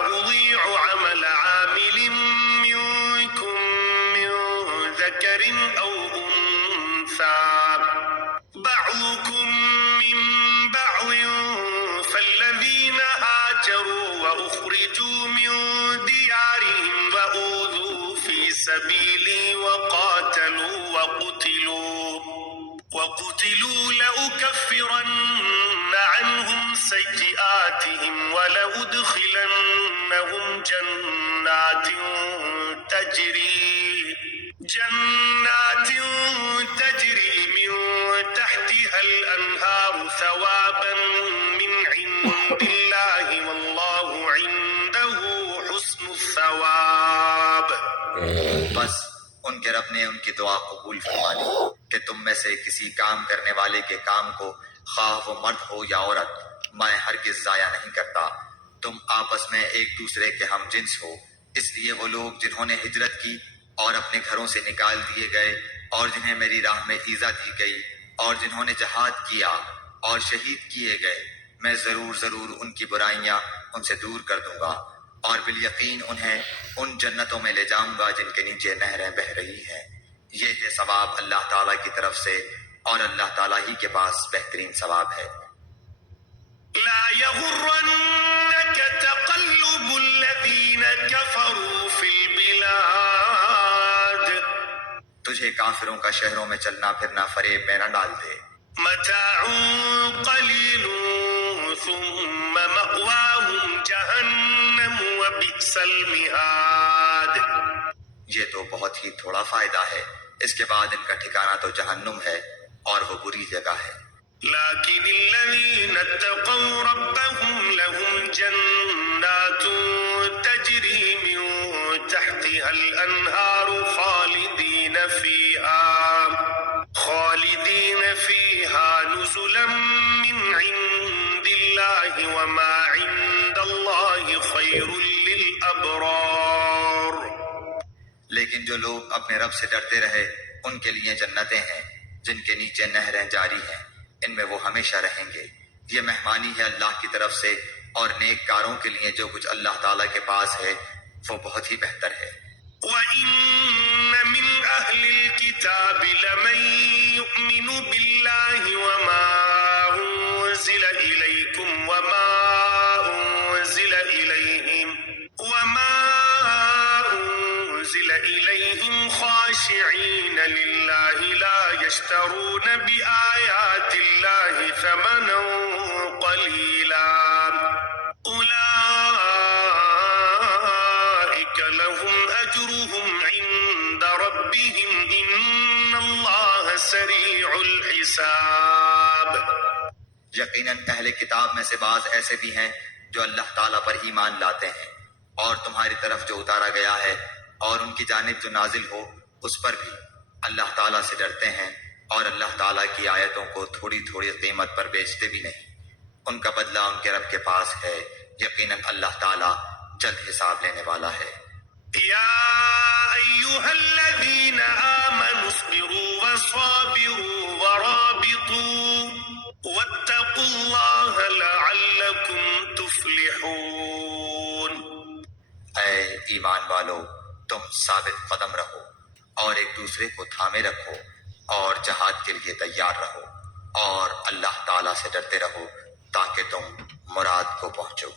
أضيع عمل عامل منكم من ذكر أو أنثى بعضكم من بعض فالذين هاجروا وأخرجوا من ديارهم وأوذوا في سبيلي وقتلوا لأكفرن عنهم سيئاتهم ولأدخلنهم جنات تجري من تحتها الأنهار ثوابا من عند الله والله عنده حسن الثواب. بس ان کے رب نے ان کی دعا قبول فرما لی کہ تم میں سے کسی کام کرنے والے کے کام کو خواہ وہ مرد ہو یا عورت میں ہرگز ضائع نہیں کرتا. تم آپس میں ایک دوسرے کے ہم جنس ہو. اس لیے وہ لوگ جنہوں نے ہجرت کی اور اپنے گھروں سے نکال دیے گئے اور جنہیں میری راہ میں ایذا دی گئی اور جنہوں نے جہاد کیا اور شہید کیے گئے، میں ضرور ان کی برائیاں ان سے دور کر دوں گا اور بالیقین انہیں ان جنتوں میں لے جاؤں گا جن کے نیچے نہریں بہہ رہی ہیں. یہ ہے ثواب اللہ تعالیٰ کی طرف سے اور اللہ تعالیٰ ہی کے پاس بہترین ثواب ہے. لا يغرنك تقلب الذين كفروا في البلاد. تجھے کافروں کا شہروں میں چلنا پھرنا فریب میں نہ ڈال دے. متاع قلیل ثم مأواهم جہنم وبئس المہاد. یہ تو بہت ہی تھوڑا فائدہ ہے، اس کے بعد ان کا ٹھکانہ تو جہنم ہے اور وہ بری جگہ ہے. لكن الذين اتقوا ربهم لهم جنات تجري من تحتها الأنهار خالدين فيها نزلا من عند الله وما عند الله خير للأبرار. لیکن جو لوگ اپنے رب سے ڈرتے رہے ان کے لیے جنتیں ہیں جن کے نیچے نہریں جاری ہیں، ان میں وہ ہمیشہ رہیں گے. یہ مہمانی ہے اللہ کی طرف سے اور نیک کاروں کے لیے جو کچھ اللہ تعالیٰ کے پاس ہے وہ بہت ہی بہتر ہے. وَإِنَّ مِنْ أَهْلِ أهل الكتاب لمن يؤمن بالله وما أنزل إليكم وما أنزل إليهم خاشعين لله لا يشترون بآيات الله ثمنا قليلا أولئك لهم أجرهم عند ربهم إن الله سريع الحساب. یقیناً اہل کتاب میں سے بعض ایسے بھی ہیں جو اللہ تعالیٰ پر ایمان لاتے ہیں اور تمہاری طرف جو اتارا گیا ہے اور ان کی جانب جو نازل ہو اس پر بھی اللہ تعالیٰ سے ڈرتے ہیں اور اللہ تعالیٰ کی آیتوں کو تھوڑی تھوڑی قیمت پر بیچتے بھی نہیں. ان کا بدلہ ان کے رب کے پاس ہے. یقیناً اللہ تعالیٰ جلد حساب لینے والا ہے. يا أيها الذين آمنوا اصبروا وصابروا ورابطوا واتقوا الله لعلكم تفلحون. اے ایمان والو، تم ثابت قدم رہو اور ایک دوسرے کو تھامے رکھو اور جہاد کے لیے تیار رہو اور اللہ تعالیٰ سے ڈرتے رہو تاکہ تم مراد کو پہنچو.